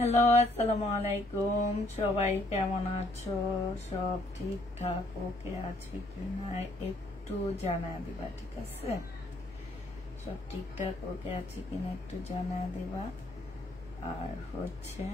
Hello, আসসালামু আলাইকুম। সবাই কেমন আছো? সব ঠিকঠাক ওকে আছে কিনা একটু জানায় দিবা, ঠিক আছে? সব ঠিকঠাক ওকে আছে কিনা একটু জানায় দিবা। আর হচ্ছে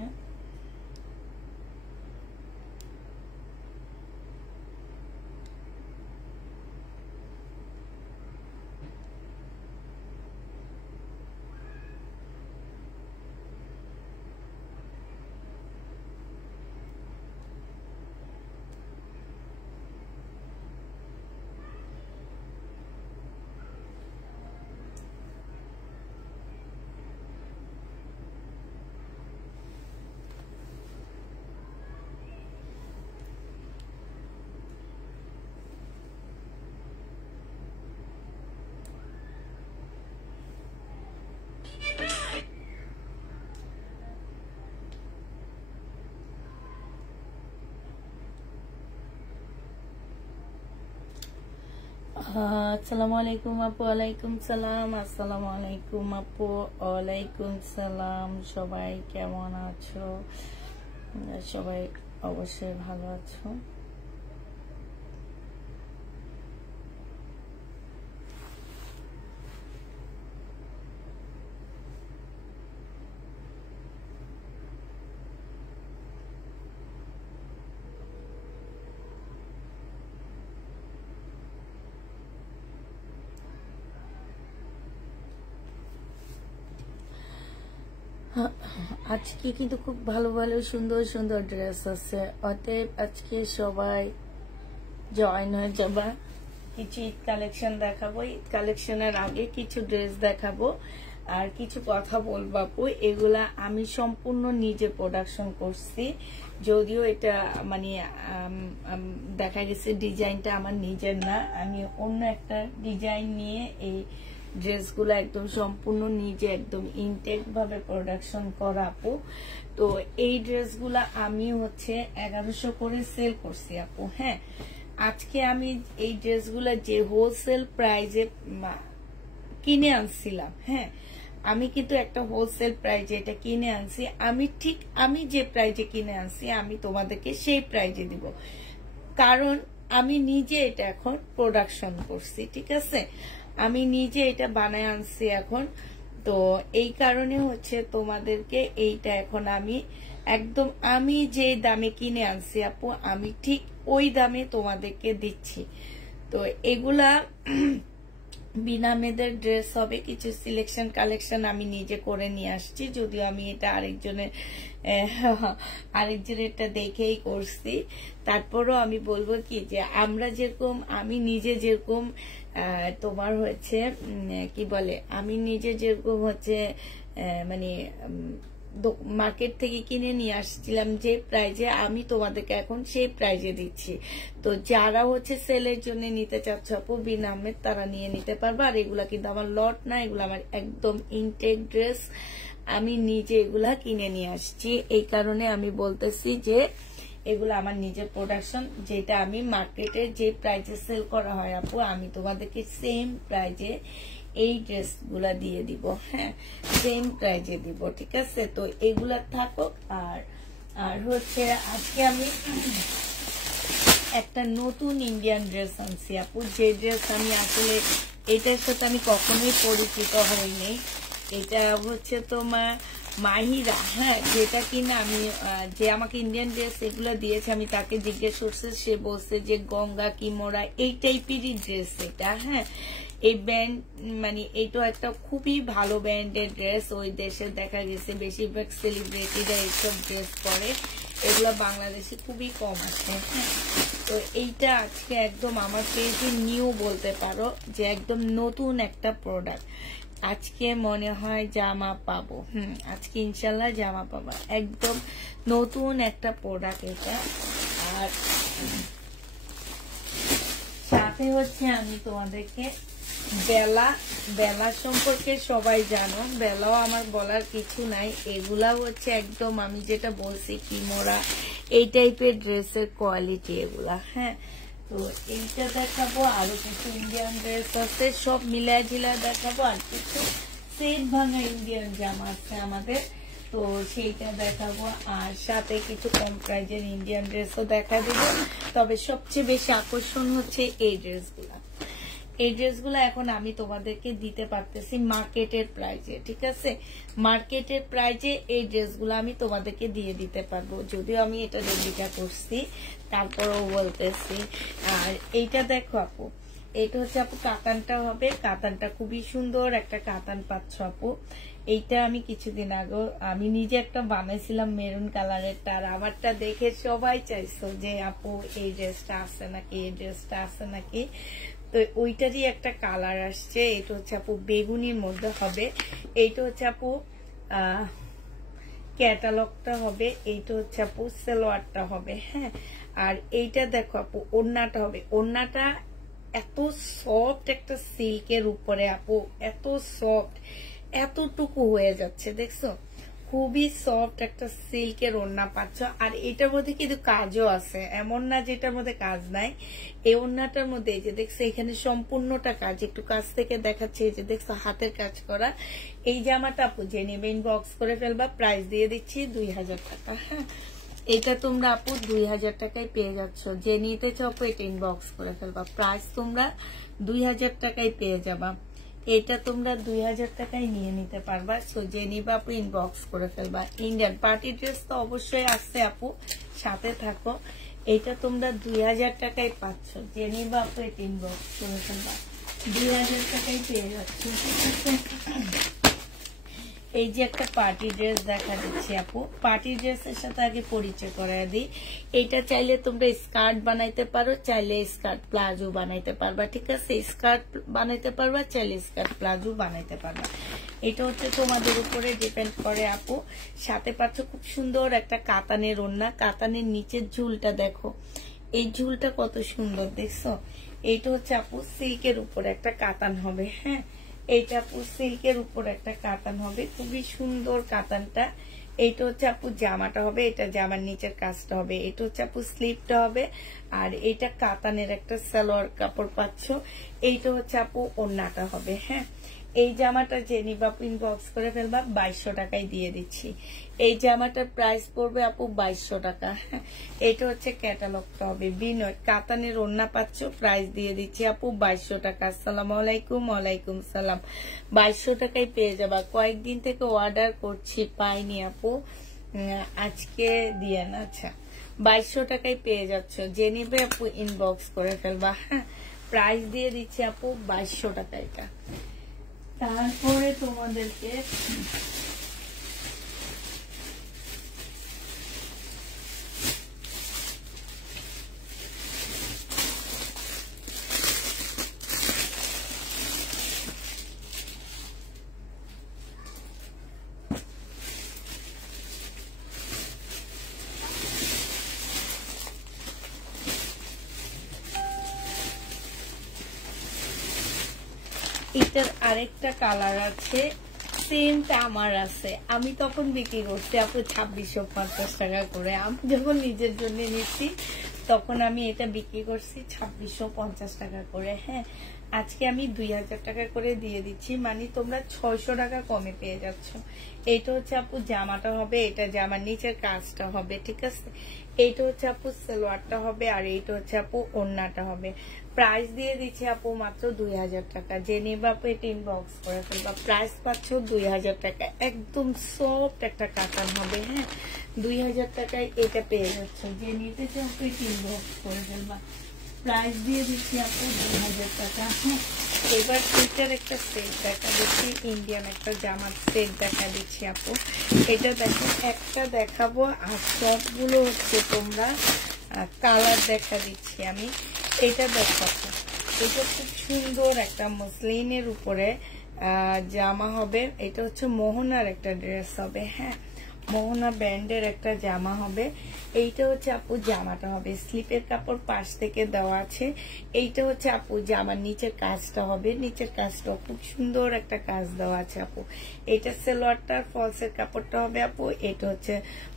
আসসালামু আলাইকুম আপু। ওয়ালাইকুম সালাম। আসসালামু আলাইকুম আপু। ওয়ালাইকুম সালাম। সবাই কেমন আছো? সবাই অবশ্যই ভালো আছো। আজকে কিন্তু খুব ভালো ভালো সুন্দর সুন্দর ড্রেস আছে, অতএব আজকে সবাই জয়েন হয়ে যাবা। কিছু ঈদ কালেকশন দেখাবো, ঈদ কালেকশনের আগে কিছু ড্রেস দেখাবো আর কিছু কথা বলবো আপু। এগুলা আমি সম্পূর্ণ নিজে প্রোডাকশন করছি, যদিও এটা মানে দেখা গেছে ডিজাইনটা আমার নিজের না, আমি অন্য একটা ডিজাইন নিয়ে এই ড্রেসগুলো একদম সম্পূর্ণ নিজে একদম ইনটেক ভাবে প্রোডাকশন করা আপু। তো এই ড্রেসগুলা আমি হচ্ছে 1100 করে সেল করছি আপু। হ্যাঁ, আজকে আমি এই ড্রেসগুলা যে হোলসেল প্রাইজে কিনে আনছিলাম, হ্যাঁ আমি কিন্তু একটা হোলসেল প্রাইজে এটা কিনে আনছি। আমি যে প্রাইজে কিনে আনছি আমি তোমাদেরকে সেই প্রাইজে দিব, কারণ আমি নিজে এটা এখন প্রোডাকশন করছি, ঠিক আছে? আমি নিজে এটা বানায় আনছি এখন। তো এই কারণে হচ্ছে তোমাদেরকে এইটা এখন আমি একদম আমি যে দামে কিনে আনছি আপু, আমি ঠিক ওই দামে তোমাদেরকে দিচ্ছি। তো এগুলা বিনা মেয়েদের ড্রেস হবে, কিছু সিলেকশন কালেকশন আমি নিজে করে নিয়ে আসছি, যদিও আমি এটা আরেকজনের এটা দেখেই করছি। তারপরও আমি বলবো কি যে আমরা যেরকম আমি নিজে যেরকম তোমার হচ্ছে কি বলে আমি নিজে যেরকম হচ্ছে মানে মার্কেট থেকে কিনে নিয়ে আসছিলাম যে প্রাইজে, আমি তোমাদেরকে এখন সেই প্রাইজে দিচ্ছি। তো যারা হচ্ছে সেলের জন্য নিতে চাচ্ছ আপু বিনা আহমেদ তারা নিয়ে নিতে পারবে। আর এগুলা কিন্তু আমার লট না, এগুলো আমার একদম ইনটেক ড্রেস, আমি নিজে এগুলা কিনে নিয়ে আসছি। এই কারণে আমি বলতেছি যে এগুলো আমার নিজের প্রোডাকশন, যেটা আমি মার্কেটে যে প্রাইজে সেল করা হয় আপু আমি তোমাদেরকে সেম প্রাইজে এই ড্রেস গুলা দিয়ে দিব। হ্যাঁ, সেম প্রাইজে দিব, ঠিক আছে? তো এগুলা থাকুক। আর হচ্ছে আজকে আমি একটা নতুন ইন্ডিয়ান ড্রেস আনছি আপু, যে ড্রেস আমি আসলে এটার সাথে আমি কখনোই পরিচিত হইনি। এটা হচ্ছে তোমার মাহিরা, হ্যাঁ, যেটা কিনা আমি যে আমাকে ইন্ডিয়ান ড্রেস এগুলো দিয়েছে আমি তাকে জিজ্ঞেস করছে, সে বলছে যে গঙ্গা কিমোরা এই টাইপেরই ড্রেস এটা। হ্যাঁ, এই ব্যান্ড মানে এইটা একটা খুবই ভালো ব্যান্ডের ড্রেস, ওই দেশে দেখা গেছে বেশিরভাগ সেলিব্রিটিরা এইসব ড্রেস পরে, এগুলো বাংলাদেশে খুবই কম আছে। হ্যাঁ, তো এইটা আজকে একদম আমার পেজে নিউ বলতে পারো যে একদম নতুন একটা প্রোডাক্ট। আজকে মনে হয় জামা পাবো, আজকে ইনশাল্লাহ জামা পাবো, একদম নতুন একটা প্রোডাক্ট এটা। আর সাথে হচ্ছে আমি তোমাদেরকে বেলা সম্পর্কে সবাই জানো, বেলাও আমার বলার কিছু নাই। এগুলা হচ্ছে একদম আমি যেটা বলছি কিমোরা এই টাইপের ড্রেসের কোয়ালিটি এগুলা। হ্যাঁ, তো এইটা দেখাবো, আরো কিছু ইন্ডিয়ান ড্রেস আছে, সব মিলায় ঝিলায় দেখাবো, আর কিছু সেট ভাঙা ইন্ডিয়ান জামা আছে আমাদের। তো তো সেইটা দেখাবো, আর সাথে কিছু কম প্রাইজের ইন্ডিয়ান ড্রেসও দেখা দিব। তবে সবচেয়ে বেশি আকর্ষণ হচ্ছে এই ড্রেসগুলা। এই ড্রেসগুলো এখন আমি তোমাদেরকে দিতে পারতেছি মার্কেটের প্রাইজে, ঠিক আছে? মার্কেটের প্রাইজে এই ড্রেসগুলো আমি তোমাদেরকে দিয়ে দিতে পারবো, যদিও আমি এটা রেডিটা করছি, তারপরেও বলতেছি। আর এইটা দেখো আপু, এইটা হচ্ছে আপু কাতানটা হবে, কাতানটা খুবই সুন্দর একটা কাতান পাচ্ছ আপু। এইটা আমি কিছুদিন আগে আমি নিজে একটা বানাইছিলাম মেরুন কালারের, তার আমারটা দেখে সবাই চাইছো যে আপু এই ড্রেসটা আছে নাকি, এই ড্রেসটা আছে নাকি। তো ওইটারই একটা কালার আসছে, এটা হচ্ছে আপু বেগুনির মধ্যে হবে। এইটা হচ্ছে আপু ক্যাটালগটা হবে, এইটা হচ্ছে আপু সালোয়ারটা হবে। হ্যাঁ, আর এইটা দেখো আপু ওড়নাটা হবে। ওড়নাটা এত সফট একটা সিল্কের উপরে আপু, এত সফট, এতটুকু হয়ে যাচ্ছে, দেখছো? খুবই সফট একটা সিল্কের ওড়না পাচ্ছ। আর এটার মধ্যে কিন্তু কাজও আছে, এমন না যেটার মধ্যে কাজ নাই। এই ওড়নাটার মধ্যে এই যে দেখছো এখানে সম্পূর্ণটা কাজ, একটু কাছ থেকে দেখাচ্ছে, এই যে দেখছো হাতের কাজ করা। এই জামাটা আপু যে নেবে ইনবক্স করে ফেলবা, প্রাইস দিয়ে দিচ্ছি 2000 টাকা। হ্যাঁ, এটা তোমরা আপু 2000 টাকায় পেয়ে যাচ্ছ, যে নিতে চাও আপু এটা ইনবক্স করে ফেলবা, প্রাইস তোমরা 2000 টাকায় পেয়ে যাবা। এটা তোমরা 2000 টাকায় নিয়ে নিতে পারবা। সো যে নিবা আপু ইনবক্স করে ফেলবা। ইন্ডিয়ান পার্টি ড্রেস তো অবশ্যই আসছে আপু, সাথে থাকো। এটা তোমরা 2000 টাকায় পাচ্ছ, যে নিবা আপু এটা ইনবক্স করে ফেলবা, 2000 টাকায় পেয়ে যাচ্ছ। এই যে একটা পার্টি ড্রেস দেখা দিচ্ছি আপু, পার্টি ড্রেসের সাথে আগে পরিচয় করায় দিই। এটা চাইলে তোমরা স্কার্ট বানাইতে পারো, চাইলে স্কার্ট প্লাজো বানাইতে পারবা, ঠিক আছে? স্কার্ট বানাইতে পারবা, চাইলে স্কার্ট প্লাজো বানাইতে পারবা। এটা হচ্ছে তোমাদের উপরে ডিপেন্ড করে আপু। সাথে পাচ্ছ খুব সুন্দর একটা কাতানের ওড়না, কাতানের নিচের ঝুলটা দেখো, এই ঝুলটা কত সুন্দর, দেখছো? এইটা হচ্ছে আপু সিল্কের উপরে একটা কাতান হবে। হ্যাঁ, এইটা আপু সিল্কের উপর একটা কাতান হবে, খুবই সুন্দর কাতানটা। এইটা হচ্ছে আপু জামাটা হবে, এটা জামার নিচের কাজটা হবে। এটা হচ্ছে আপু স্লিভটা হবে, আর এটা কাতানের একটা সালোয়ার কাপড় পাচ্ছ। এইটা হচ্ছে আপু ওড়নাটা হবে। হ্যাঁ, এই জামাটা যে নিবা আপু ইনবক্স করে ফেলবা, 2200 টাকায় দিয়ে দিচ্ছি। এই জামাটার প্রাইস পড়বে আপু 2200 টাকা। হ্যাঁ, এটা হচ্ছে ক্যাটালগটা হবে, বিনয় কাতানের ওড়না পাচ্ছ, প্রাইস দিয়ে দিচ্ছি আপু 2200 টাকা। আসসালামু আলাইকুম। ওয়ালাইকুম সালাম। 2200 টাকায় পেয়ে যাবা। কয়েকদিন থেকে অর্ডার করছি, পাইনি আপু, আজকে দিয়ে না। আচ্ছা, 2200 টাকায় পেয়ে যাচ্ছ, যে নিবে আপু ইনবক্স করে ফেলবা। হ্যাঁ, প্রাইস দিয়ে দিচ্ছি আপু 2200 টাকা। এটা তারপরে তোমাদেরকে এটার আরেকটা কালার আছে, সেমটা আমার আছে, আমি তখন বিক্রি করছি আপু 2650 টাকা করে। আমি যখন নিজের জন্য নিচ্ছি তখন আমি এটা বিক্রি করছি 2650 টাকা করে। হ্যাঁ, আজকে আমি 2000 টাকা করে দিয়ে দিচ্ছি, মানে তোমরা 600 টাকা কমে পেয়ে যাচ্ছ। এইটা হচ্ছে আপু জামাটা হবে, এটা জামার নিচের কাজটা হবে, ঠিক আছে? এইটা হচ্ছে আপু সালোয়ারটা হবে, আর এইটা হচ্ছে আপু ওড়নাটা হবে। প্রাইস দিয়ে দিচ্ছি আপু মাত্র 2000 টাকা, যে নেবা আপু এটা ইনবক্স করে ফেলবা। প্রাইস পাচ্ছ 2000 টাকা, একদম সফট একটা কাতান হবে। হ্যাঁ, 2000 টাকায় এটা পেয়ে যাচ্ছ, যে নিতে চাও আপু এটা ইনবক্স করে ফেলবা। প্রাইস দিয়ে দিচ্ছি আপু 2000 টাকা। হ্যাঁ, এবার এটার একটা সেট দেখা দিচ্ছি, ইন্ডিয়ান একটা জামার সেট দেখা দিচ্ছি আপু। এটা দেখো, একটা দেখাবো আর সবগুলো হচ্ছে তোমরা কালার দেখা দিচ্ছি আমি। এটা দেখো, এটা খুব সুন্দর একটা মসলিনের উপরে জামা হবে। এটা হচ্ছে মোহনার একটা ড্রেস হবে। হ্যাঁ, মোহনা ব্র্যান্ডের একটা জামা হবে। এইটা হচ্ছে আপু জামাটা হবে, স্লিপের কাপড় পাশ থেকে দেওয়া আছে। এইটা হচ্ছে আপু জামার নিচের কাজটা হবে, নিচের কাজটা খুব সুন্দর একটা কাজ দেওয়া আছে আপু। এটা সালোয়ারটার ফলসের কাপড়টা হবে আপু। এটা হচ্ছে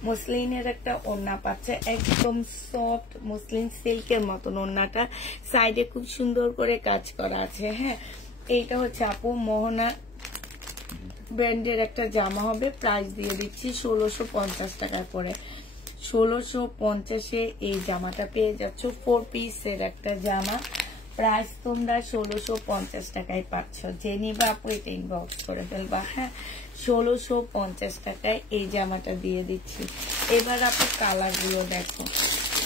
মসলিনের একটা ওড়না পাচ্ছে, একদম সফট মসলিন সিল্কের মতন ওড়নাটা, সাইডে খুব সুন্দর করে কাজ করা আছে। হ্যাঁ, এইটা হচ্ছে আপু মোহনা ব্র্যান্ডের একটা জামা হবে, প্রাইস দিয়ে দিচ্ছি 1650 টাকা করে। 1650-এ এই জামাটা পেয়ে যাচ্ছ। 4 পিসের একটা জামা, প্রাইস তোমরা 1650 টাকায় পাচ্ছ। যে নিবা আপু এটা ইনবক্স করে ফেলবা। হ্যাঁ, 1650 টাকায় এই জামাটা দিয়ে দিচ্ছি। এবার আপু কালার গুলো দেখো,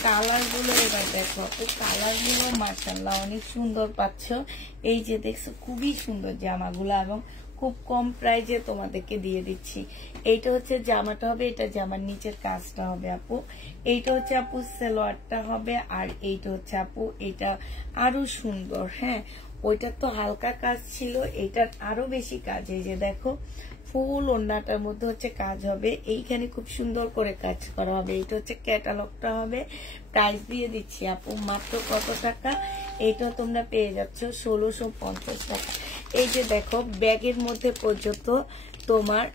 কালার গুলো এবার দেখো আপু, কালার গুলো মাশাআল্লাহ অনেক সুন্দর পাচ্ছ। এই যে দেখছো খুবই সুন্দর জামাগুলো, এবং খুব কম প্রাইজে তোমাদেরকে দিয়ে দিচ্ছি। এইটা হচ্ছে জামাটা হবে, এটা জামার নিচের কাজটা হবে আপু। এইটা হচ্ছে আপু সালোয়ারটা হবে, আর এইটা হচ্ছে আপু এটা আরো সুন্দর। হ্যাঁ, ওইটা তো হালকা কাজ ছিল, এইটার আরো বেশি কাজ। এই যে দেখো ফুল ওড়নাটার মধ্যে হচ্ছে কাজ হবে, এইখানে খুব সুন্দর করে কাজ করা হবে। এইটা হচ্ছে ক্যাটালগটা হবে। প্রাইস দিয়ে দিচ্ছি আপু মাত্র কত টাকা? এইটা তোমরা পেয়ে যাচ্ছ 1650 টাকা। এই যে দেখো ব্যাগের মধ্যে পর্যন্ত তোমার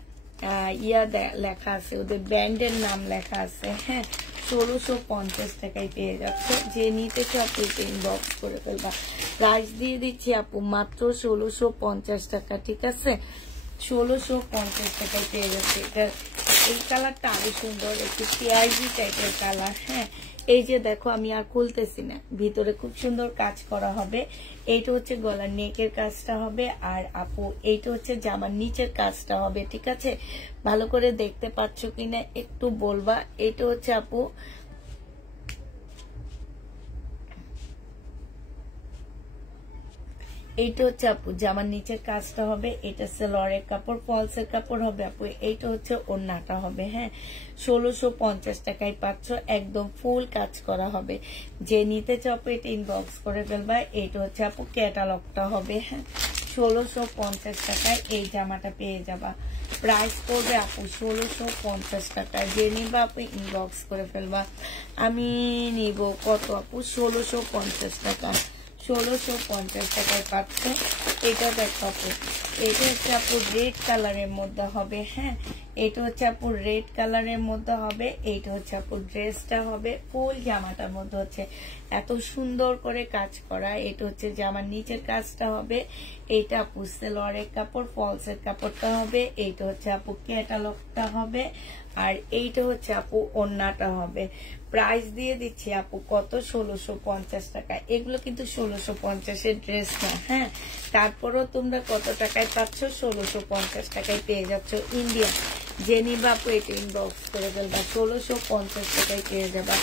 লেখা আছে, ওদের ব্র্যান্ডের নাম লেখা আছে। হ্যাঁ, 1650 টাকায় পেয়ে যাচ্ছে। যে নিতে চাও আপু ইনবক্স করে ফেলবা। প্রাইস দিয়ে দিচ্ছি আপু মাত্র 1650 টাকা। ঠিক আছে, 1650 টাকায় পেয়ে যাচ্ছে। এটা এই কালারটা আরো সুন্দর, একটু পেঁয়াজি টাইপের কালার। হ্যাঁ, এই যে দেখো আমি আর খুলতেছি না, ভিতরে খুব সুন্দর কাজ করা হবে। এইটা হচ্ছে গলার নেকের কাজটা হবে, আর আপু এইটা হচ্ছে জামার নিচের কাজটা হবে। ঠিক আছে, ভালো করে দেখতে পাচ্ছ কিনা একটু বলবা। এইটা হচ্ছে আপু এইটা হচ্ছে আপু জামার নিচের কাজটা হবে। এটা সালোয়ারের কাপড়, ফলসের কাপড় হবে আপু। এইটা হচ্ছে ওড়নাটা হবে। হ্যাঁ, 1650 টাকায় পাচ্ছ, একদম ফুল কাজ করা হবে। যে নিতে চাও আপু এটা ইনবক্স করে ফেলবা। এইটা হচ্ছে আপু ক্যাটালগটা হবে। হ্যাঁ, 1650 টাকায় এই জামাটা পেয়ে যাবা। প্রাইস পড়বে আপু 1650 টাকা। যে নিবা আপু ইনবক্স করে ফেলবা। আমি নিব কত আপু? 1650 টাকা। 1650 টাকায় পাচ্ছ। এটা দেখো আপু, এটা হচ্ছে আপু রেড কালারের মধ্যে হবে। হ্যাঁ, এটা হচ্ছে আপু রেড কালারের মধ্যে হবে। এইটা হচ্ছে আপু ড্রেসটা হবে, ফুল জামাটার মধ্যে হচ্ছে এত সুন্দর করে কাজ করা। এটা হচ্ছে জামার নিচের কাজটা হবে। এইটা আপু সালোয়ারের কাপড়, ফলসের কাপড়টা হবে। এইটা হচ্ছে আপু ক্যাটালগটা হবে, আর এইটা হচ্ছে আপু ওড়নাটা হবে। প্রাইস দিয়ে দিচ্ছি আপু কত? 1650 টাকা। এগুলো কিন্তু 1650-এর ড্রেস না। হ্যাঁ, তারপরও তোমরা কত টাকায় পাচ্ছ? 1650 টাকায় পেয়ে যাচ্ছ। ইন্ডিয়া যে নিবা আপু এটা ইনবক্স করে ফেলবা। 1650 টাকায় পেয়ে যাবা।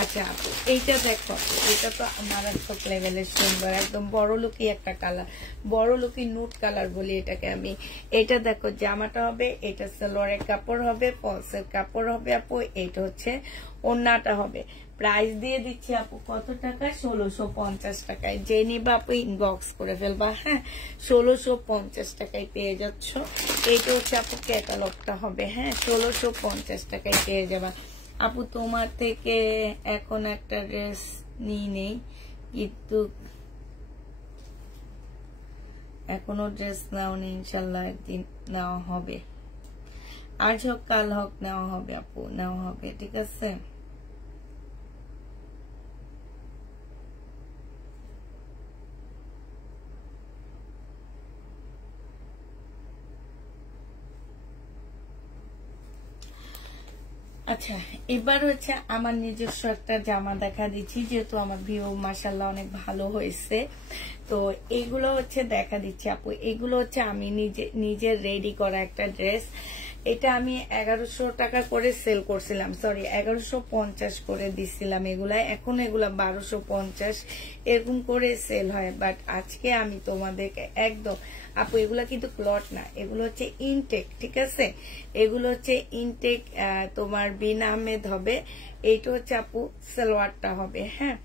আচ্ছা আপু এইটা দেখো, এটা তো মারাত্মক লেভেলের সুন্দর, একদম বড় লুকি একটা কালার, বড় লুকি নুট কালার বলি এটাকে আমি। এটা দেখো জামাটা হবে, এটা সালোয়ারের কাপড় হবে, ফলসের কাপড় হবে আপু। এইটা হচ্ছে ওড়নাটা হবে। প্রাইস দিয়ে দিচ্ছি আপু কত টাকা? 1650 টাকায়। যে নিবা আপু ইনবক্স করে ফেলবা। হ্যাঁ, 1650 টাকায় পেয়ে যাচ্ছ। এইটা হচ্ছে আপু ক্যাটালগটা হবে। হ্যাঁ, 1650 টাকায় পেয়ে যাবা আপু। তোমার থেকে এখন একটা ড্রেস নিয়ে নেই, কিন্তু এখনো ড্রেস নাও নি, ইনশাল্লাহ একদিন নেওয়া হবে। আজ হোক কাল হোক নেওয়া হবে আপু, নেওয়া হবে। ঠিক আছে, আচ্ছা এবার হচ্ছে আমার নিজস্ব একটা জামা দেখা দিচ্ছি, যেহেতু আমার ভিউ মাশাআল্লাহ অনেক ভালো হয়েছে। তো এগুলো হচ্ছে দেখা দিচ্ছি আপু। এগুলো হচ্ছে আমি নিজে রেডি করা একটা ড্রেস। এটা আমি 1100 টাকা করে সেল করছিলাম, সরি 1150 করে দিছিলাম এগুলা। এখন এগুলা 1250 এরকম করে সেল হয়। বাট আজকে আমি তোমাদেরকে একদম আপু, এগুলা কিন্তু ক্লথ না, এগুলো হচ্ছে ইনটেক। ঠিক আছে, এগুলো হচ্ছে ইনটেক, তোমার বিন আহমেদ হবে। এইটা হচ্ছে আপু সালোয়ারটা হবে। হ্যাঁ,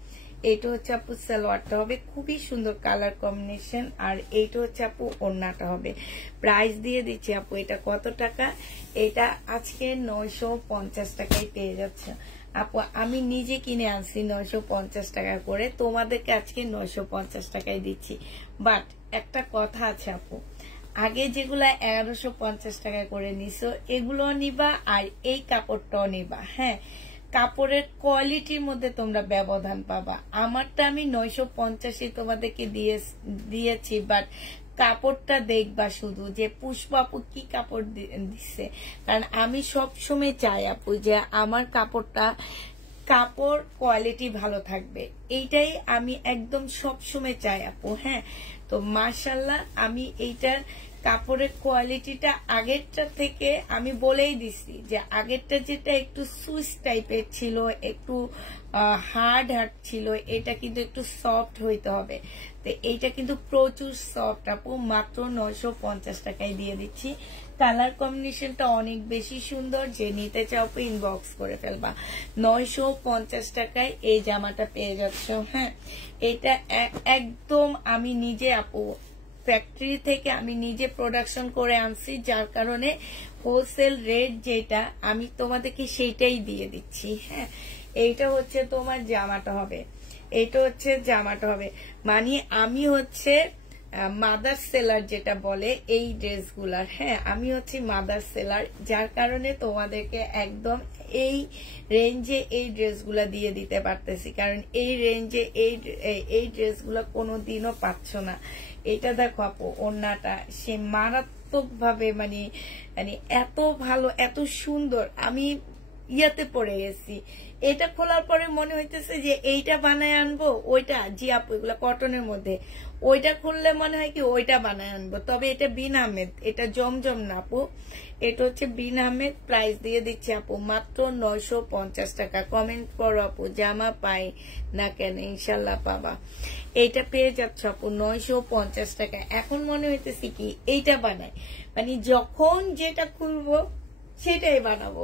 এইটা হচ্ছে আপু সালোয়ারটা হবে, খুবই সুন্দর কালার কম্বিনেশন। আর এইটা হচ্ছে আপু ওড়নাটা হবে। প্রাইস দিয়ে দিচ্ছি আপু এটা কত টাকা? এটা আজকে 950 টাকায় পেয়ে যাচ্ছে আপু। আমি নিজে কিনে আনছি 950 টাকা করে, তোমাদেরকে আজকে 950 টাকায় দিচ্ছি। বাট একটা কথা আছে আপু, আগে যেগুলা 1150 টাকা করে নিছো এগুলো নিবা, আর এই কাপড়টাও নিবা। হ্যাঁ, কাপড়ের কোয়ালিটির মধ্যে তোমরা ব্যবধান পাবা। আমারটা আমি 950 তোমাদেরকে দিয়েছি, বাট কাপড়টা দেখবা শুধু যে পুষ্পা আপু কি কাপড় দিচ্ছে, কারণ আমি সব সময় চাই আপু যে আমার কাপড় কোয়ালিটি ভালো থাকবে, এইটাই আমি একদম সব সময় চাই আপু। হ্যাঁ, তো মাশাআল্লাহ আমি এইটার কাপড়ের কোয়ালিটিটা আগেরটা থেকে আমি বলেই দিছি যে আগেরটা যেটা একটু সুইস টাইপের ছিল, একটু হার্ড ছিল, এটা কিন্তু একটু সফট হইতে হবে। তো এইটা কিন্তু প্রচুর সফট আপু, মাত্র 950 টাকায় দিয়ে দিচ্ছি। কালার কম্বিনেশনটা অনেক বেশি সুন্দর, যে নিতে চাও ইনবক্স করে ফেলবা। 950 টাকায় এই জামাটা পেয়ে যাচ্ছ। হ্যাঁ, এটা একদম আমি নিজে আপু ফ্যাক্টরি থেকে আমি নিজে প্রোডাকশন করে আনছি, যার কারণে হোলসেল রেট যেটা আমি তোমাদেরকে সেইটাই দিয়ে দিচ্ছি। হ্যাঁ, এইটা হচ্ছে তোমার জামাটা হবে, এটা হচ্ছে জামাটা হবে, মানে আমি হচ্ছে মাদার সেলার যেটা বলে এই ড্রেসগুলার। হ্যাঁ, আমি হচ্ছে মাদার সেলার, যার কারণে তোমাদেরকে একদম এই রেঞ্জে এই ড্রেসগুলা দিয়ে দিতে পারতেছি, কারণ এই রেঞ্জে এই ড্রেসগুলা কোনোদিনও পাচ্ছ না। এটা দেখো আপু, ওড়নাটা সে মারাত্মক ভাবে মানে এত ভালো, এত সুন্দর, আমি ইয়াতে পড়ে গেছি। এটা খোলার পরে মনে হইতেছে যে এইটা বানায় আনবো, ওইটা জি আপু এগুলা কটনের মধ্যে, ওইটা খুললে মনে হয় কি ওইটা বানায় আনবো। তবে এটা বিন আহমেদ, এটা জমজম না আপু, এটা হচ্ছে বিন আহমেদ। প্রাইস দিয়ে দিচ্ছি আপু মাত্র 950 টাকা। কমেন্ট করো আপু, জামা পাই না কেন, ইনশাল্লাহ পাবা। এইটা পেয়ে যাচ্ছ আপু 950 টাকা। এখন মনে হইতেছে কি এইটা বানাই, মানে যখন যেটা খুলবো সেটাই বানাবো।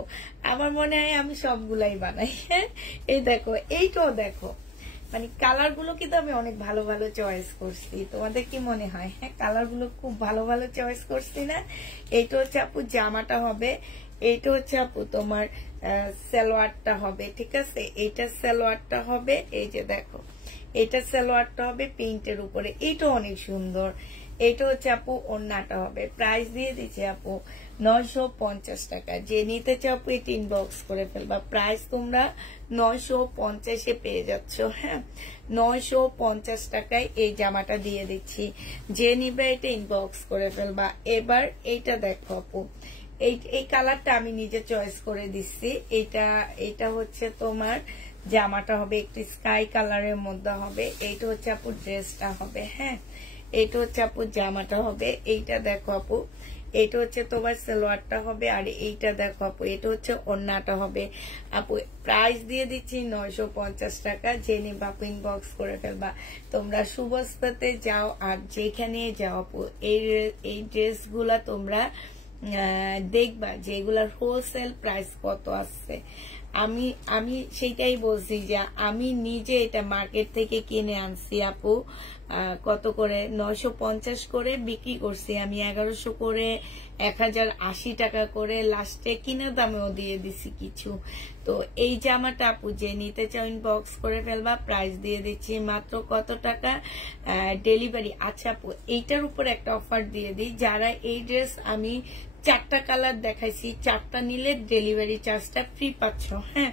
আমার মনে হয় আমি সবগুলাই বানাই। হ্যাঁ, এই দেখো, এইটাও দেখো, মানে কালার গুলো কিন্তু আমি অনেক ভালো ভালো চয়েস করছি। তোমাদের কি মনে হয়? হ্যাঁ, কালার গুলো খুব ভালো ভালো চয়েস করছি না? এইটা হচ্ছে আপু জামাটা হবে, এইটা হচ্ছে আপু তোমার সালোয়ারটা হবে। ঠিক আছে, এইটা সালোয়ারটা হবে, এই যে দেখো এটা সালোয়ারটা হবে প্রিন্টের উপরে, এইটা অনেক সুন্দর। এটা হচ্ছে আপু ওড়নাটা হবে। প্রাইস দিয়ে দিচ্ছে আপু 950 টাকা। যে নিতে চাও আপু এটা ইনবক্স করে ফেলবা। প্রাইস তোমরা 950-এ পেয়ে যাচ্ছ। হ্যাঁ, 950 টাকায় এই জামাটা দিয়ে দিচ্ছি। যে নিবে এটা ইনবক্স করে ফেলবা। এবার এইটা দেখো আপু, এই কালারটা আমি নিজে চয়েস করে দিচ্ছি। এটা হচ্ছে তোমার জামাটা হবে একটু স্কাই কালারের মধ্যে হবে। এইটা হচ্ছে আপু ড্রেসটা হবে। হ্যাঁ, এইটা হচ্ছে আপু জামাটা হবে। এইটা দেখো আপু, এটা হচ্ছে তোমার সালোয়ারটা হবে, আর এইটা দেখো আপু এটা হচ্ছে ওড়নাটা হবে। আপু প্রাইস দিয়ে দিচ্ছি 950 টাকা। যে নিবা আপু ইনবক্স করে ফেলবা। তোমরা সুবস্তাতে যাও আর যেখানে যাও আপু এই ড্রেসগুলা তোমরা দেখবা যে এগুলার হোলসেল প্রাইস কত আসছে। আমি সেইটাই বলছি যে আমি নিজে এটা মার্কেট থেকে কিনে আনছি আপু। কত করে? 950 করে বিক্রি করছি আমি, 1100 করে, 1080 টাকা করে, লাস্টে কিনা দামেও দিয়ে দিছি কিছু। তো এই জামাটা আপু যে নিতে চাও ইনবক্স করে ফেলবা। প্রাইস দিয়ে দিচ্ছি মাত্র কত টাকা? ডেলিভারি। আচ্ছা আপু, এইটার উপর একটা অফার দিয়ে দিই, যারা এই ড্রেস আমি 4টা কালার দেখাইছি, 4টা নিলে ডেলিভারি চার্জটা ফ্রি পাচ্ছ। হ্যাঁ,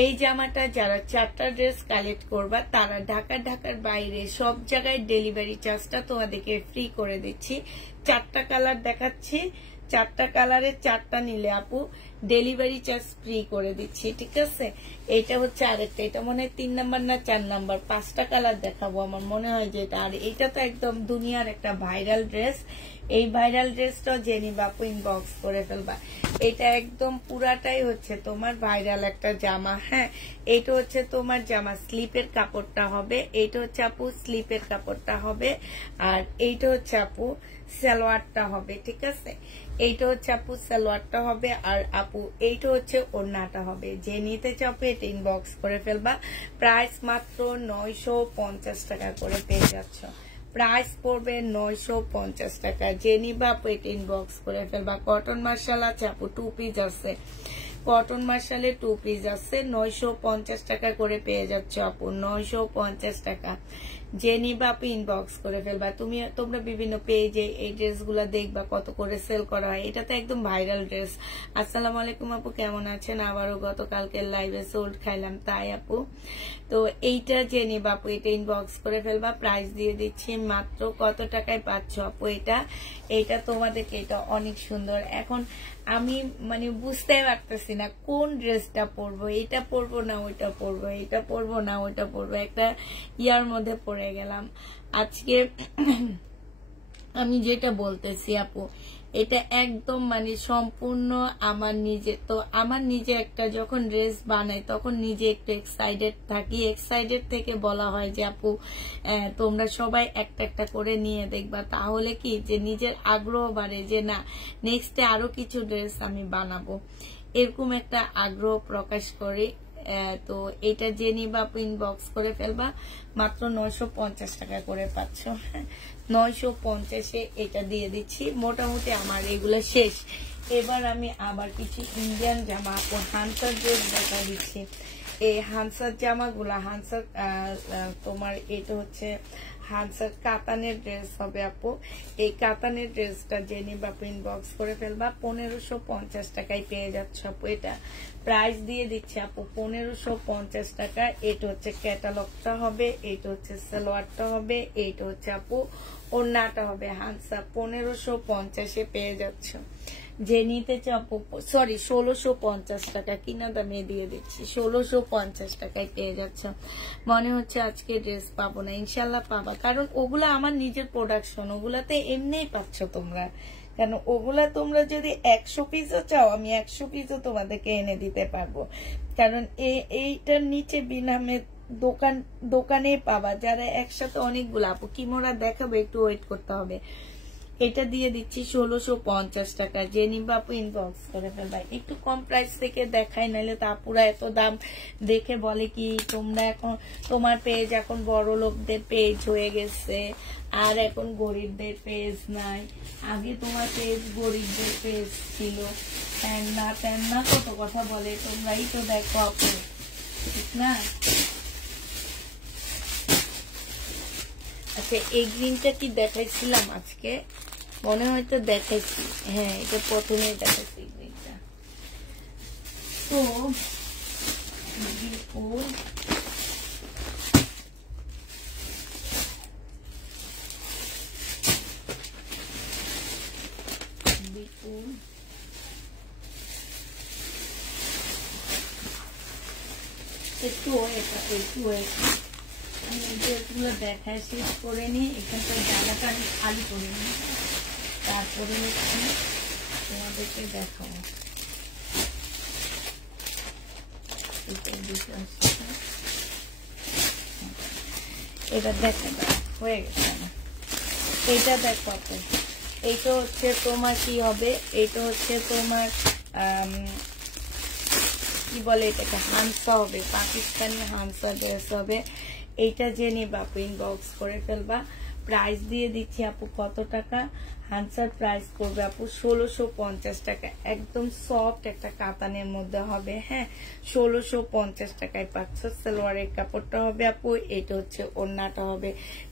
এই জামাটা যারা 4টা ড্রেস কালেক্ট করবা তারা ঢাকার বাইরে সব জায়গায় ডেলিভারি চার্জটা তোমাদেরকে ফ্রি করে দিচ্ছি। 4টা কালার দেখাচ্ছি, 4টা কালারে 4টা নিলে আপু ডেলিভারি চার্জ ফ্রি করে দিচ্ছি। ঠিক আছে, এইটা হচ্ছে আরেকটা, এটা মনে হয় 3 নাম্বার না 4 নাম্বার, 5টা কালার দেখাবো আমার মনে হয় যেটা। আর এইটা তো একদম দুনিয়ার একটা ভাইরাল ড্রেস। এই ভাইরাল ড্রেসটা জেনি বাপু ইনবক্স করে ফেলবা। এটা একদম পুরাটাই হচ্ছে তোমার ভাইরাল একটা জামা। হ্যাঁ, এটা হচ্ছে তোমার জামা, স্লিপের কাপড়টা হবে। এইটা হচ্ছে আপু স্লিপের কাপড়টা হবে, আর এইটা হচ্ছে আপু সালোয়ারটা হবে। ঠিক আছে, এইটা হচ্ছে আপু সালোয়ারটা হবে, আর আপু এইটা হচ্ছে ওড়নাটা হবে। যে নিতে চাপে এটা ইনবক্স করে ফেলবা। প্রাইস মাত্র 950 টাকা করে পেয়ে যাচ্ছ। প্রাইস পড়বে 950 টাকা। যে নিবা আপু এটা ইনবক্স করে ফেলবা। কটন মার্শাল আছে আপু, 2 পিস আছে। কটন মার্শালের 2 পিস আছে 950 টাকা করে পেয়ে যাচ্ছ আপু, 950 টাকা। যে নিবা আপু ইনবক্স করে ফেলবা। তোমরা বিভিন্ন পেজে এই ড্রেসগুলো দেখবা কত করে সেল করা হয়, এটা তো একদম ভাইরাল ড্রেস। আসসালামু আলাইকুম আপু, কেমন আছেন? আবারও গতকালকে লাইভে সোল্ড খাইলাম তাই আপু। তো এইটা যে নিবা আপু এটা ইনবক্স করে ফেলবা। প্রাইস দিয়ে দিচ্ছি মাত্র কত টাকায় পাচ্ছ আপু এটা তোমাদেরকে, এটা অনেক সুন্দর। এখন আমি মানে বুঝতে পারতেছি না কোন ড্রেসটা পরবো, এটা পরবো না ওইটা পরবো, এটা পরবো না ওইটা পরবো, একটা ইয়ার মধ্যে পড়ে গেলাম আজকে। আমি যেটা বলতেছি আপু এটা একদম মানে সম্পূর্ণ আমার নিজে। তো আমার নিজে একটা যখন ড্রেস বানাই তখন নিজে একটু এক্সাইটেড থাকি, এক্সাইটেড থেকে বলা হয় যে আপু তোমরা সবাই একটা একটা করে নিয়ে দেখবা, তাহলে কি যে নিজের আগ্রহ বাড়ে যে না নেক্সটে আরো কিছু ড্রেস আমি বানাবো, এরকম একটা আগ্রহ প্রকাশ করি। তো এটা যে নিবা আপু ইনবক্স করে ফেলবা, মাত্র 950 টাকা করে পাচ্ছ। 950-এ এটা দিয়ে দিচ্ছি। মোটামুটি আমার এগুলো শেষ। এবার আমি আবার কিছু ইন্ডিয়ান জামা আপু হানসার ড্রেস দেখা দিচ্ছি। এই হানসার জামাগুলা হানসার তোমার এটা হচ্ছে হানসার কাতানের ড্রেস হবে আপু। এই কাতানের ড্রেসটা যে নিবা আপু ইনবক্স করে ফেলবা, 1550 টাকায় পেয়ে যাচ্ছ আপু। এটা প্রাইস দিয়ে দিচ্ছে আপু 1550 টাকা। এটা হচ্ছে ক্যাটালগটা হবে, এটা হচ্ছে সালোয়ারটা হবে, এইটা হচ্ছে আপু ওড়নাটা হবে। হানসা 1550-এ পেয়ে যাচ্ছ। যে নিতে চাও সরি 1650 টাকা কিনা দামে দিয়ে দিচ্ছি, 1650 টাকায় পেয়ে যাচ্ছ। মনে হচ্ছে আজকে ড্রেস পাবো না, ইনশাল্লাহ পাবা, কারণ ওগুলা আমার নিজের প্রোডাকশন, ওগুলাতে এমনিই পাচ্ছ তোমরা। কেন ওগুলা তোমরা যদি 100 পিসও চাও আমি 100 পিসও তোমাদেরকে এনে দিতে পারবো, কারণ এইটার নিচে বিনামে দোকানে পাবা। যারা একসাথে অনেকগুলো আপু কিমোরা দেখাবে একটু ওয়েট করতে হবে। এটা দিয়ে দিচ্ছি 1650 টাকা। যে নিবা আপু ইনবক্স করে ফেলবা। একটু কম প্রাইস থেকে দেখাই, নাহলে তা পুরা এত দাম দেখে বলে কি তোমরা এখন তোমার পেজ এখন বড় লোকদের পেজ হয়ে গেছে, আর এখন গরিবদের পেজ নাই। আগে তোমার পেজ গরিবদের পেজ ছিল, তেন না কত কথা বলে, তোমরাই তো দেখো আপু, ঠিক না? আচ্ছা এই গ্রিনটা কি দেখাইছিলাম আজকে? মনে হয়তো দেখাইছি, হ্যাঁ এটা প্রথমে দেখাইছি গ্রিনটা। তো একটু আমি ড্রেসগুলো দেখায় শেষ করে নিই, এখানকার জায়গাটা আমি খালি করে নিই, তারপরে তোমাদেরকে দেখাবো। এটা দেখো হয়ে গেছে না, এইটা দেখো। এইটা হচ্ছে তোমার কি হবে, এইটা হচ্ছে তোমার কি বলে এটাকে হানসা হবে, পাকিস্তানি হানসা ড্রেস হবে। এইটা যে নিবা আপু ইনবক্স করে ফেলবা। প্রাইস দিয়ে দিচ্ছি আপু কত টাকা? হানসার প্রাইস পড়বে আপু 1650 টাকা। একদম সফট একটা কাতানের মধ্যে হবে, হ্যাঁ 1650 টাকায় পাচ্ছ। সালোয়ারের কাপড়টা হবে আপু, এটা হচ্ছে ওড়নাটা হবে।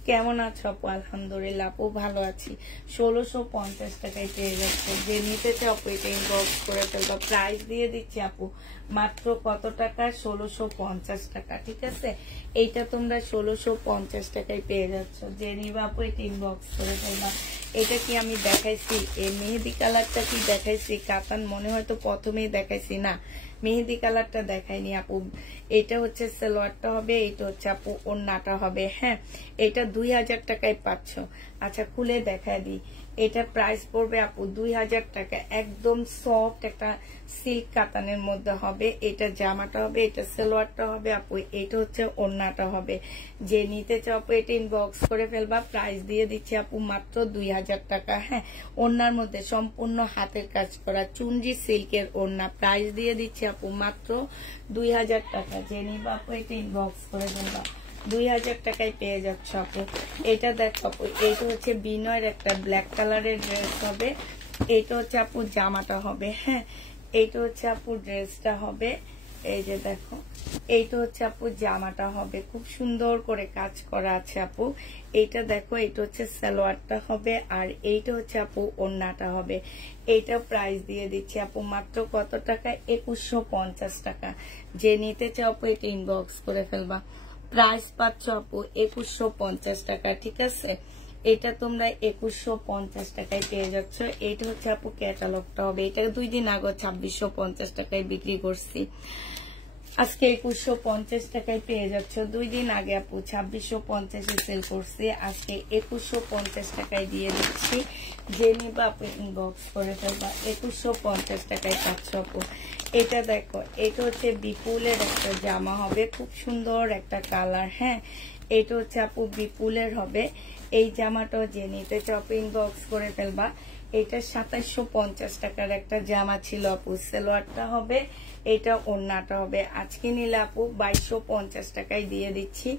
কেমন আছো আপু? আলহামদুলিল্লাহ আপু ভালো আছি। 1650 টাকায় পেয়ে যাচ্ছে। যে নিতে চাও আপু এটা ইনবক্স করে ফেলবা। প্রাইস দিয়ে দিচ্ছি আপু মাত্র কত টাকা? 1650 টাকা, ঠিক আছে? এইটা তোমরা 1650 টাকায় পেয়ে যাচ্ছ। যে নিবা আপু এটা ইনবক্স করে ফেলবা। এটা কি আমি দেখাইছি? এই মেহেদি কালারটা কি দেখাইছি? কাতান মনে হয়তো প্রথমেই দেখাইছি, না মেহেদি কালারটা দেখাইনি আপু। এটা হচ্ছে সালোয়ারটা হবে, এটা হচ্ছে আপু ওড়নাটা হবে, হ্যাঁ এটা 2000 টাকায় পাচ্ছ। আচ্ছা খুলে দেখাই দিই। এটার প্রাইস পড়বে আপু 2000 টাকা। একদম সফট একটা সিল্ক কাতানের মধ্যে হবে। এটা জামাটা হবে, এটা সালোয়ারটা হবে আপু, এটা হচ্ছে ওড়নাটা হবে। যে নিতে চাও আপু এটা ইনবক্স করে ফেলবা। প্রাইস দিয়ে দিচ্ছি আপু মাত্র 2000 টাকা, হ্যাঁ ওড়নার মধ্যে সম্পূর্ণ হাতের কাজ করা চুনরি সিল্কের ওড়না। প্রাইস দিয়ে দিচ্ছি আপু মাত্র 2000 টাকা। যে নিবা আপু এটা ইনবক্স করে ফেলবা। 2000 টাকায় পেয়ে যাচ্ছ আপু। এটা দেখো আপু, এটা হচ্ছে বিনয়ের একটা ব্ল্যাক কালারের ড্রেস হবে। এটা হচ্ছে আপু জামাটা হবে, হ্যাঁ এইটা হচ্ছে আপু ড্রেসটা হবে, এই যে দেখো এইটা হচ্ছে আপু জামাটা হবে, খুব সুন্দর করে কাজ করা আছে আপু। এইটা দেখো, এইটা হচ্ছে সালোয়ারটা হবে, আর এইটা হচ্ছে আপু ওড়নাটা হবে। এইটা প্রাইস দিয়ে দিচ্ছি আপু মাত্র কত টাকা? 2150 টাকা। যে নিতে চাও আপু এটা ইনবক্স করে ফেলবা। প্রাইস পাচ্ছ আপু 2150 টাকা, ঠিক আছে? এটা তোমরা 2150 টাকায় পেয়ে যাচ্ছ। এটা হচ্ছে আপু ক্যাটালগটা হবে, এটা 2 দিন আগে 2650 টাকায় বিক্রি করছি, আজকে 2150 টাকায় পেয়ে যাচ্ছ। 2 দিন আগে আপু 2650-এ সেল করছি, আজকে 2150 টাকায় দিয়ে দিচ্ছি। যে নিবা আপু ইনবক্স করে ফেলবা, 2150 টাকায় পাচ্ছ আপু। এটা দেখো, এটা হচ্ছে বিপুলের একটা জামা হবে, খুব সুন্দর একটা কালার। হ্যাঁ, এটা হচ্ছে আপু বিপুলের হবে। এই জামাটাও যে নিতে চাও ইনবক্স করে ফেলবা। এটা 2750 টাকার একটা জামা ছিল আপু, সালোয়ারটা হবে, এটা ওড়নাটা হবে। আজকে নিলে আপু 2250 টাকায় দিয়ে দিচ্ছি।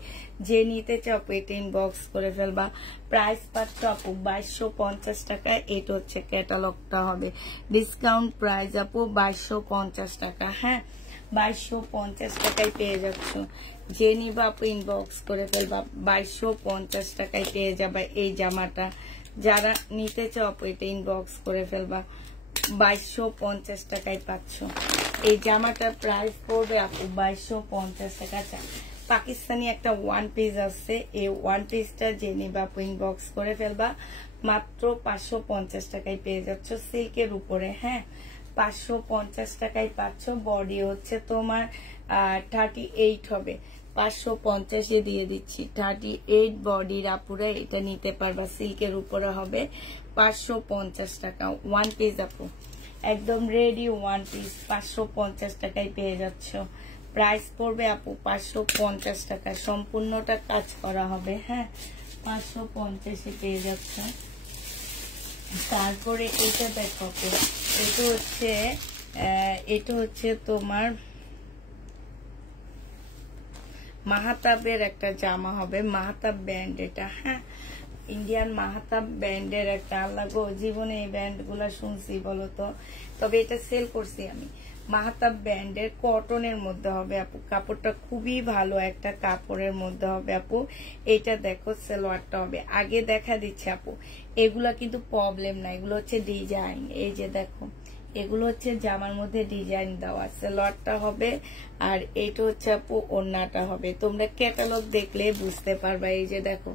যে নিতে চাও আপু এটা ইনবক্স করে ফেলবা। প্রাইস পাচ্ছ আপু 2250 টাকা। এটা হচ্ছে ক্যাটালগটা হবে, ডিসকাউন্ট প্রাইস আপু 2250 টাকা। হ্যাঁ, 2250 টাকায় পেয়ে যাচ্ছ। যে নিবা আপু ইনবক্স করে ফেলবা, 2250 টাকায় পেয়ে যাবে এই জামাটা। যারা নিতে চাও আপু এটা ইনবক্স করে ফেলবা, 2250 টাকায় পাচ্ছ। এই জামাটার প্রাইস পড়বে আপু 2250 টাকা। পাকিস্তানি একটা ওয়ান পিস আছে, এই ওয়ান পিসটা যে নিবা আপু ইনবক্স করে ফেলবা, মাত্র 550 টাকায় পেয়ে যাচ্ছ সিল্কের উপরে। হ্যাঁ, 550 টাকায় পাচ্ছ। বডি হচ্ছে তোমার 38 হবে, 550-এ দিয়ে দিচ্ছি। 38 বডির আপুরা এটা নিতে পারবা, সিল্কের উপরে হবে, 550 টাকা। ওয়ান পিস আপু, একদম রেডি ওয়ান পিস 550 টাকায় পেয়ে যাচ্ছ। প্রাইস পড়বে আপু 550 টাকা, সম্পূর্ণটা কাজ করা হবে। হ্যাঁ, 550-এ পেয়ে যাচ্ছ। তারপরে এটা দেখো, এটা হচ্ছে তোমার মাহাতাবের একটা জামা হবে, মাহাতাব ব্যান্ড এটা। হ্যাঁ, ইন্ডিয়ান মাহাতাব ব্যান্ডের একটা, আল্লাহ গো, জীবনে এই ব্যান্ড গুলা শুনছি বলতো, তবে এটা সেল করছি আমি। মাহাতাব ব্যান্ডের কটনের মধ্যে হবে আপু, কাপড়টা খুবই ভালো একটা কাপড়ের মধ্যে হবে আপু। এটা দেখো সালোয়ারটা হবে, আগে দেখা দিচ্ছে আপু। এগুলা কিন্তু প্রবলেম না, এগুলো হচ্ছে ডিজাইন। এই যে দেখো, এগুলো হচ্ছে জামার মধ্যে ডিজাইন দেওয়া। সালোয়ারটা হবে, আর এইটা হচ্ছে আপু ওড়নাটা হবে। তোমরা ক্যাটালগ দেখলে বুঝতে পারবা। এই যে দেখো,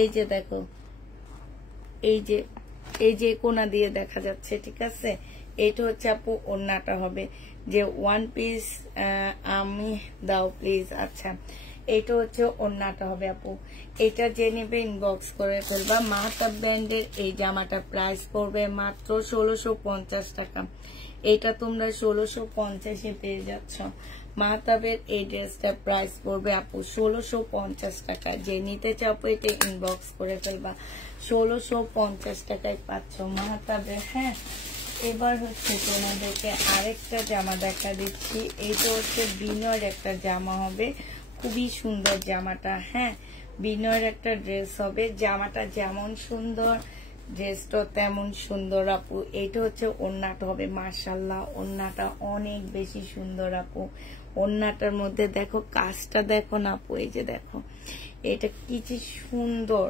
এই যে দেখো, এই যে কোনা দিয়ে দেখা যাচ্ছে, ঠিক আছে? এটা হচ্ছে আপু ওড়নাটা হবে। যে ওয়ান পিস আমি দাও প্লিজ। আচ্ছা, এটা হচ্ছে ওড়নাটা হবে আপু। এটা যে নেবে ইনবক্স করে ফেলবা। মাহাতাব ব্যান্ডের এই জামাটা প্রাইস পড়বে মাত্র 1650 টাকা। এটা তোমরা 1650-এ পেয়ে যাচ্ছ। মাহাতাবের এই ড্রেসটা প্রাইস পড়বে আপু 1650 টাকা। যে নিতে চাও এটা ইনবক্স করে ফেলবা, 1650 টাকায় পাচ্ছ মাহাতাবের। হ্যাঁ, এবার হচ্ছে তোমাদেরকে আরেকটা জামা দেখা দিচ্ছি। এইটা হচ্ছে বিনয়ের একটা জামা হবে, খুবই সুন্দর জামাটা। হ্যাঁ, বিনয়ের একটা ড্রেস হবে, জামাটা যেমন সুন্দর ড্রেসটা তেমন সুন্দর আপু। এইটা হচ্ছে ওড়নাটা হবে, মাশাআল্লাহ ওড়নাটা অনেক বেশি সুন্দর আপু। ওড়নাটার মধ্যে দেখো কাজটা দেখো না আপু, এই যে দেখো এটা কি সুন্দর।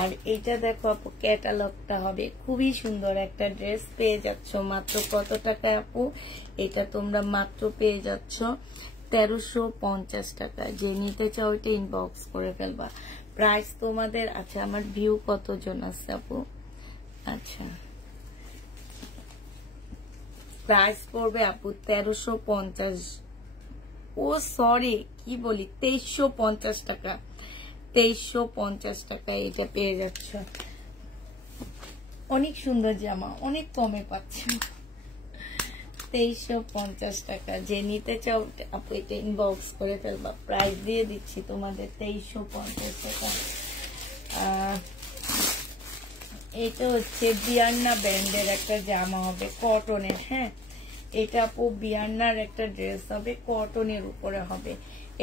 আর এটা দেখো আপু ক্যাটালগটা হবে, খুবই সুন্দর একটা ড্রেস পেয়ে যাচ্ছ মাত্র কত টাকায় আপু? এটা তোমরা মাত্র পেয়ে যাচ্ছ 1350 টাকা। যে নিতে চাও এটা ইনবক্স করে ফেলবা। প্রাইস তোমাদের, আচ্ছা আমার ভিউ কতজন আছে আপু? আচ্ছা, প্রাইস পড়বে আপু 1350। ও সরি, কি বলি, 2350 টাকা। 2350 টাকায় এটা পেয়ে যাচ্ছ। অনেক সুন্দর জামা, অনেক কমে পাচ্ছ, 2350 টাকা। যে নিতে চাও আপু এটা ইনবক্স করে ফেলবা। প্রাইস দিয়ে দিচ্ছি তোমাদের 2350 টাকা। এটা হচ্ছে বিয়ান্না ব্র্যান্ডের একটা জামা হবে, কটনের। হ্যাঁ, এটা আপু বিয়ান্নার একটা ড্রেস হবে, কটনের উপরে হবে।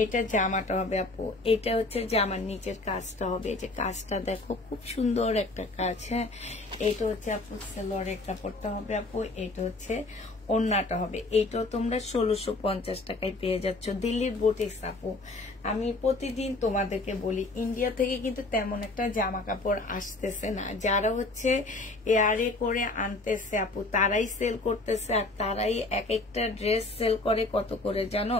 এটা জামাটা হবে আপু। এটা হচ্ছে জামার নিচের কাজটা হবে, এই যে কাজটা দেখো, খুব সুন্দর একটা কাজ। হ্যাঁ, এটা হচ্ছে আপু সালোয়ারের কাপড়টা হবে আপু। এটা হচ্ছে ওড়নাটা হবে। এইটাও তোমরা 1650 টাকায় পেয়ে যাচ্ছ। দিল্লির বুটিক্স আপু, আমি প্রতিদিন তোমাদেরকে বলি ইন্ডিয়া থেকে কিন্তু তেমন একটা জামা কাপড় আসতেছে না। যারা হচ্ছে এয়ারে করে আনতেছে আপু তারাই সেল করতেছে, আর তারাই এক একটা ড্রেস সেল করে কত করে জানো?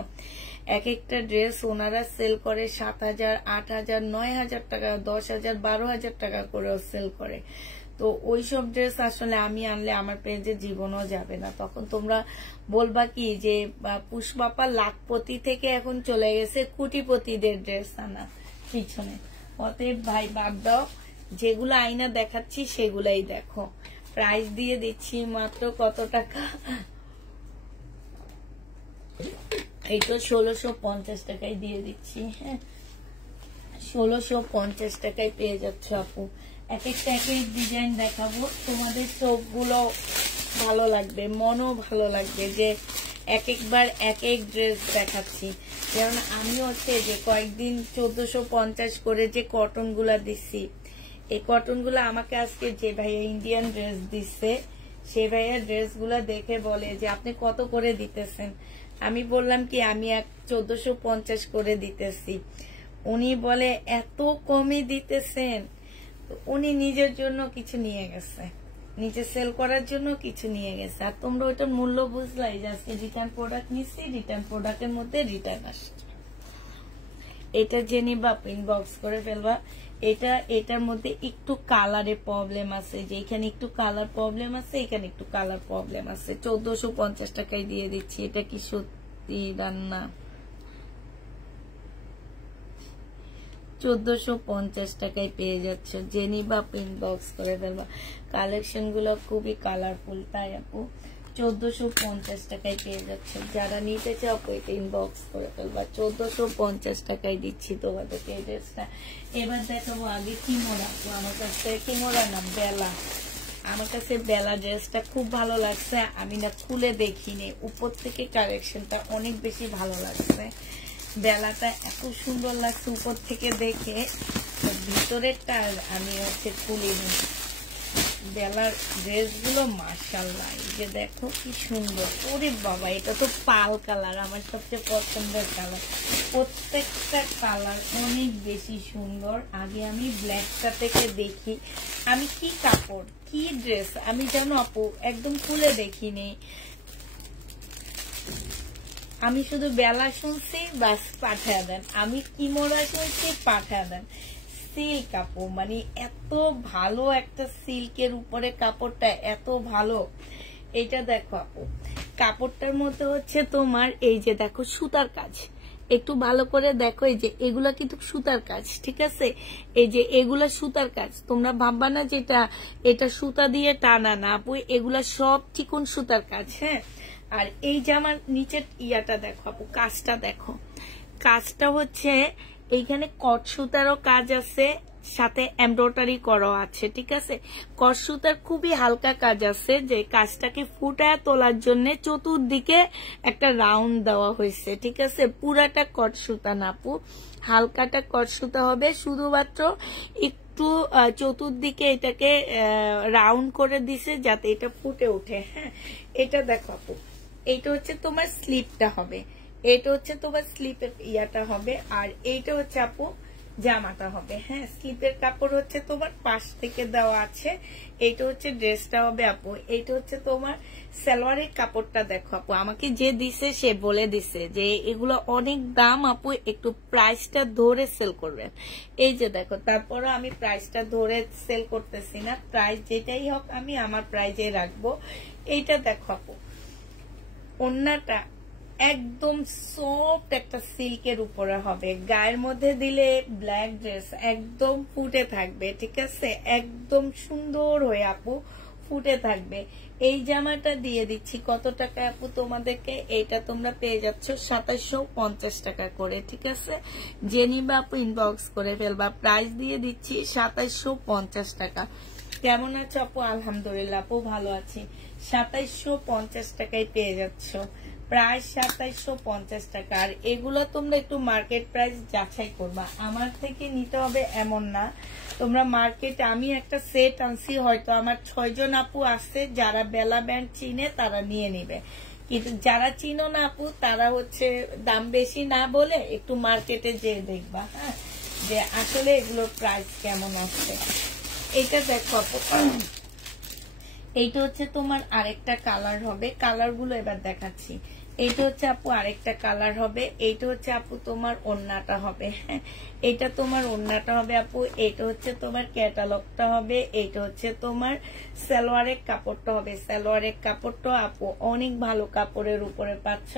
এক একটা ড্রেস ওনারা সেল করে 7000, 8000, 9000 টাকা, 10000, 12000 টাকা করেও সেল করে। তো ওইসব ড্রেস আসলে আমি আনলে আমার পেজে জীবনও যাবে না। তখন তোমরা বলবা কি যে পুষ্পাপা লাখপতি থেকে এখন চলে গেছে কোটিপতিদের ড্রেস আনা পিছনে। অতএব ভাই বাদ দাও, যেগুলো আইনা দেখাচ্ছি সেগুলাই দেখো। প্রাইস দিয়ে দিচ্ছি মাত্র কত টাকা, এই তো 1650 টাকায় দিয়ে দিচ্ছি। হ্যাঁ, 1650 টাকায় পেয়ে যাচ্ছ আপু। এক একটা এক এক ডিজাইন দেখাবো, তোমাদের চোখগুলো ভালো লাগবে, মনও ভালো লাগবে যে এক একবার এক এক ড্রেস দেখাচ্ছি। যেমন আমি হচ্ছে যে কয়েকদিন 1450 করে যে কটন গুলা দিচ্ছি, এই কটন গুলা আমাকে আজকে যে ভাইয়া ইন্ডিয়ান ড্রেস দিচ্ছে সে ভাইয়া ড্রেস গুলা দেখে বলে যে আপনি কত করে দিতেছেন। আমি বললাম কি আমি 1450 করে দিতেছি। উনি বলে এত কমই দিতেছেন। তো উনি নিজের জন্য কিছু নিয়ে গেছে, নিজে সেল করার জন্য কিছু নিয়ে গেছে। আর তোমরা ওইটার মূল্য বুঝলাই যে আজকে রিটার্ন প্রোডাক্ট নিচ্ছি, রিটার্ন প্রোডাক্টের মধ্যে রিটার্ন আসছে। এটা জেনে বা ইনবক্স করে ফেলবা। এটার মধ্যে একটু কালারে প্রবলেম আছে, যে এখানে একটু কালার প্রবলেম আছে, এখানে একটু কালার প্রবলেম আছে। 1450 টাকায় দিয়ে দিচ্ছি। এটা কি সত্যি রান্না? 1450 টাকায় পেয়ে যাচ্ছ। জেনিবা ইনবক্স করে ফেলবা। কালেকশন গুলো খুবই কালারফুল, তাই আপু 1450 টাকায় পেয়ে যাচ্ছ। যারা নিতে চাও এটা ইনবক্স করে ফেলবা। 1450 টাকায় দিচ্ছি তোমাদেরকে এই ড্রেসটা। এবার দেখাবো আগে কিমোরা। আমার কাছে কিমোরা না বেলা, আমার কাছে বেলা ড্রেসটা খুব ভালো লাগছে। আমি না খুলে দেখিনি, উপর থেকে কালেকশনটা অনেক বেশি ভালো লাগছে। বেলাটা এত সুন্দর লাগছে উপর থেকে দেখে, ভিতরেরটা আমি হচ্ছে খুলিনি। বেলার ড্রেসগুলো মাশাআল্লাহ, এই যে দেখো কি সুন্দর। ওরে বাবা, এটা তো পাল কালার, আমার সবচেয়ে পছন্দের কালার। প্রত্যেকটা কালার অনেক বেশি সুন্দর। আগে আমি ব্ল্যাকটা থেকে দেখি আমি কি কাপড় কি ড্রেস, আমি যেন আপু একদম খুলে দেখিনি। আমি শুধু বেলা শুনছি বাস পাঠায় দেন, আমি কিমোরা শুনছি পাঠায় দেন। সিল্ক কাপড় মানে এত ভালো একটা সিল্কের উপরে কাপড়টা এত ভালো। এটা দেখো আপু, কাপড়টার মধ্যে হচ্ছে তোমার এই যে দেখো সুতার কাজ, একটু ভালো করে দেখো। এই যে এগুলা কিন্তু সুতার কাজ, ঠিক আছে? এই যে এগুলা সুতার কাজ, তোমরা ভাববা না যেটা এটা সুতা দিয়ে টানা না আপু, এগুলা সব চিকন সুতার কাজ। হ্যাঁ, আর এই জামার নিচের ইয়াটা দেখো আপু, কাজটা দেখো। কাজটা হচ্ছে এইখানে কট সুতারও কাজ আছে, সাথে এমব্রয়ডারি করা আছে, ঠিক আছে? কট সুতার খুবই হালকা কাজ আছে, যে কাজটাকে ফুটায় তোলার জন্য চতুর্দিকে একটা রাউন্ড দেওয়া হয়েছে, ঠিক আছে? পুরাটা কট সুতা না আপু, হালকাটা কট সুতা হবে, শুধুমাত্র একটু চতুর্দিকে এটাকে রাউন্ড করে দিছে যাতে এটা ফুটে ওঠে। হ্যাঁ, এটা দেখো আপু, এইটা হচ্ছে তোমার স্লিপটা হবে, এটা হচ্ছে তোমার স্লিপের ইয়াটা হবে, আর এইটা হচ্ছে আপু জামাটা হবে। হ্যাঁ, স্লিপের কাপড় হচ্ছে তোমার পাশ থেকে দেওয়া আছে, এইটা হচ্ছে ড্রেসটা হবে আপু। এইটা হচ্ছে তোমার সালোয়ারের কাপড়টা দেখো আপু, আমাকে যে দিছে সে বলে দিছে যে এগুলো অনেক দাম আপু, একটু প্রাইসটা ধরে সেল করবেন। এই যে দেখো, তারপরও আমি প্রাইসটা ধরে সেল করতেছি না, প্রাইস যেটাই হোক আমি আমার প্রাইজে রাখবো। এইটা দেখো আপু, ওন্নাটা একদম সফট একটা সিল্কের উপরে হবে, গায়ের মধ্যে দিলে ব্ল্যাক ড্রেস একদম ফুটে থাকবে, ঠিক আছে? একদম সুন্দর হয়ে আপু ফুটে থাকবে। এই জামাটা দিয়ে দিচ্ছি কত টাকা আপু তোমাদেরকে? এইটা তোমরা পেয়ে যাচ্ছ 2750 টাকা করে, ঠিক আছে? জেনিবা আপু ইনবক্স করে ফেলবা। প্রাইস দিয়ে দিচ্ছি 2750 টাকা। কেমন আছো আপু? আলহামদুলিল্লাহ আপু ভালো আছি। 2750 টাকায় পেয়ে যাচ্ছ। প্রাইস 2750 টাকা। আর এগুলো তোমরা একটু মার্কেট প্রাইস যাচাই করবা, আমার থেকে নিতে হবে এমন না। তোমরা মার্কেটে, আমি একটা সেট আনছি, হয়তো আমার 6 জন আপু আছে যারা বেলা ব্যান্ড চিনে, তারা নিয়ে নিবে। কিন্তু যারা চিনো না আপু, তারা হচ্ছে দাম বেশি না বলে একটু মার্কেটে যেয়ে দেখবা, হ্যাঁ, যে আসলে এগুলোর প্রাইস কেমন আছে। এটা দেখো আপু, এইটা হচ্ছে তোমার আরেকটা কালার হবে, কালার গুলো এবার দেখাচ্ছি। এইটা হচ্ছে আপু আরেকটা কালার হবে, এইটা হচ্ছে আপু তোমার ওড়নাটা হবে, হ্যাঁ, এটা তোমার ওড়নাটা হবে আপু, এটা হচ্ছে তোমার ক্যাটালগটা হবে, এইটা হচ্ছে তোমার সালোয়ারের কাপড়টা হবে। সালোয়ারের কাপড়টা আপু অনেক ভালো কাপড়ের উপরে পাচ্ছ।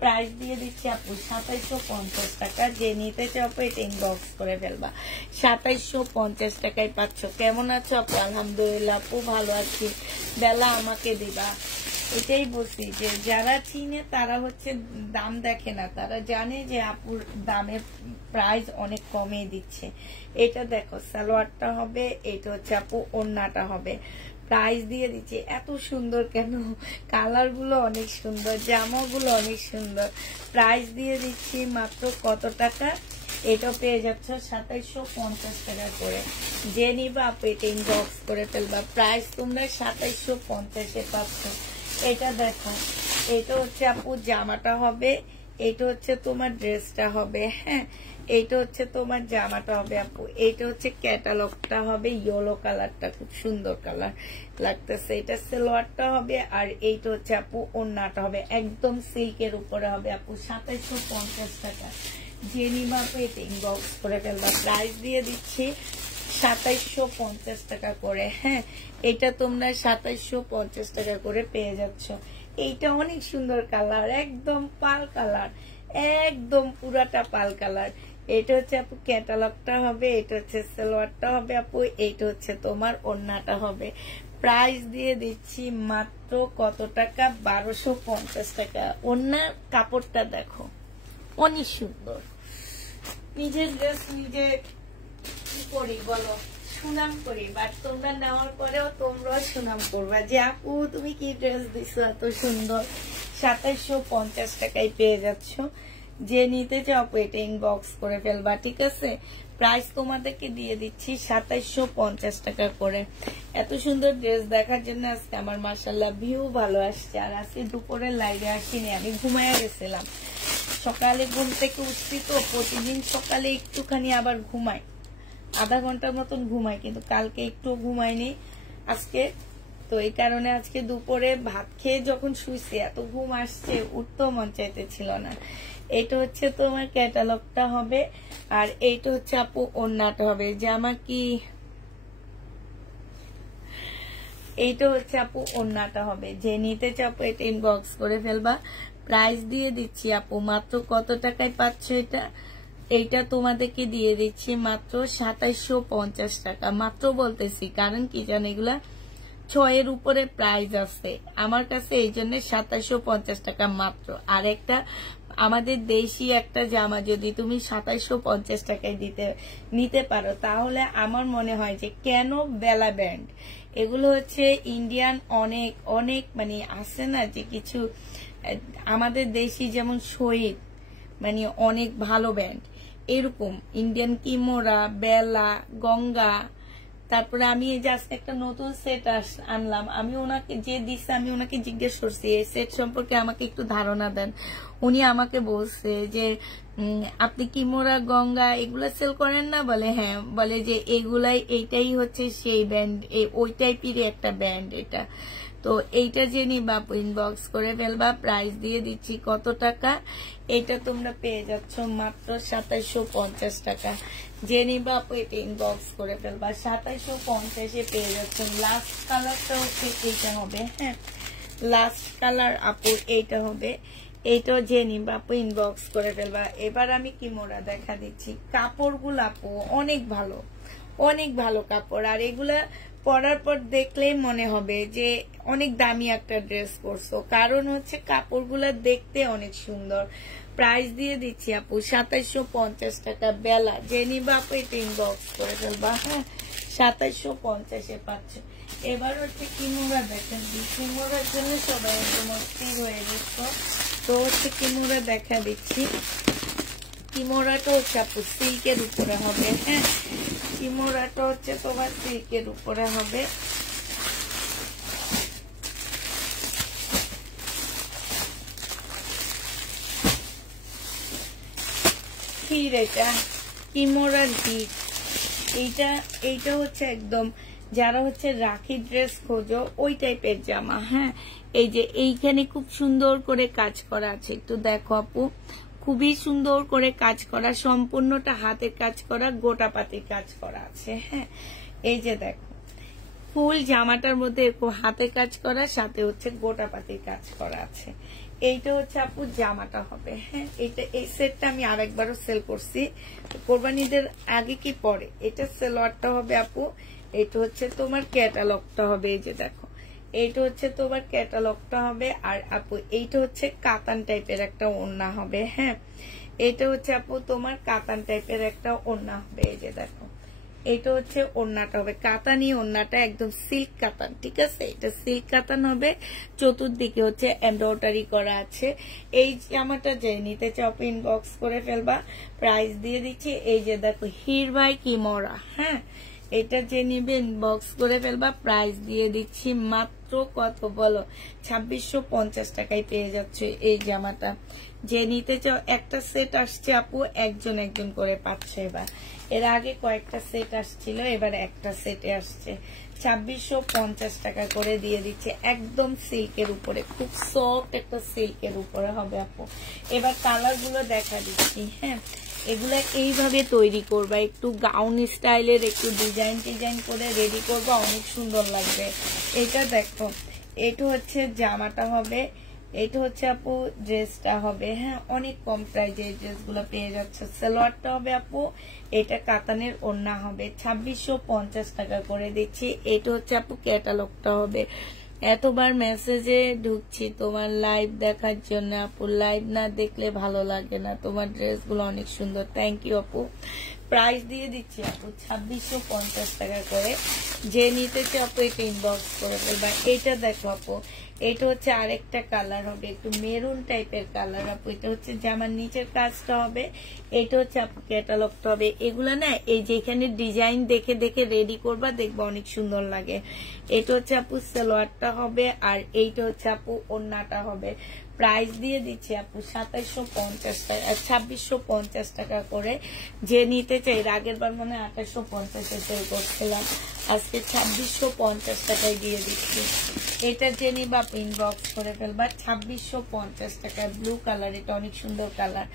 প্রাইস দিয়ে দিচ্ছি আপু 2750 টাকা। যে নিতে চাও আপু এটা ইনবক্স করে ফেলবা। 2750 টাকায় পাচ্ছ। কেমন আছো আপু? আলহামদুলিল্লাহ আপু ভালো আছি। বেলা আমাকে দিবা, এটাই বলছি যে যারা চিনে তারা হচ্ছে দাম দেখে না, তারা জানে যে আপুর দামের প্রাইস অনেক কমে দিচ্ছে। এটা দেখো সালোয়ারটা হবে, এটা হচ্ছে আপু ওড়নাটা হবে। প্রাইস দিয়ে দিচ্ছি। এত সুন্দর কেন? কালার গুলো অনেক সুন্দর, জামাগুলো অনেক সুন্দর। প্রাইস দিয়ে দিচ্ছি মাত্র কত টাকা? এটা পেয়ে যাচ্ছ 2750 টাকা করে। যে নিবা আপু এটা ইনবক্স করে ফেলবা। প্রাইস তোমরা 2750-এ পাচ্ছ। এটা দেখো, এটা হচ্ছে আপু জামাটা হবে, এটা হচ্ছে তোমার ড্রেসটা হবে, হ্যাঁ, এইটা হচ্ছে তোমার জামাটা হবে আপু, এইটা হচ্ছে ক্যাটালগটা হবে, ইয়েলো কালারটা খুব সুন্দর কালার লাগতেছে। এটা সালোয়ারটা হবে, আর এইটা হচ্ছে আপু ওড়নাটা হবে, একদম সিল্কের উপরে হবে আপু। 2750 টাকা। যে নিবা আপু এটা ইনবক্স করে ফেলবা। প্রাইস দিয়ে দিচ্ছি 2750 টাকা করে, হ্যাঁ, এটা তোমরা 2750 টাকা করে পেয়ে যাচ্ছ। এইটা অনেক সুন্দর কালার, একদম পাল কালার, একদম পুরাটা পাল কালার। এটা হচ্ছে আপু ক্যাটালগটা হবে, এটা হচ্ছে সালোয়ারটা হবে আপু, এইটা হচ্ছে তোমার ওড়নাটা হবে। প্রাইস দিয়ে দিচ্ছি মাত্র কত টাকা? 1250 টাকা। ওড়নার কাপড়টা দেখো অনেক সুন্দর। নিজের ড্রেস নিজে কি করি বলো, সুনাম করি, বাট তোমরা নেওয়ার পরেও তোমরাও সুনাম করবা যে আপু তুমি কি ড্রেস দিছো এত সুন্দর। 2750 টাকায় পেয়ে যাচ্ছ। যে নিতে চাও আপু এটা ইনবক্স করে ফেলবা, ঠিক আছে? প্রাইস তোমাদেরকে দিয়ে দিচ্ছি 2750 টাকা করে। এত সুন্দর ড্রেস দেখার জন্য আজকে আমার মাশাআল্লাহ ভিউ ভালো আসছে। আর আজকে দুপুরের লাইভে আসিনি, আমি ঘুমাইয়া গেছিলাম। সকালে ঘুম থেকে উঠছি তো, প্রতিদিন সকালে একটুখানি আবার ঘুমাই, আধা ঘন্টার মতন ঘুমাই, কিন্তু কালকে একটু ঘুমাইনি আজকে। তো এই কারণে আজকে দুপুরে ভাত খেয়ে যখন শুইছি এত ঘুম আসছে, উঠতেও মন চাইতেছিল না। এইটা হচ্ছে তোমার ক্যাটালগটা হবে, আর এইটা হচ্ছে আপু ওড়নাটা হবে। জামা কি, এইটা হচ্ছে আপু ওড়নাটা হবে। যে নিতে চাও আপু এটা ইনবক্স করে ফেলবা। প্রাইস দিয়ে দিচ্ছি আপু মাত্র কত টাকায় পাচ্ছ এটা? এইটা তোমাদেরকে দিয়ে দিচ্ছি মাত্র 2750 টাকা। মাত্র বলতেছি কারণ কি জানো, এগুলা 6-এর উপরে প্রাইস আছে আমার কাছে, এই জন্য 2750 টাকা মাত্র। আর একটা আমাদের দেশি একটা জামা যদি তুমি 2750 টাকায় নিতে পারো, তাহলে আমার মনে হয় যে কেন বেলা ব্যান্ড, এগুলো হচ্ছে ইন্ডিয়ান অনেক অনেক মানে আছে না যে কিছু আমাদের দেশি, যেমন শহীদ মানে অনেক ভালো ব্যান্ড, এরকম ইন্ডিয়ান কিমোরা, বেলা, গঙ্গা। তারপরে আমি এই যে আজকে একটা নতুন সেট আনলাম, আমি ওনাকে যে দিচ্ছে, আমি ওনাকে জিজ্ঞেস করছি এই সেট সম্পর্কে আমাকে একটু ধারণা দেন। উনি আমাকে বলছে যে আপনি কিমোরা, গঙ্গা এগুলা সেল করেন না? বলে হ্যাঁ। বলে যে এগুলাই, এইটাই হচ্ছে সেই ব্যান্ড, ওই টাইপেরই একটা ব্যান্ড এটা। তো এইটা যে নিবা ইনবক্স করে ফেলবা। প্রাইস দিয়ে দিচ্ছি কত টাকা? এটা তোমরা পেয়ে যাচ্ছ মাত্র 2750 টাকা। যে নিবা আপু এটা ইনবক্স করে ফেলবা। 2750-এ পেয়ে যাচ্ছ। লাস্ট কালারটা হচ্ছে এইটা হবে, হ্যাঁ, লাস্ট কালার আপু এইটা হবে। এইটাও যে নিবা আপু ইনবক্স করে ফেলবা। এবার আমি কিমোরা দেখা দিচ্ছি। কাপড়গুলো আপু অনেক ভালো, অনেক ভালো কাপড়। আর এগুলা পরার পর দেখলেই মনে হবে যে অনেক দামি একটা ড্রেস পরছো, কারণ হচ্ছে কাপড়গুলা দেখতে অনেক সুন্দর। প্রাইস দিয়ে দিচ্ছি আপু 2750 টাকা। বেলা যে নিবা আপু এটা ইনবক্স করে ফেলবা, হ্যাঁ, 2750-এ পাচ্ছ। এবার হচ্ছে কিমোরা দেখেন, কিমোরার জন্য সবাই একদম অস্থির হয়ে গেছে। তো হচ্ছে কিমোরা দেখা দিচ্ছি। কিমোরাটা হচ্ছে আপু সিল্কের উপরে হবে। হ্যাঁ, কিমোরাটা হচ্ছে তোমার সিল্কের উপরে হবে। এটা কিমোরার হিট, এইটা হচ্ছে একদম যারা হচ্ছে রাখি ড্রেস খোঁজো ওই টাইপের জামা। হ্যাঁ, এই যে এইখানে খুব সুন্দর করে কাজ করা আছে, একটু দেখো আপু, খুবই সুন্দর করে কাজ করা, সম্পূর্ণটা হাতের কাজ করা, গোটা পাতির কাজ করা আছে। হ্যাঁ, এই যে দেখো ফুল জামাটার মধ্যে হাতের কাজ করা, সাথে হচ্ছে গোটা পাতির কাজ করা আছে। এইটা হচ্ছে আপু জামাটা হবে। হ্যাঁ, এই সেটটা আমি আরেকবারও সেল করছি কোরবানিদের আগে কি পরে। এটা সেলোয়ারটা হবে আপু, এটা হচ্ছে তোমার ক্যাটালগটা হবে। এই যে দেখো, এইটা হচ্ছে তোমার ক্যাটালগটা হবে। আর আপু এইটা হচ্ছে কাতান টাইপের একটা ওড়না হবে। হ্যাঁ, এটা হচ্ছে আপু তোমার কাতান টাইপের একটা ওড়না হবে। এই যে দেখো, এটা হচ্ছে ওড়নাটা হবে কাতানি ওড়নাটা, একদম সিল্ক কাতান। ঠিক আছে, এটা সিল্ক কাতান হবে, চতুর্দিকে হচ্ছে এমব্রয়ডারি করা আছে। এই জামাটা যে নিতে চাও ইনবক্স করে ফেলবা, প্রাইস দিয়ে দিচ্ছি। এই যে দেখো হির বাই কিমোরা। হ্যাঁ, এটা যে নিবে ইনবক্স করে ফেলবা, প্রাইস দিয়ে দিচ্ছি মাত্র কত বলো, 2650 টাকায় পেয়ে যাচ্ছে এই জামাটা। যে নিতে চাও, একটা সেট আসছে আপু, একজন একজন করে পাচ্ছে। এবার এর আগে কয়েকটা সেট আসছিল, এবার একটা সেটে আসছে। 2650 টাকা করে দিয়ে দিচ্ছে, একদম সিল্কের উপরে, খুব সফট একটা সিল্কের উপরে হবে আপু। এবার কালার গুলো দেখা দিচ্ছি। হ্যাঁ, এগুলা এইভাবে তৈরি করবা, একটু গাউন স্টাইলের একটু ডিজাইন করে রেডি করবা, অনেক সুন্দর লাগবে। এটা দেখো, এটা হচ্ছে জামাটা হবে, এটা হচ্ছে আপু ড্রেসটা হবে। হ্যাঁ, অনেক কম প্রাইজে এই ড্রেসগুলো পেয়ে যাচ্ছে। সালোয়ারটা হবে আপু, এটা কাতানের ওড়না হবে, 2650 টাকা করে দিচ্ছি। এটা হচ্ছে আপু ক্যাটালগটা হবে। এতবার মেসেজে ঢুকছি তোমার লাইভ দেখার জন্য আপু, লাইভ না দেখলে ভালো লাগে না। তোমার ড্রেসগুলো অনেক সুন্দর, থ্যাংক ইউ আপু। প্রাইস দিয়ে দিচ্ছি আপু 2650 টাকা করে। যে নিতে চাও আপু এটা ইনবক্স করে ফেলবা। এইটা দেখো আপু, এটা হচ্ছে আরেকটা কালার হবে, একটু মেরুন টাইপের কালার আপু। এটা হচ্ছে জামার নিচের কাজটা হবে, এটা হচ্ছে আপু ক্যাটালগটা হবে। এগুলা না এই যে এখানে ডিজাইন দেখে দেখে রেডি করবা, দেখবা অনেক সুন্দর লাগে। এটা হচ্ছে আপু সালোয়ারটা হবে, আর এইটা হচ্ছে আপু ওড়নাটা হবে। প্রাইস দিয়ে দিচ্ছি আপু 2750 টাকা, 2650 টাকা করে। যে নিতে চাই, আগের বার মনে 2850 সেল করছিলাম, আজকে 2650 টাকায় দিয়ে দিচ্ছি। এটা যে নিবা ইনবক্স করে ফেলবা, 2650 টাকা। ব্লু কালার, এটা অনেক সুন্দর কালার।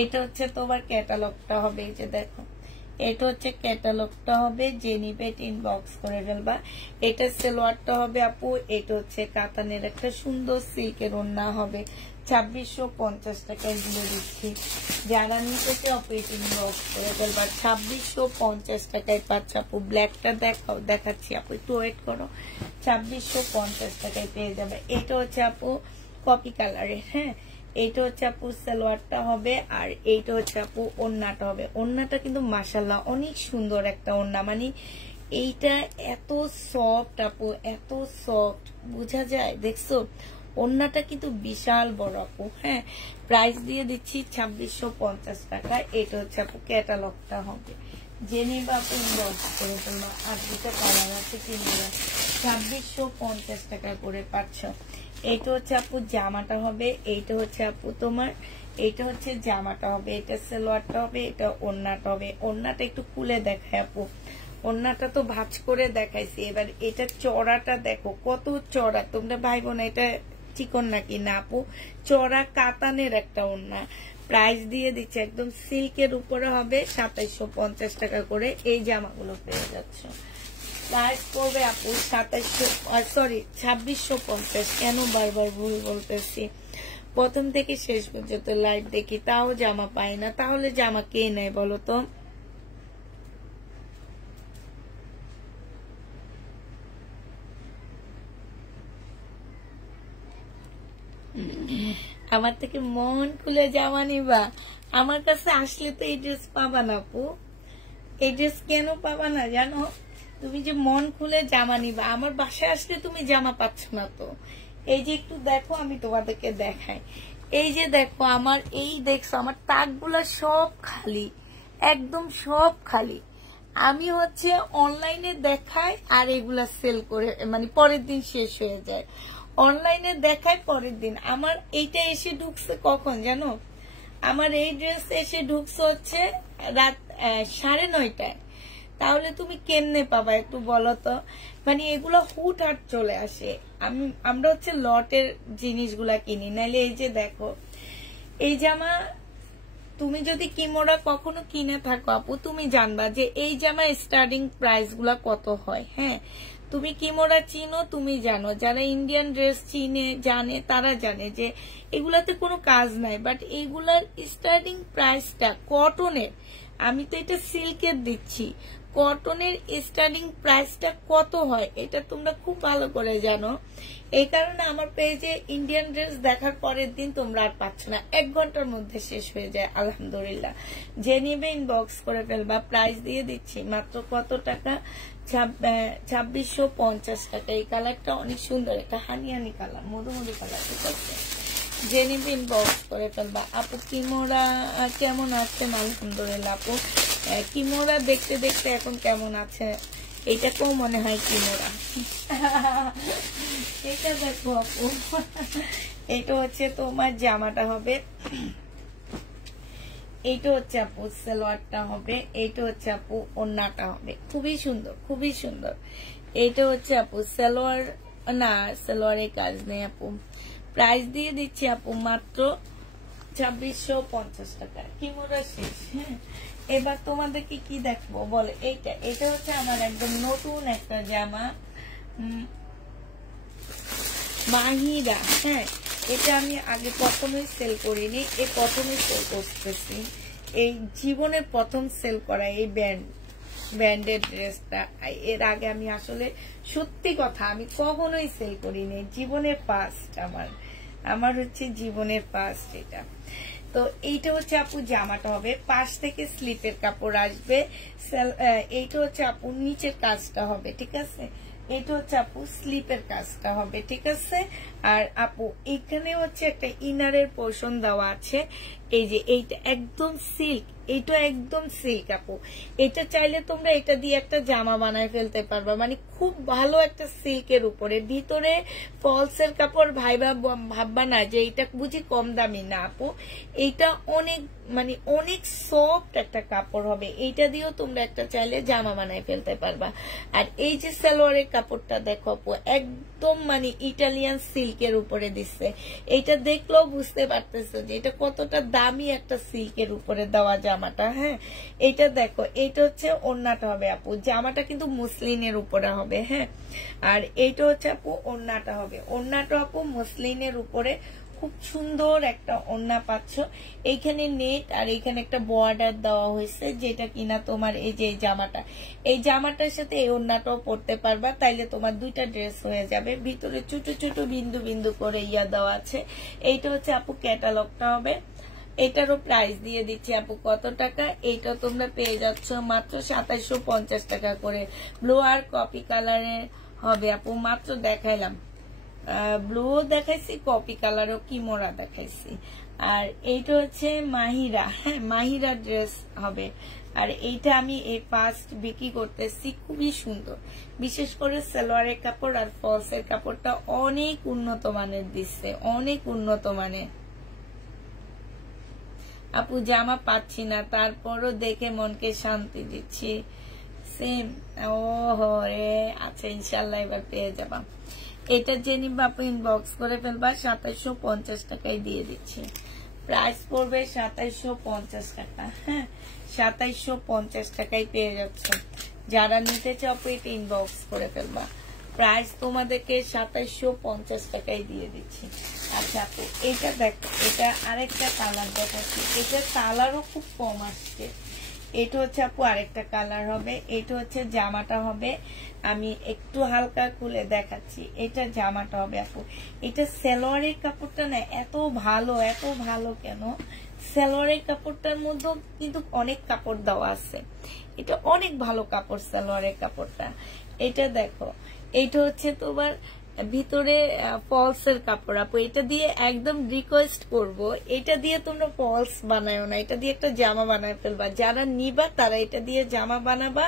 এটা হচ্ছে তোমার ক্যাটালগটা হবে, এই যে দেখো, এটা হচ্ছে ক্যাটালগটা হবে। যে নিবে ইনবক্স করে ফেলবা। এটা সালোয়ারটা হবে আপু, এটা হচ্ছে কাতানের একটা সুন্দর সিল্কের ওড়না হবে, 2650 টাকায় দিয়ে দিচ্ছি। যারা নিতে চাও ইনবক্স করে ফেলবা, 2650 টাকায় পাচ্ছ আপু। ব্ল্যাকটা দেখাচ্ছি আপু, একটু ওয়েট করো, 2650 টাকায় পেয়ে যাবে। এটা হচ্ছে আপু কপি কালারের। হ্যাঁ, এইটা হচ্ছে আপু সালোয়ারটা হবে, আর এইটা হচ্ছে আপু ওড়নাটা হবে। ওড়নাটা কিন্তু মাশাআল্লাহ অনেক সুন্দর একটা ওড়না, মানে এইটা এত সফট আপু, এত সফট, বোঝা যায়, দেখছো ওড়নাটা কিন্তু বিশাল বড় আপু। হ্যাঁ, প্রাইস দিয়ে দিচ্ছি 2650 টাকা। এটা হচ্ছে আপু ক্যাটালগটা হবে। জেনে বা আপু ইনবক্স করে ফেলবা। আর দুটো কালার আছে, কিনবা 2650 টাকা করে পাচ্ছ। এইটা হচ্ছে আপু জামাটা হবে, এইটা হচ্ছে আপু তোমার, এইটা হচ্ছে জামাটা হবে, এটা সালোয়ারটা হবে, এটা ওড়নাটা হবে। ওড়নাটা একটু খুলে দেখায় আপু, ওড়নাটা তো ভাঁজ করে দেখাইছি। এবার এটা চড়াটা দেখো কত চড়া, তোমরা ভাইবো না এটা চিকন নাকি, না আপু চড়া কাতানের একটা ওড়না। প্রাইস দিয়ে দিচ্ছে একদম সিল্কের উপরে হবে, 2750 টাকা করে এই জামাগুলো পেয়ে যাচ্ছ। প্রাইস পড়বে আপু 2650। কেন বারবার ভুল বলতেছি, প্রথম থেকে শেষ পর্যন্ত লাইভ দেখি তাও জামা পাই না, তাহলে জামা কে নেয় বলো তো? আমার থেকে মন খুলে জামা নিবা, আমার কাছে আসলে তো এই ড্রেস পাবা না আপু। এই ড্রেস কেন পাবা না জানো, তুমি যে মন খুলে জামা নিবা, আমার বাসায় আসলে তুমি জামা পাচ্ছ না তো। এই যে একটু দেখো, আমি তোমাদেরকে দেখাই, এই যে দেখো আমার এই দেখছো আমার তাকগুলা সব খালি, একদম সব খালি। আমি হচ্ছে অনলাইনে দেখাই আর এগুলা সেল করে মানে পরের দিন শেষ হয়ে যায়। অনলাইনে দেখায় পরের দিন। আমার এইটা এসে ঢুকছে কখন জানো? আমার এই ড্রেস এসে ঢুকছে হচ্ছে রাত 9:30টায়। তাহলে তুমি কেমনে পাবা একটু বলো তো? মানে এগুলো হুটহাট চলে আসে। আমরা হচ্ছে লটের জিনিসগুলা কিনি, নাইলে এই যে দেখো এই জামা তুমি যদি কিমোরা কখনো কিনে থাকো আপু, তুমি জানবা যে এই জামা স্টার্টিং প্রাইস গুলা কত হয়। হ্যাঁ, তুমি কিমোরা চিনো, তুমি জানো, যারা ইন্ডিয়ান ড্রেস চিনে জানে তারা জানে যে এগুলাতে কোনো কাজ নাই, বাট এগুলার স্টার্টিং প্রাইসটা কটনের, আমি তো এটা সিল্কের দিচ্ছি, কটনের স্টার্টিং প্রাইসটা কত হয় এটা তোমরা খুব ভালো করে জানো। এই কারণে আমার পেজে ইন্ডিয়ান ড্রেস দেখার পরের দিন তোমরা আর পাচ্ছ না, 1 ঘন্টার মধ্যে শেষ হয়ে যায় আলহামদুলিল্লাহ। যে নিবে ইনবক্স করে ফেলবা। প্রাইস দিয়ে দিচ্ছি মাত্র কত টাকা? 2650 টাকা। এই কালারটা অনেক সুন্দর, একটা হানি কালার, মধুমধু কালার, ঠিক আছে? যে নিবে ইনবক্স করে ফেলবা। আপু কিমোরা কেমন আছেন? আলহামদুলিল্লাহ আপু। কিমোরা দেখতে দেখতে এখন কেমন আছে? এটাকেও মনে হয় কিমোরা। এটা দেখো আপু, এটা হচ্ছে তোমার জামাটা হবে, এইটা হচ্ছে আপু সালোয়ারটা হবে, এইটা হচ্ছে আপু ওড়নাটা হবে। খুবই সুন্দর, খুবই সুন্দর। এইটা হচ্ছে আপু সালোয়ার, না সালোয়ারের কাজ নেই আপু। প্রাইস দিয়ে দিচ্ছি আপু মাত্র 2650 টাকা। কিমোরা শেষ। হ্যাঁ, এবার তোমাদেরকে কি দেখবো বলে? এটা হচ্ছে আমার একদম নতুন একটা জামা, মাহিরা। হ্যাঁ, এটা আমি আগে প্রথমে সেল করিনি, এই প্রথমে সেল করতেছি, এই জীবনের প্রথম সেল করা এই ব্যান্ডের ড্রেসটা। এর আগে আমি আসলে সত্যি কথা আমি কখনোই সেল করিনি, জীবনের ফার্স্ট আমার হচ্ছে জীবনের ফার্স্ট এটা। তো এইটা হচ্ছে আপু জামাটা হবে, পাশ থেকে স্লিপের কাপড় আসবে। এইটা হচ্ছে আপু নিচের কাজটা হবে, ঠিক আছে? এটা হচ্ছে আপু স্লিপের কাজটা হবে, ঠিক আছে? আর আপু এখানে হচ্ছে একটা ইনারের পোর্শন দেওয়া আছে, এই যে এইটা একদম সিল্ক, এটা একদম সিল্ক আপু। এটা চাইলে তোমরা এটা দিয়ে একটা জামা বানায় ফেলতে পারবা, মানে খুব ভালো একটা সিল্কের উপরে, ভিতরে ফলসের কাপড়। ভাববা না যে এটা বুঝি কম দামি, না আপু, এইটা অনেক মানে অনেক সফট একটা কাপড় হবে, এইটা দিয়েও তোমরা একটা চাইলে জামা বানায় ফেলতে পারবা। আর এই যে সালোয়ারের কাপড়টা দেখো আপু, একদম মানে ইটালিয়ান সিল্কের উপরে দিচ্ছে। এইটা দেখলেও বুঝতে পারতেছো যে এটা কতটা দামি একটা সিল্কের উপরে দেওয়া জামাটা। হ্যাঁ, এটা দেখো, এইটা হচ্ছে ওড়নাটা হবে আপু, জামাটা কিন্তু মুসলিনের উপরে হবে। হ্যাঁ, আর এইটা হচ্ছে আপু ওড়নাটা হবে, ওড়নাটা আপু মুসলিনের উপরে। খুব সুন্দর একটা ওড়না পাচ্ছ, এইখানে নেট আর এইখানে একটা বর্ডার দেওয়া হয়েছে, যেটা কিনা তোমার এই যে এই জামাটার সাথে এই ওড়নাটাও পরতে পারবা, তাইলে তোমার দুইটা ড্রেস হয়ে যাবে। ভিতরে ছোট ছোট বিন্দু বিন্দু করে ইয়া দেওয়া আছে। এইটা হচ্ছে আপু ক্যাটালগটা হবে। এটারও প্রাইস দিয়ে দিচ্ছি আপু কত টাকা? এইটা তোমরা পেয়ে যাচ্ছ মাত্র 2750 টাকা করে। ব্লু আর কপি কালারের হবে আপু, মাত্র দেখাইলাম, ব্লু দেখাইছি, কপি কালারও কিমোরা দেখাইছি। আর এইটা হচ্ছে মাহিরা। হ্যাঁ, মাহিরা ড্রেস হবে। আর এইটা আমি এই ফার্স্ট বিক্রি করতেছি, খুবই সুন্দর। বিশেষ করে সালোয়ারের কাপড় আর ফলসের কাপড়টা অনেক উন্নত মানের দিচ্ছে, অনেক উন্নত মানের। আপু জামা পাচ্ছি না, তারপরও দেখে মনকে শান্তি দিচ্ছি। সেম। ও রে, আচ্ছা ইনশাল্লাহ এবার পেয়ে যাবা। এটা যে নিবা আপু ইনবক্স করে ফেলবা, 2750 টাকায় দিয়ে দিচ্ছি। প্রাইস পড়বে 2750 টাকা। হ্যাঁ, 2750 টাকায় পেয়ে যাচ্ছ। যারা নিতে চাও আপু এটা ইনবক্স করে ফেলবা। প্রাইস তোমাদেরকে 2750 টাকায় দিয়ে দিচ্ছি। আচ্ছা আপু এটা দেখো, এটা আরেকটা কালার দেখাচ্ছি, এটা কালারও খুব কম আসছে। এটা হচ্ছে আপু আরেকটা কালার হবে। এটা হচ্ছে জামাটা হবে, আমি একটু হালকা খুলে দেখাচ্ছি। এটা জামাটা হবে আপু। এটা সালোয়ারের কাপড়টা না এত ভালো কেন, সালোয়ারের কাপড়টার মধ্যে কিন্তু অনেক কাপড় দেওয়া আছে, এটা অনেক ভালো কাপড় সালোয়ারের কাপড়টা। এটা দেখো, এটা হচ্ছে তোমার ভিতরে ফলসের কাপড় আপু, এটা দিয়ে একদম রিকোয়েস্ট করব, এটা দিয়ে তোমরা ফলস বানায়ো না, এটা দিয়ে একটা জামা বানায় ফেলবা। যারা নিবা তারা এটা দিয়ে জামা বানাবা,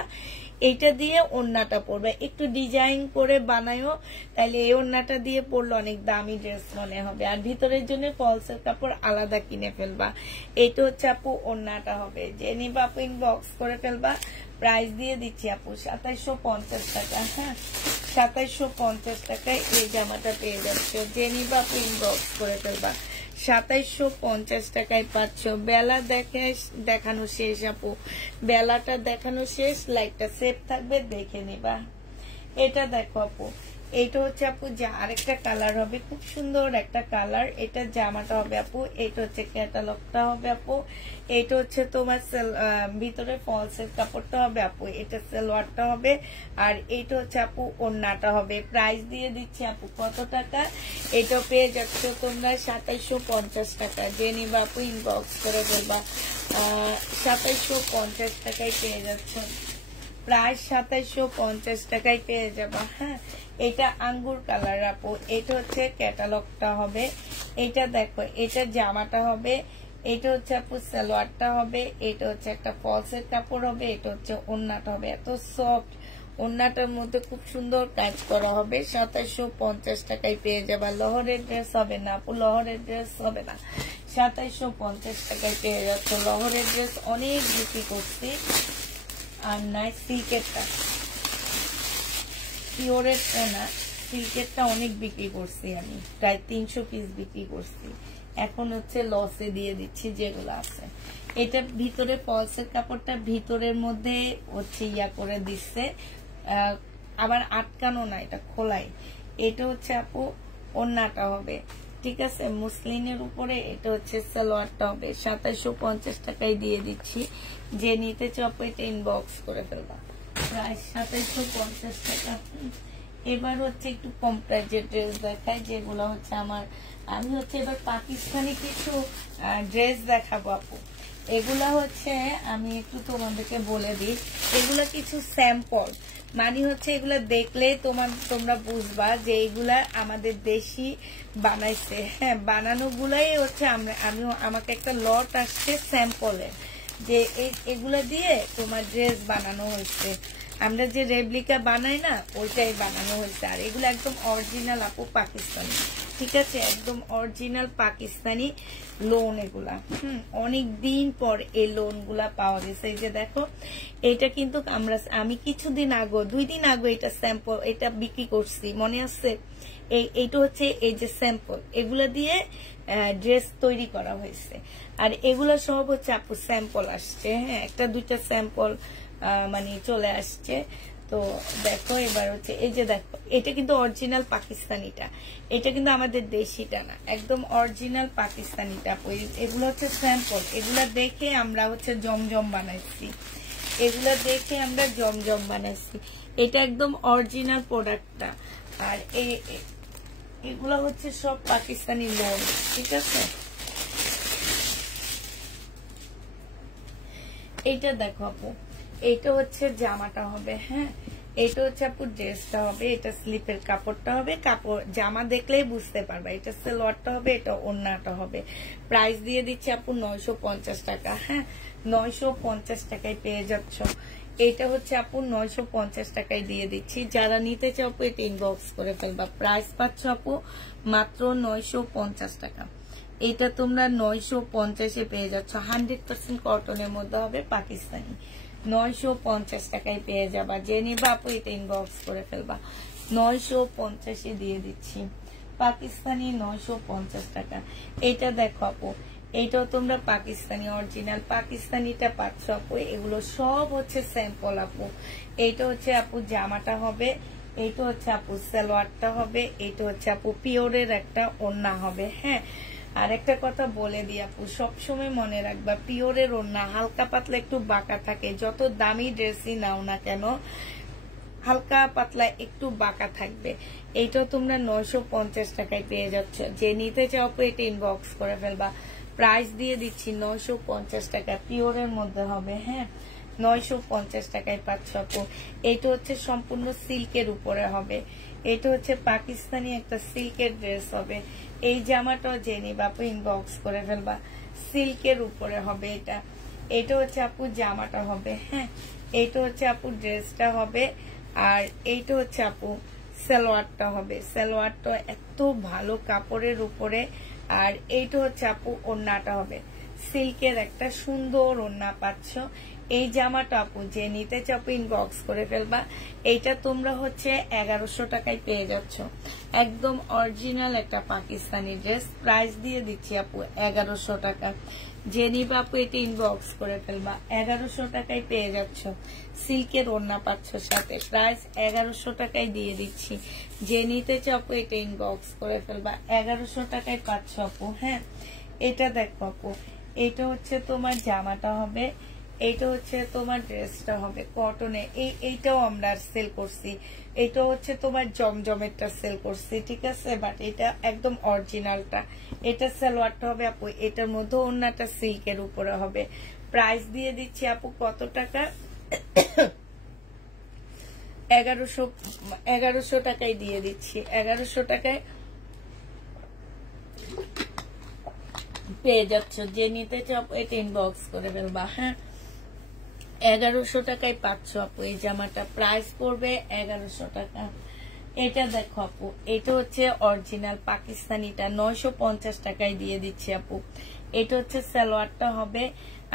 এটা দিয়ে ওড়নাটা পরবে, একটু ডিজাইন করে বানায়ো, তাহলে এই ওড়নাটা দিয়ে পরলে অনেক দামি ড্রেস মনে হবে। আর ভিতরের জন্য ফলসের কাপড় আলাদা কিনে ফেলবা। এটা হচ্ছে আপু ওড়নাটা হবে, যে নিবা আপু ইনবক্স করে ফেলবা। প্রাইস দিয়ে দিচ্ছি আপু 2750 টাকা। হ্যাঁ, 2750 টাকায় এই জামাটা পেয়ে যাচ্ছ, যে নিবা আপু ইনবক্স করে ফেলবা। 2750 টাকায় পাচ্ছ। বেলা দেখানো শেষ আপু, বেলাটা দেখানো শেষ, লাইটটা সেভ থাকবে, দেখে নিবা। এটা দেখো আপু, এইটা হচ্ছে আপু যে আরেকটা কালার হবে, খুব সুন্দর একটা কালার। এটা জামাটা হবে আপু, এটা হচ্ছে ক্যাটালগটা হবে আপু, এটা হচ্ছে তোমার ভিতরে ফলসের কাপড়টা হবে আপু, এটা সালোয়ারটা হবে, আর এইটা হচ্ছে আপু ওড়নাটা হবে। প্রাইস দিয়ে দিচ্ছি আপু কত টাকা, এটা পেয়ে যাচ্ছ তোমরা 2750 টাকা। যে নিবা আপু ইনবক্স করে ফেলবা। 2750 টাকায় পেয়ে যাচ্ছ, প্রায় 2750 টাকায় পেয়ে যাবা। হ্যাঁ, এটা আঙ্গুর কালার আপু, এটা হচ্ছে ক্যাটালগটা হবে, এটা দেখো, এটা জামাটা হবে, এটা হচ্ছে আপু সালোয়ারটা হবে, এটা হচ্ছে একটা ফলসের কাপড় হবে, এটা হচ্ছে ওড়নাটা হবে। এত সফট ওড়নাটার মধ্যে খুব সুন্দর কাজ করা হবে। 2750 টাকায় পেয়ে যাবা। লহরের ড্রেস হবে না আপু, লহরের ড্রেস হবে না। 2750 টাকায় পেয়ে যাচ্ছ। লহরের ড্রেস অনেক বিক্রি করছি, আর নাই সিল্কেরটা, পিওরের না, সিল্কেরটা অনেক বিক্রি করছি আমি, প্রায় 300 পিস বিক্রি করছি। এখন হচ্ছে লসে দিয়ে দিচ্ছি যেগুলো আছে। এটা ভিতরে ফলসের কাপড়টা ভিতরের মধ্যে হচ্ছে ইয়া করে দিচ্ছে, আবার আটকানো না, এটা খোলাই। এটা হচ্ছে আপু ওড়নাটা হবে, ঠিক আছে, মুসলিনের উপরে। এটা হচ্ছে সালোয়ারটা হবে। 2750 টাকায় দিয়ে দিচ্ছি, যে নিতে চাও এটা ইনবক্স করে ফেলবা। প্রায় 2750 টাকা। এবার হচ্ছে একটু কম প্রাইজের ড্রেস দেখায়, যেগুলো হচ্ছে আমি হচ্ছে এবার পাকিস্তানি কিছু ড্রেস দেখাবো আপু। এগুলা হচ্ছে আমি একটু তোমাদেরকে বলে দিই, এগুলা কিছু স্যাম্পল, মানে হচ্ছে এগুলা দেখলে তোমরা বুঝবা যে এগুলা আমাদের দেশি বানাইছে। হ্যাঁ, বানানো গুলাই হচ্ছে আমাকে একটা লট আসছে স্যাম্পলের, যে এগুলা দিয়ে তোমার ড্রেস বানানো হয়েছে। আমরা যে রেপ্লিকা বানাই না, ওইটাই বানানো হয়েছে। আর এগুলো একদম অরিজিনাল আপু পাকিস্তানি, ঠিক আছে, একদম অরিজিনাল পাকিস্তানি লোন এগুলা। অনেক দিন পর এই লোন গুলা পাওয়া গেছে। এই যে দেখো, এটা কিন্তু আমি কিছুদিন আগে, 2 দিন আগে এটা স্যাম্পল, এটা বিক্রি করছি, মনে আছে? এইটা হচ্ছে এই যে স্যাম্পল, এগুলা দিয়ে ড্রেস তৈরি করা হয়েছে। আর এগুলা সব হচ্ছে আপু স্যাম্পল আসছে। হ্যাঁ, একটা দুইটা স্যাম্পল মানে চলে আসছে। তো দেখো, এবার হচ্ছে এই যে দেখো, এটা কিন্তু অরিজিনাল পাকিস্তানিটা, এটা কিন্তু আমাদের দেশিটা না, একদম অরিজিনাল পাকিস্তানিটা। এগুলো হচ্ছে স্যাম্পল, এগুলা দেখে আমরা হচ্ছে জমজম বানাইছি, এগুলা দেখে আমরা জমজম বানাইছি। এটা একদম অরিজিনাল প্রোডাক্টটা। আর এগুলো হচ্ছে সব পাকিস্তানি লোন, ঠিক আছে। এইটা দেখো আপু, এইটা হচ্ছে জামাটা হবে। হ্যাঁ, এইটা হচ্ছে আপু ড্রেসটা হবে, এটা স্লিপের কাপড়টা হবে। জামা দেখলেই বুঝতে পারবা। এটা সালোয়ারটা হবে, এটা ওড়নাটা হবে। প্রাইস দিয়ে দিচ্ছি আপু 950 টাকা। হ্যাঁ, 950 টাকায় পেয়ে যাচ্ছ। এটা হচ্ছে আপু 950 টাকায় দিয়ে দিচ্ছি। যারা নিতে চাও আপু এটা ইনবক্স করে ফেলবা। প্রাইস পাচ্ছ আপু মাত্র 950 টাকা। এটা তোমরা 950-এ পেয়ে যাচ্ছ। 100% কটনের মধ্যে হবে, পাকিস্তানি। 950 টাকায় পেয়ে যাবা। যে নিবা আপু এটা ইনবক্স করে ফেলবা। 950-এ দিয়ে দিচ্ছি, পাকিস্তানি 950 টাকা। এটা দেখো আপু, এইটাও তোমরা পাকিস্তানি, অরিজিনাল পাকিস্তানিটা পাচ্ছ আপু। এগুলো সব হচ্ছে স্যাম্পল আপু। এইটা হচ্ছে আপু জামাটা হবে, এইটা হচ্ছে আপু সালোয়ারটা হবে, এইটা হচ্ছে আপু পিওরের একটা ওড়না হবে। হ্যাঁ, আর একটা কথা বলে দিই আপু, সবসময় মনে রাখবা, পিওরের ওড়না হালকা পাতলা একটু বাঁকা থাকে। যত দামি ড্রেসই নাও না কেন, হালকা পাতলা একটু বাঁকা থাকবে। এইটাও তোমরা 950 টাকায় পেয়ে যাচ্ছ। যে নিতে চাও আপু এটা ইনবক্স করে ফেলবা। প্রাইস দিয়ে দিচ্ছি 950 টাকা, পিওরের মধ্যে হবে। হ্যাঁ, 950 টাকায় পাচ্ছ আপু। এটা হচ্ছে সম্পূর্ণ সিল্কের উপরে হবে, এটা হচ্ছে পাকিস্তানি একটা সিল্কের ড্রেস হবে। এই জামাটাও জেনি বাপু ইনবক্স করে ফেলবা, সিল্কের উপরে হবে এটা। এটা হচ্ছে আপু জামাটা হবে, হ্যাঁ এইটা হচ্ছে আপু ড্রেসটা হবে। আর এইটা হচ্ছে আপু সালোয়ারটা হবে, সালোয়ারটা এত ভালো কাপড়ের উপরে। আর এইটা হচ্ছে আপু ওড়নাটা হবে, সিল্কের একটা সুন্দর ওড়না পাচ্ছ। এই জামাটা আপু যে নিতে চাও ইনবক্স করে ফেলবা। এইটা তোমরা হচ্ছে 1100 টাকায় পেয়ে যাচ্ছ, একদম অরিজিনাল একটা পাকিস্তানি ড্রেস। প্রাইস দিয়ে দিচ্ছি আপু 1100 টাকা। যে নিবে আপু এটা ইনবক্স করে ফেলবা, 1100 টাকায় পেয়ে যাচ্ছ, সিল্কের ওড়না পাচ্ছ সাথে। প্রাইস 1100 টাকায় দিয়ে দিচ্ছি, যে নিতে চাও আপু এটা ইনবক্স করে ফেলবা, 1100 টাকায় পাচ্ছ আপু। হ্যাঁ এটা দেখো আপু, এটা হচ্ছে তোমার জামাটা হবে, এইটা হচ্ছে তোমার ড্রেসটা হবে কটনে। এইটাও আমরা সেল করছি, এটা হচ্ছে তোমার জমজমেরটা সেল করছি, ঠিক আছে। বাট এটা একদম অরিজিনালটা। এটা সালোয়ারটা হবে আপু, এটার মধ্যে ওড়নাটা সিল্কের উপরে হবে। প্রাইস দিয়ে দিচ্ছি আপু কত টাকা, 1100 টাকায় দিয়ে দিচ্ছি, 1100 টাকায় পেয়ে যাচ্ছ। যে নিতে চাও এটা ইনবক্স করে ফেলবা। হ্যাঁ 1100 টাকায় পাচ্ছ আপু এই জামাটা, প্রাইস পড়বে 1100 টাকা। এটা দেখো আপু, এটা হচ্ছে অরিজিনাল পাকিস্তানিটা, 950 টাকায় দিয়ে দিচ্ছি আপু। এটা হচ্ছে সালোয়ারটা হবে।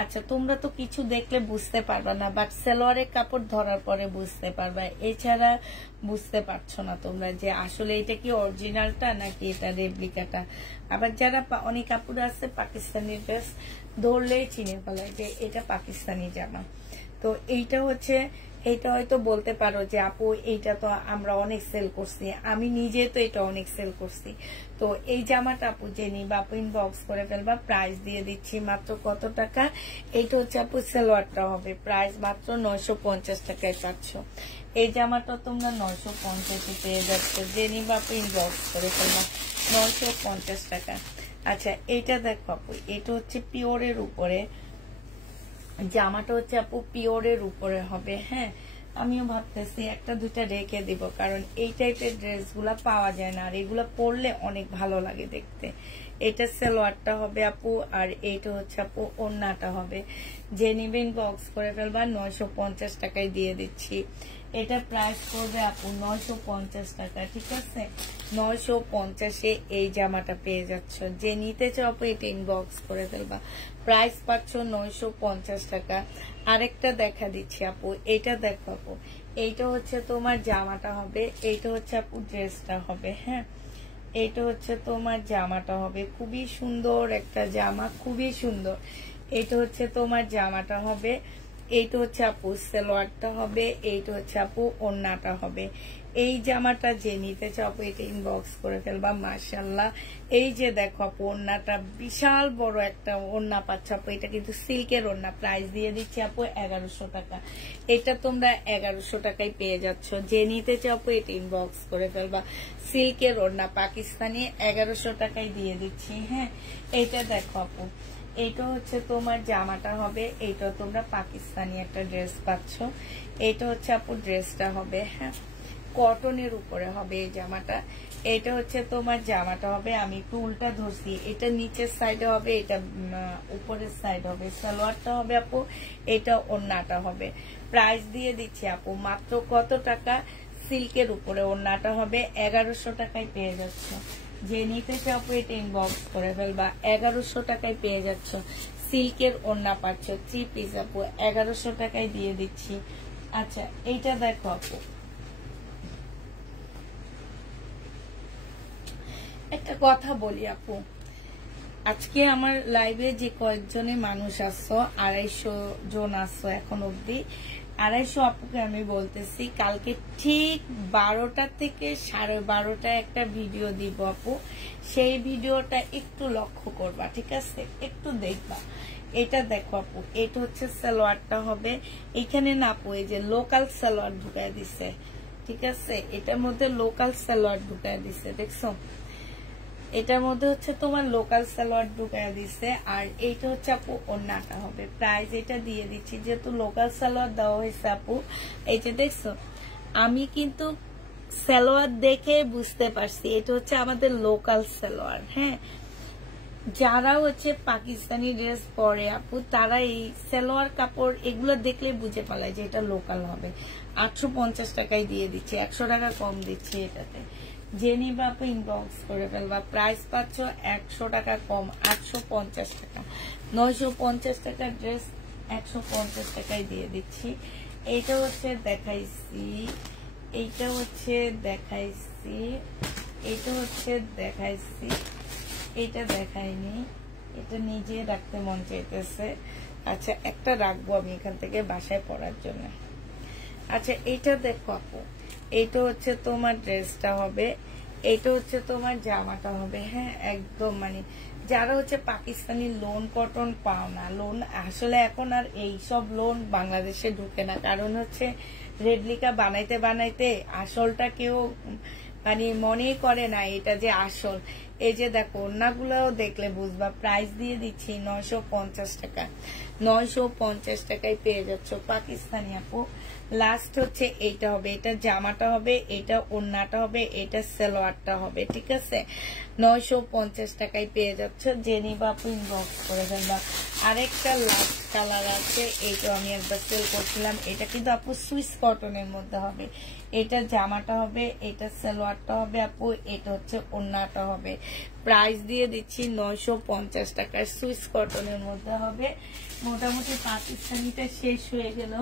আচ্ছা তোমরা তো কিছু দেখলে বুঝতে পারবা না, বাট সালোয়ারের কাপড় ধরার পরে বুঝতে পারবা, এছাড়া বুঝতে পারছো না তোমরা যে আসলে এটা কি অরিজিনালটা নাকি এটা রেপ্লিকাটা। আবার যারা অনেক কাপড় আছে পাকিস্তানি ড্রেস ধরলেই চিনে ফেলায় যে এটা পাকিস্তানি জামা। তো এইটা হচ্ছে, এটা হয়তো বলতে পারো যে আপু এইটা তো আমরা অনেক সেল করছি, আমি নিজে তো এটা অনেক সেল করছি। তো এই জামাটা আপু যে নিবা আপু ইনবক্স করে ফেলবা। প্রাইস দিয়ে দিচ্ছি মাত্র কত টাকা, এইটা হচ্ছে আপু সালোয়ারটা হবে, প্রাইস মাত্র 950 টাকায় পাচ্ছ। এই জামাটা তোমরা 950 পেয়ে যাচ্ছ, যে নিবা আপু ইনবক্স করে ফেলবা, 950 টাকা। আচ্ছা এইটা দেখো আপু, এটা হচ্ছে পিওরের উপরে, জামাটা হচ্ছে আপু পিওরের উপরে হবে। হ্যাঁ আমিও ভাবতেছি একটা দুইটা রেখে দিব, কারণ এই টাইপের ড্রেস গুলা পাওয়া যায় না, আর এগুলা পরলে অনেক ভালো লাগে দেখতে। এটা সালোয়ারটা হবে আপু, আর এইটা হচ্ছে আপু ওড়নাটা হবে। যে নিবেন বক্স করে ফেলবা, 950 টাকায় দিয়ে দিচ্ছি। এটা প্রাইস করবে আপু 950 টাকা, ঠিক আছে। 950-এ এই জামাটা পেয়ে যাচ্ছ, যে নিতে চাও আপু এটা ইনবক্স করে ফেলবা। প্রাইস পাচ্ছ 950 টাকা। আরেকটা দেখা দিচ্ছি আপু, এটা দেখো আপু, এইটা হচ্ছে তোমার জামাটা হবে, এইটা হচ্ছে আপু ড্রেসটা হবে। হ্যাঁ এইটা হচ্ছে তোমার জামাটা হবে, খুবই সুন্দর একটা জামা, খুবই সুন্দর। এইটা হচ্ছে তোমার জামাটা হবে, এইটা হচ্ছে আপু সালোয়ারটা হবে, এইটা হচ্ছে আপু ওড়নাটা হবে। এই জামাটা যে নিতে চাও আপু এটা ইনবক্স করে ফেলবা। মাশাআল্লাহ, এই যে দেখো আপু ওড়নাটা বিশাল বড় একটা ওড়না পাচ্ছ আপু, এটা কিন্তু সিল্কের ওড়না। প্রাইস দিয়ে দিচ্ছি আপু 1100 টাকা। এটা তোমরা 1100 টাকায় পেয়ে যাচ্ছ, যে নিতে চাও আপু এটা ইনবক্স করে ফেলবা। সিল্কের ওড়না পাকিস্তানি, 1100 টাকায় দিয়ে দিচ্ছি। হ্যাঁ এইটা দেখো আপু, এইটা হচ্ছে তোমার জামাটা হবে, এইটা তোমরা পাকিস্তানি একটা ড্রেস পাচ্ছ। এইটা হচ্ছে আপু ড্রেসটা হবে, হ্যাঁ কটনের উপরে হবে এই জামাটা। এটা হচ্ছে তোমার জামাটা হবে, আমি একটু উল্টা ধরছি, এটা নিচের সাইডে হবে, এটা উপরের সাইড হবে। সালোয়ারটা হবে আপু, এটা ওড়নাটা হবে। প্রাইস দিয়ে দিচ্ছি আপু মাত্র কত টাকা, সিল্কের উপরে ওড়নাটা হবে, 1100 টাকায় পেয়ে যাচ্ছ। যে নিতে চাও আপু এটা ইনবক্স করে ফেলবা, 1100 টাকায় পেয়ে যাচ্ছ। সিল্কের ওড়না পাচ্ছ 3 পিস আপু, 1100 টাকায় দিয়ে দিচ্ছি। আচ্ছা এইটা দেখো আপু, একটা কথা বলি আপু, আজকে আমার লাইভে যে কয়েকজনে মানুষ আসছো, 250 জন আসছো এখন অব্দি। 250 আপুকে আমি বলতেছি কালকে ঠিক 12টা থেকে 12:30 একটা ভিডিও দিব আপু। সেই ভিডিওটা একটু লক্ষ্য করবা, ঠিক আছে, একটু দেখবা। এটা দেখো আপু, এটা হচ্ছে সালোয়ারটা হবে। এখানে না আপু এই যে লোকাল সালোয়ার ঢুকায় দিছে, ঠিক আছে, এটার মধ্যে লোকাল সালোয়ার ঢুকায় দিছে, দেখছো। এটার মধ্যে হচ্ছে তোমার লোকাল সালোয়ার ঢুকায় দিচ্ছে, আর এইটা হচ্ছে আপু ওড়নাটা হবে। প্রাইস এটা দিয়ে দিচ্ছি, যেহেতু লোকাল সালোয়ার দেওয়া হয়েছে আপু। এই যে দেখছো, আমি কিন্তু সালোয়ার দেখে বুঝতে পারছি এটা হচ্ছে আমাদের লোকাল সালোয়ার। হ্যাঁ, যারা হচ্ছে পাকিস্তানি ড্রেস পরে আপু, তারা এই সালোয়ার কাপড় এগুলো দেখলে বুঝে পালায় যে এটা লোকাল হবে। 850 টাকায় দিয়ে দিচ্ছি, 100 টাকা কম দিচ্ছি এটাতে। জেনি বাপু ইনবক্স করে ফেলবা। প্রাইস পাচ্ছ 100 টাকা কম, 850 টাকা। 950 টাকার ড্রেস 150 টাকায় দিয়ে দিচ্ছি। এইটা হচ্ছে দেখাইছি, এইটা হচ্ছে দেখাইছি, এইটা হচ্ছে দেখাইছি, এটা দেখাইনি, এটা নিজে রাখতে মন চাইতেছে। আচ্ছা, একটা রাখবো আমি এখান থেকে বাসায় পরার জন্য। আচ্ছা, এইটা দেখো আপু, এইটা হচ্ছে তোমার ড্রেসটা হবে, এইটা হচ্ছে তোমার জামাটা হবে। হ্যাঁ, একদম মানে যারা হচ্ছে পাকিস্তানি লোন কটন পাও না, লোন আসলে এখন আর এই সব লোন বাংলাদেশে ঢুকে না, কারণ হচ্ছে রেপ্লিকা বানাইতে বানাইতে আসলটা কেউ মানে মনেই করে না এটা যে আসল। এই যে দেখো, ওড়নাগুলোও দেখলে বুঝবা। প্রাইস দিয়ে দিচ্ছি 950 টাকা। 950 টাকায় পেয়ে যাচ্ছ পাকিস্তানি আপু। লাস্ট হচ্ছে এইটা হবে, এটা জামাটা হবে, এটা ওড়নাটা হবে, এটা সালোয়ারটা হবে। ঠিক আছে, 950 টাকায় পেয়ে যাচ্ছ। জেনি বাপু ইনবক্স করে ফেলবা। আরেকটা লাস্ট কালার আছে, এইটা আমি একবার সেল করছিলাম। এটা কিন্তু আপু সুইস কটনের মধ্যে হবে। এটা জামাটা হবে, এটা সালোয়ারটা হবে আপু, এটা হচ্ছে ওড়নাটা হবে। প্রাইস দিয়ে দিচ্ছি 950 টাকায়, সুইস কটনের মধ্যে হবে। মোটামুটি পাকিস্তানিটা শেষ হয়ে গেল।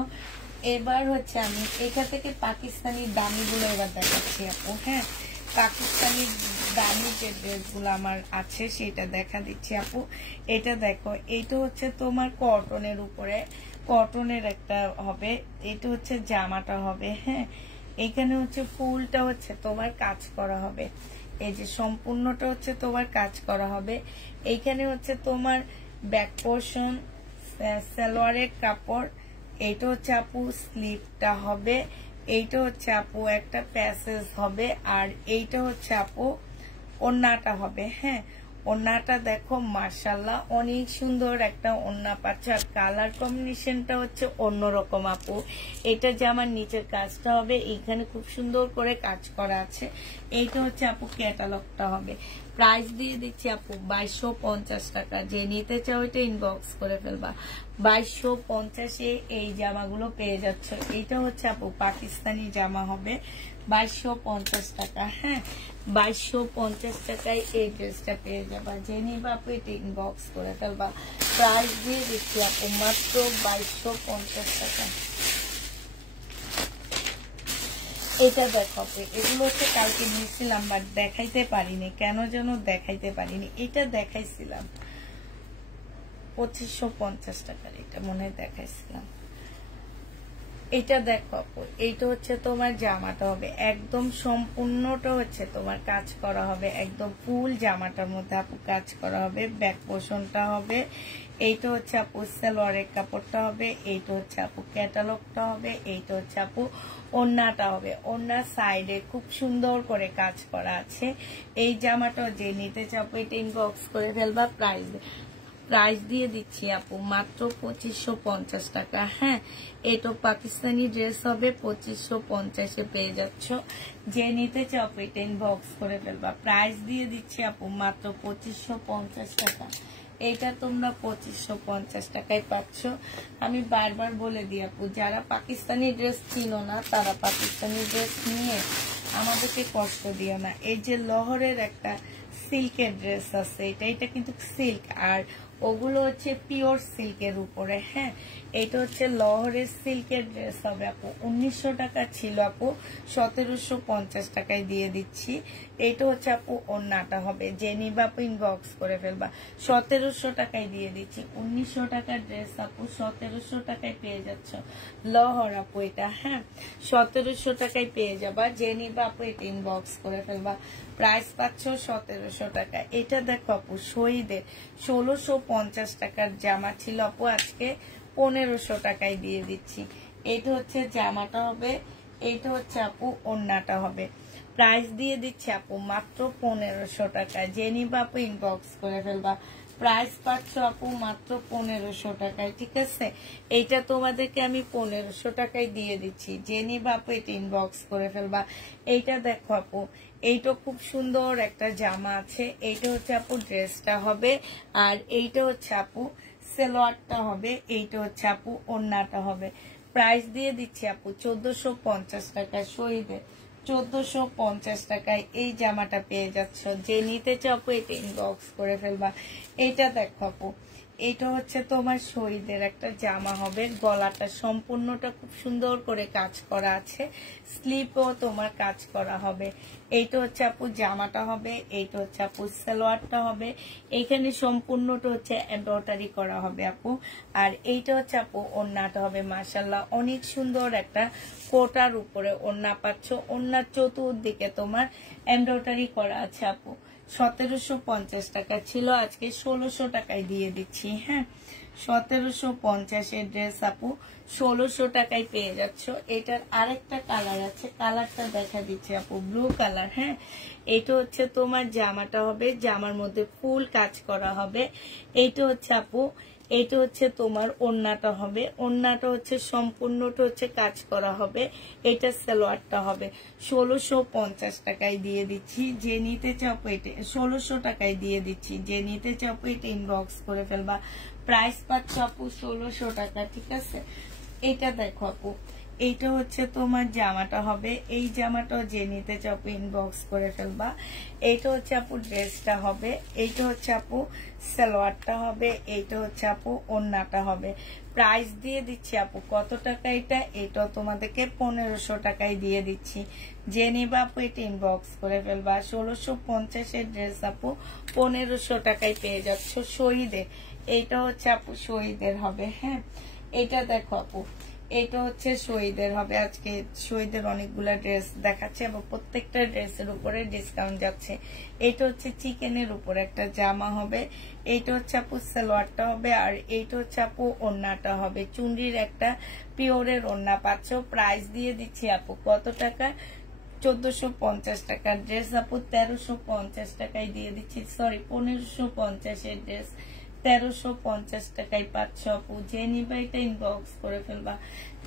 এবার হচ্ছে আমি এখান থেকে পাকিস্তানি দামিগুলো এবার দেখাচ্ছি আপু। হ্যাঁ, পাকিস্তানি দামি যে ড্রেসগুলো আমার আছে সেটা দেখা দিচ্ছি আপু। এটা দেখো, এটা হচ্ছে তোমার কটনের উপরে, কটনের একটা হবে। এটা হচ্ছে জামাটা হবে। হ্যাঁ, এখানে হচ্ছে ফুলটা হচ্ছে তোমার কাজ করা হবে। এই যে সম্পূর্ণটা হচ্ছে তোমার কাজ করা হবে। এইখানে হচ্ছে তোমার ব্যাক পোর্শন, সালোয়ারের কাপড়। এইটা হচ্ছে আপু স্লিভটা হবে, এইটা হচ্ছে আপু একটা প্যাসেজ হবে, আর এইটা হচ্ছে আপু ওড়নাটা হবে। হ্যাঁ, ওড়নাটা দেখো মাশাআল্লাহ অনেক সুন্দর একটা ওড়না পাচ্ছে, আর কালার কম্বিনেশনটা হচ্ছে অন্যরকম আপু। এটা যে আমার নিচের কাজটা হবে, এইখানে খুব সুন্দর করে কাজ করা আছে। এইটা হচ্ছে আপু ক্যাটালগটা হবে। প্রাইস দিয়ে দিচ্ছি আপু 2250 টাকা। যে নিতে চাও এটা ইনবক্স করে ফেলবা। 2250-এ এই জামাগুলো পেয়ে যাচ্ছ। এইটা হচ্ছে আপু পাকিস্তানি জামা হবে, 2250 টাকা। হ্যাঁ, 2250 টাকায় এই ড্রেসটা পেয়ে যাবা। যে নিবা আপু এটা ইনবক্স করে ফেলবা। প্রাইস দিয়ে দিচ্ছি আপু মাত্র 2250 টাকা। এটা দেখো, এগুলো হচ্ছে কালকে নিয়েছিলাম বাট দেখাইতে পারিনি, কেন যেন দেখাইতে পারিনি। এটা দেখাইছিলাম 2550 টাকার, এটা মনে হয় দেখাইছিলাম। এটা দেখো আপু, এইটা হচ্ছে তোমার জামাটা হবে, একদম সম্পূর্ণটা হচ্ছে তোমার কাজ করা হবে, একদম ফুল জামাটার মধ্যে আপু কাজ করা হবে। ব্যাক পোর্শনটা হবে, এইটা হচ্ছে আপু সালোয়ারের কাপড়টা হবে, এইটা হচ্ছে আপু ক্যাটালগটা হবে, এইটা হচ্ছে আপু ওড়নাটা হবে। ওড়নার সাইডে খুব সুন্দর করে কাজ করা আছে। এই জামাটা যে নিতে চাপো এটা ইনবক্স করে ফেলবা। প্রাইস দিয়ে দিচ্ছি আপু মাত্র 2550 টাকা। হ্যাঁ, এটা পাকিস্তানি ড্রেস হবে, 2550-এ পেয়ে যাচ্ছ। যে নিতে চাও এটা ইনবক্স করে ফেলবা। প্রাইস দিয়ে দিচ্ছি আপু মাত্র 2550 টাকা। এইটা তোমরা 2550 টাকায় পাচ্ছ। আমি বারবার বলে দিই আপু, যারা পাকিস্তানি ড্রেস চিনো না তারা পাকিস্তানি ড্রেস নিয়ে আমাদেরকে কষ্ট দিও না। এই যে লহরের একটা সিল্কের ড্রেস আছে, এটা কিন্তু সিল্ক, আর ওগুলো হচ্ছে পিওর সিল্কের উপরে। হ্যাঁ, এটা হচ্ছে লহরের সিল্কের ড্রেস হবে আপু। 1900 টাকা ছিল আপু, 1750 টাকায় দিয়ে দিচ্ছি। এইটা হচ্ছে আপু ওড়নাটা হবে। যে নিবা আপু ইনবক্স করে ফেলবা। 1700 টাকায় দিয়ে দিচ্ছি। 1900 টাকার ড্রেস আপু 1700 টাকায় পেয়ে যাচ্ছ। লহর আপু এটা। হ্যাঁ, 1700 টাকায় পেয়ে যাবা। যে নিবা আপু এটা ইনবক্স করে ফেলবা। প্রাইস পাচ্ছ 1700 টাকা। এটা দেখো আপু শহীদের 1650 টাকার জামা ছিল আপু, আজকে 1500 টাকায় দিয়ে দিচ্ছি। এটা হচ্ছে জামাটা হবে, এইটা হচ্ছে আপু ওড়নাটা হবে। প্রাইস দিয়ে দিচ্ছি আপু মাত্র 1500 টাকা। যে নিবা আপু ইনবক্স করে ফেলবা। প্রাইস পাচ্ছ আপু মাত্র 1500 টাকায়, ঠিক আছে। এইটা তোমাদেরকে আমি 1500 টাকায় দিয়ে দিচ্ছি। যে নিবা আপু এটা ইনবক্স করে ফেলবা। এইটা দেখো আপু, এইটা খুব সুন্দর একটা জামা আছে। এইটা হচ্ছে আপু ড্রেসটা হবে, আর এইটা হচ্ছে আপু সালোয়ারটা হবে, এইটা হচ্ছে আপু ওড়নাটা হবে। প্রাইস দিয়ে দিচ্ছি আপু 1450 টাকা শহীদে। 1450 টাকায় এই জামাটা পেয়ে যাচ্ছ। যে নিতে চাও আপু এটা ইনবক্স করে ফেলবা। এটা দেখো আপু, এটা হচ্ছে তোমার শহীদের একটা জামা হবে। গলাটা সম্পূর্ণটা খুব সুন্দর করে কাজ করা আছে, স্লিপও তোমার কাজ করা হবে। এইটা হচ্ছে আপু জামাটা হবে, এইটা হচ্ছে আপু সালোয়ারটা হবে। এইখানে সম্পূর্ণটা হচ্ছে এমব্রয়ডারি করা হবে আপু। আর এইটা হচ্ছে আপু ওড়নাটা হবে। মাশাআল্লাহ অনেক সুন্দর একটা কোটার উপরে ওড়না পাচ্ছ। ওড়নার চতুর্দিকে তোমার এমব্রয়ডারি করা আছে আপু। 1750 টাকা ছিল, আজকে 1600 টাকায় দিয়ে দিচ্ছি। হ্যাঁ, 1750 ড্রেস আপু 1600 টাকায় পেয়ে যাচ্ছ। এটার আরেকটা কালার আছে, কালারটা দেখা দিচ্ছে আপু, ব্লু কালার। হ্যাঁ, এটা হচ্ছে তোমার জামাটা হবে, জামার মধ্যে ফুল কাজ করা হবে। এইটা হচ্ছে আপু, এটা হচ্ছে তোমার ওড়নাটা হবে। ওড়নাটা হচ্ছে সম্পূর্ণটা হচ্ছে কাজ করা হবে। এটা সালোয়ারটা হবে। 1650 টাকায় দিয়ে দিচ্ছি। যে নিতে চাও এটা 1600 টাকায় দিয়ে দিচ্ছি। যে নিতে চাও এটা ইনবক্স করে ফেলবা। প্রাইস পাচ্ছ আপু 1600 টাকা, ঠিক আছে। এটা দেখো আপু, এইটা হচ্ছে তোমার জামাটা হবে। এই জামাটাও যে নিতে চাও ইনবক্স করে ফেলবা। এইটা হচ্ছে আপু ড্রেসটা হবে। এইটা হচ্ছে আপু সালোয়ারটা হবে। এইটা হচ্ছে আপু ওড়নাটা হবে। প্রাইস দিয়ে দিচ্ছি আপু কত টাকা এটা, এটাও তোমাদেরকে 1500 টাকায় দিয়ে দিচ্ছি। যে নিবা আপু এটা ইনবক্স করে ফেলবা। 1650 ড্রেস আপু 1500 টাকায় পেয়ে যাচ্ছ শহীদের। এইটা হচ্ছে আপু শহীদের হবে। হ্যাঁ, এটা দেখো আপু, এটা হচ্ছে শহীদের হবে। আজকে শহীদের অনেকগুলা ড্রেস দেখাচ্ছে এবং প্রত্যেকটা ড্রেসের উপরে ডিসকাউন্ট যাচ্ছে। এইটা হচ্ছে চিকেনের উপরে একটা জামা হবে। এইটা হচ্ছে আপু সালোয়ারটা হবে, আর এইটা হচ্ছে আপু ওড়নাটা হবে। চুনরির একটা পিওরের ওড়না পাচ্ছ। প্রাইস দিয়ে দিচ্ছি আপু কত টাকা, 1450 টাকা। ড্রেস আপু 1350 টাকায় দিয়ে দিচ্ছি, সরি 1550 ড্রেস 1350 টাকায় পাচ্ছ আপু। যে নিবা এটা ইনবক্স করে ফেলবা।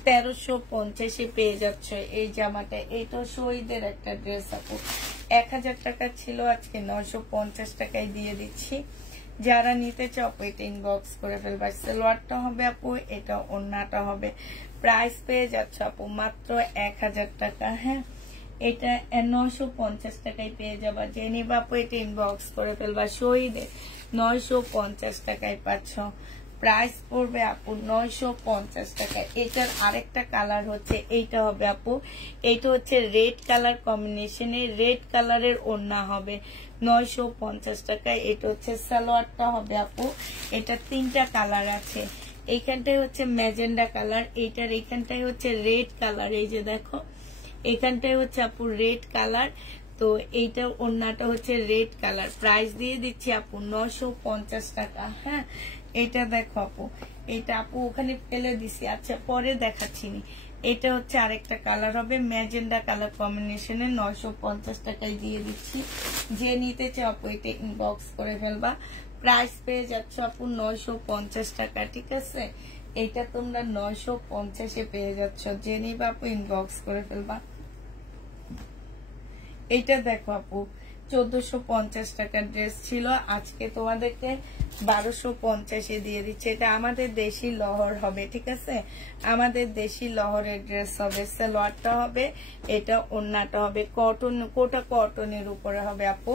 1350 পেয়ে যাচ্ছ এই জামাটা। এইটা শহীদের একটা ড্রেস আপু। 1000 টাকা ছিল, আজকে 950 টাকায় দিয়ে দিচ্ছি। যারা নিতে চাও এটা ইনবক্স করে ফেলবা। সালোয়ারটা হবে আপু, এটা ওড়নাটা হবে। প্রাইস পেয়ে যাচ্ছ আপু মাত্র 1000 টাকা। হ্যাঁ, এটা 950 টাকায় পেয়ে যাবা। যে নিবা আপু এটা ইনবক্স করে ফেলবা। শহীদে 950 টাকায় পাচ্ছ। প্রাইস পড়বে আপু 950 টাকা। এটার আরেকটা কালার হচ্ছে, এইটা হবে আপু, এইটা হচ্ছে রেড কালার কম্বিনেশনে, রেড কালারের ওড়না হবে। 950 টাকায়। এটা হচ্ছে সালোয়ারটা হবে আপু। এটা তিনটা কালার আছে। এইখানটায় হচ্ছে ম্যাজেন্ডা কালার, এইটার এইখানটায় হচ্ছে রেড কালার। এই যে দেখো, এখানটায় হচ্ছে আপু রেড কালার। তো এইটা ওড়নাটা হচ্ছে রেড কালার। প্রাইস দিয়ে দিচ্ছি আপু 950 টাকা। হ্যাঁ, এটা দেখো আপু, এটা আপু ওখানে ফেলে দিছি, আচ্ছা পরে দেখাচ্ছি। এটা হচ্ছে আরেকটা কালার হবে, ম্যাজেন্ডা কালার কম্বিনেশনে। 950 টাকায় দিয়ে দিচ্ছি। যে নিতে চাও আপু এটা ইনবক্স করে ফেলবা। প্রাইস পেয়ে যাচ্ছ আপু 950 টাকা, ঠিক আছে। এটা তোমরা 950 পেয়ে যাচ্ছ। যে নিবা আপু ইনবক্স করে ফেলবা। এইটা দেখো আপু, 1450 টাকার ড্রেস ছিল, আজকে তোমাদেরকে 1250 দিয়ে দিচ্ছে। এটা আমাদের দেশি লহর হবে, ঠিক আছে। আমাদের দেশি লহরের ড্রেস হবে। সালোয়ারটা হবে, এটা ওড়নাটা হবে কটন, কোটা কটনের উপরে হবে আপু।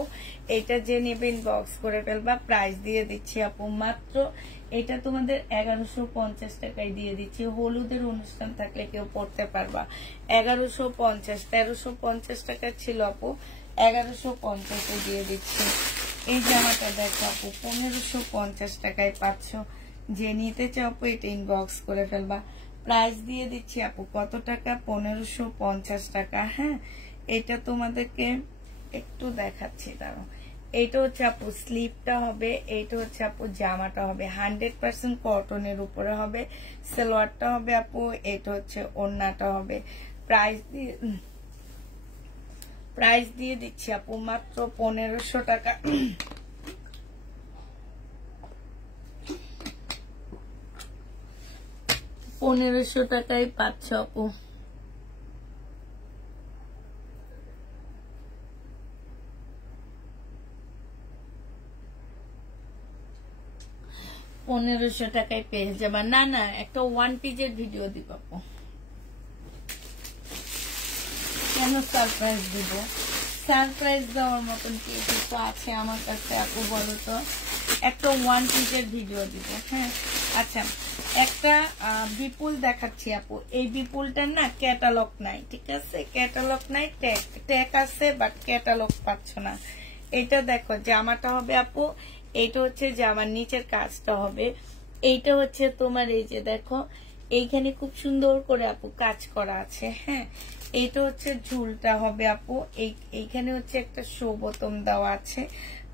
এটা যে নেবেন বক্স করে ফেলবা। প্রাইস দিয়ে দিচ্ছি আপু মাত্র, এটা তোমাদের 1150 টাকায় দিয়ে দিচ্ছি। হলুদের অনুষ্ঠান থাকলে কেউ পড়তে পারবা। 1150, 1350 টাকা ছিল আপু, 1150 দিয়ে দিচ্ছি। এই জামাটা দেখো আপু 1550 টাকায় পাচ্ছ। যে নিতে চাও আপু এটা ইনবক্স করে ফেলবা। প্রাইস দিয়ে দিচ্ছি আপু কত টাকা, 1550 টাকা। হ্যাঁ, এটা তোমাদেরকে একটু দেখাচ্ছি, দাঁড়াও। এইটা হচ্ছে আপু স্লিপটা হবে, এইটা হচ্ছে আপু জামাটা হবে। 100% কটনের উপরে হবে। সালোয়ারটা হবে আপু, এটা হচ্ছে ওড়নাটা হবে। প্রাইস দিয়ে প্রাইস দিয়ে দিচ্ছি আপু মাত্র 1500 টাকা। 1500 টাকায় পাচ্ছ আপু। $1500 টাকায় পেয়ে যাবা। না না, একটা ওয়ান পিজের ভিডিও দিব আপু। কেন সারপ্রাইজ দিব? সারপ্রাইজ দেওয়ার মতন কি কিছু আছে আমার কাছে আপু বলো তো? একটা ওয়ান পিজের ভিডিও দিব। হ্যাঁ আচ্ছা, একটা বিপুল দেখাচ্ছি আপু। এই বিপুলটার না ক্যাটালগ নাই, ঠিক আছে? ক্যাটালগ নাই, ট্যাগ আছে বাট ক্যাটালগ পাচ্ছ না। এটা দেখো, জামাটা হবে আপু, এইটা হচ্ছে জামার নিচের কাজটা হবে, এইটা হচ্ছে তোমার এই যে দেখো এইখানে খুব সুন্দর করে আপু কাজ করা আছে। হ্যাঁ, এইটা হচ্ছে ঝুলটা হবে আপু, এইখানে হচ্ছে একটা শো বোতাম দেওয়া আছে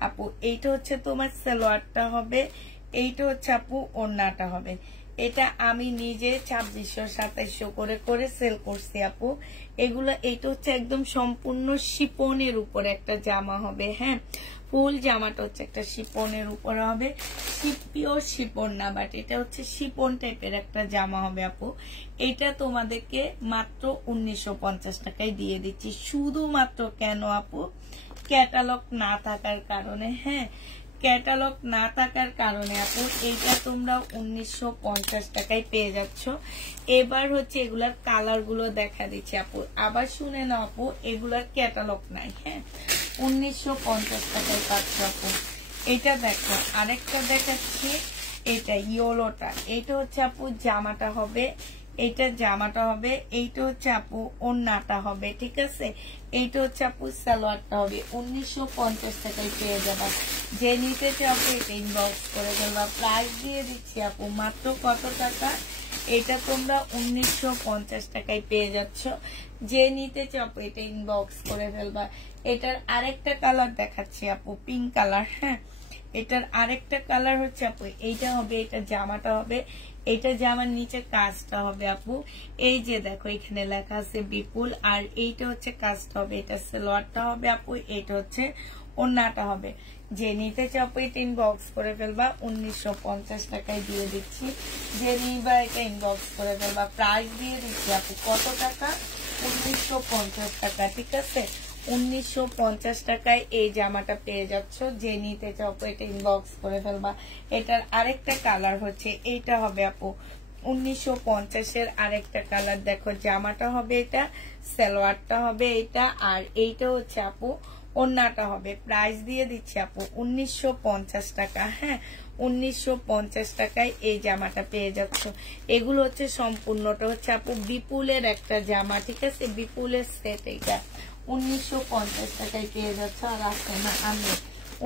আপু। এইটা হচ্ছে তোমার সালোয়ারটা হবে, এইটা হচ্ছে আপু ওড়নাটা হবে। এটা আমি নিজে 2600-2700 করে করে সেল করছি আপু এগুলা। এইটা হচ্ছে একদম সম্পূর্ণ শিপনের উপরে একটা জামা হবে। হ্যাঁ, ফুল জামাটা হচ্ছে একটা শিপনের উপরে হবে, পিওর শিপন না বাট এটা হচ্ছে শিপন টাইপের একটা জামা হবে আপু। এটা তোমাদেরকে মাত্র 1950 টাকায় দিয়ে দিচ্ছি, শুধুমাত্র কেন আপু? ক্যাটালগ না থাকার কারণে। হ্যাঁ, ক্যাটালগ না থাকার কারণে আপু এইটা তোমরা 1950 টাকায় পেয়ে যাচ্ছ। এবার হচ্ছে এগুলার কালার গুলো দেখা দিচ্ছি আপু, আবার শুনে নাও আপু, এগুলার ক্যাটালগ নাই। হ্যাঁ, 1950 টাকায় পাচ্ছ আপু। এটা দেখো, আরেকটা দেখাচ্ছি, এটা ইয়েলোটা, এইটা হচ্ছে আপু জামাটা হবে, এইটা জামাটা হবে, এইটা হচ্ছে আপু ওড়নাটা হবে, ঠিক আছে? এইটা হচ্ছে আপু সালোয়ারটা হবে। 1950 টাকায় পেয়ে যাবা। যে নিতে চাও এটা ইনবক্স করে দেবা। প্রাইস দিয়ে দিচ্ছি আপু মাত্র কত টাকা? এটা তোমরা 1950 টাকায় পেয়ে যাচ্ছ। যে নিতে চাও এটা ইনবক্স করে ফেলবা। এটার আরেকটা কালার দেখাচ্ছি আপু, পিঙ্ক কালার। হ্যাঁ, এটার আরেকটা কালার হচ্ছে আপু এইটা হবে, এটা জামাটা হবে, এইটা জামার নিচে কাজটা হবে আপু। এই যে দেখো এখানে লেখা আছে বিপুল, আর এইটা হচ্ছে কাজটা হবে, এটা সালোয়ারটা হবে আপু, এটা হচ্ছে ওড়নাটা হবে। যে নিতে চাও এটা ইনবক্স করে ফেলবা, 1950 টাকায় দিয়ে দিচ্ছি। যে নিবা এটা ইনবক্স করে ফেলবা। প্রাইস দিয়ে দিচ্ছি আপু কত টাকা? 1950 টাকা, ঠিক আছে? 1950 টাকায় এই জামাটা পেয়ে যাচ্ছ। যে নিতে চাও এটা ইনবক্স করে ফেলবা। এটার আরেকটা কালার হচ্ছে এইটা হবে আপু 1950-এর আরেকটা কালার। দেখো জামাটা হবে এটা, সালোয়ারটা হবে এটা, আর এইটা হচ্ছে আপু ওড়নাটা হবে। প্রাইস দিয়ে দিচ্ছি আপু 1950 টাকা। হ্যাঁ, 1950 টাকায় এই জামাটা পেয়ে যাচ্ছ। এগুলো হচ্ছে সম্পূর্ণটা হচ্ছে আপু বিপুলের একটা জামা, ঠিক আছে? বিপুলের সেট এইটা 1950 টাকায় পেয়ে যাচ্ছ। আর আছে না আমি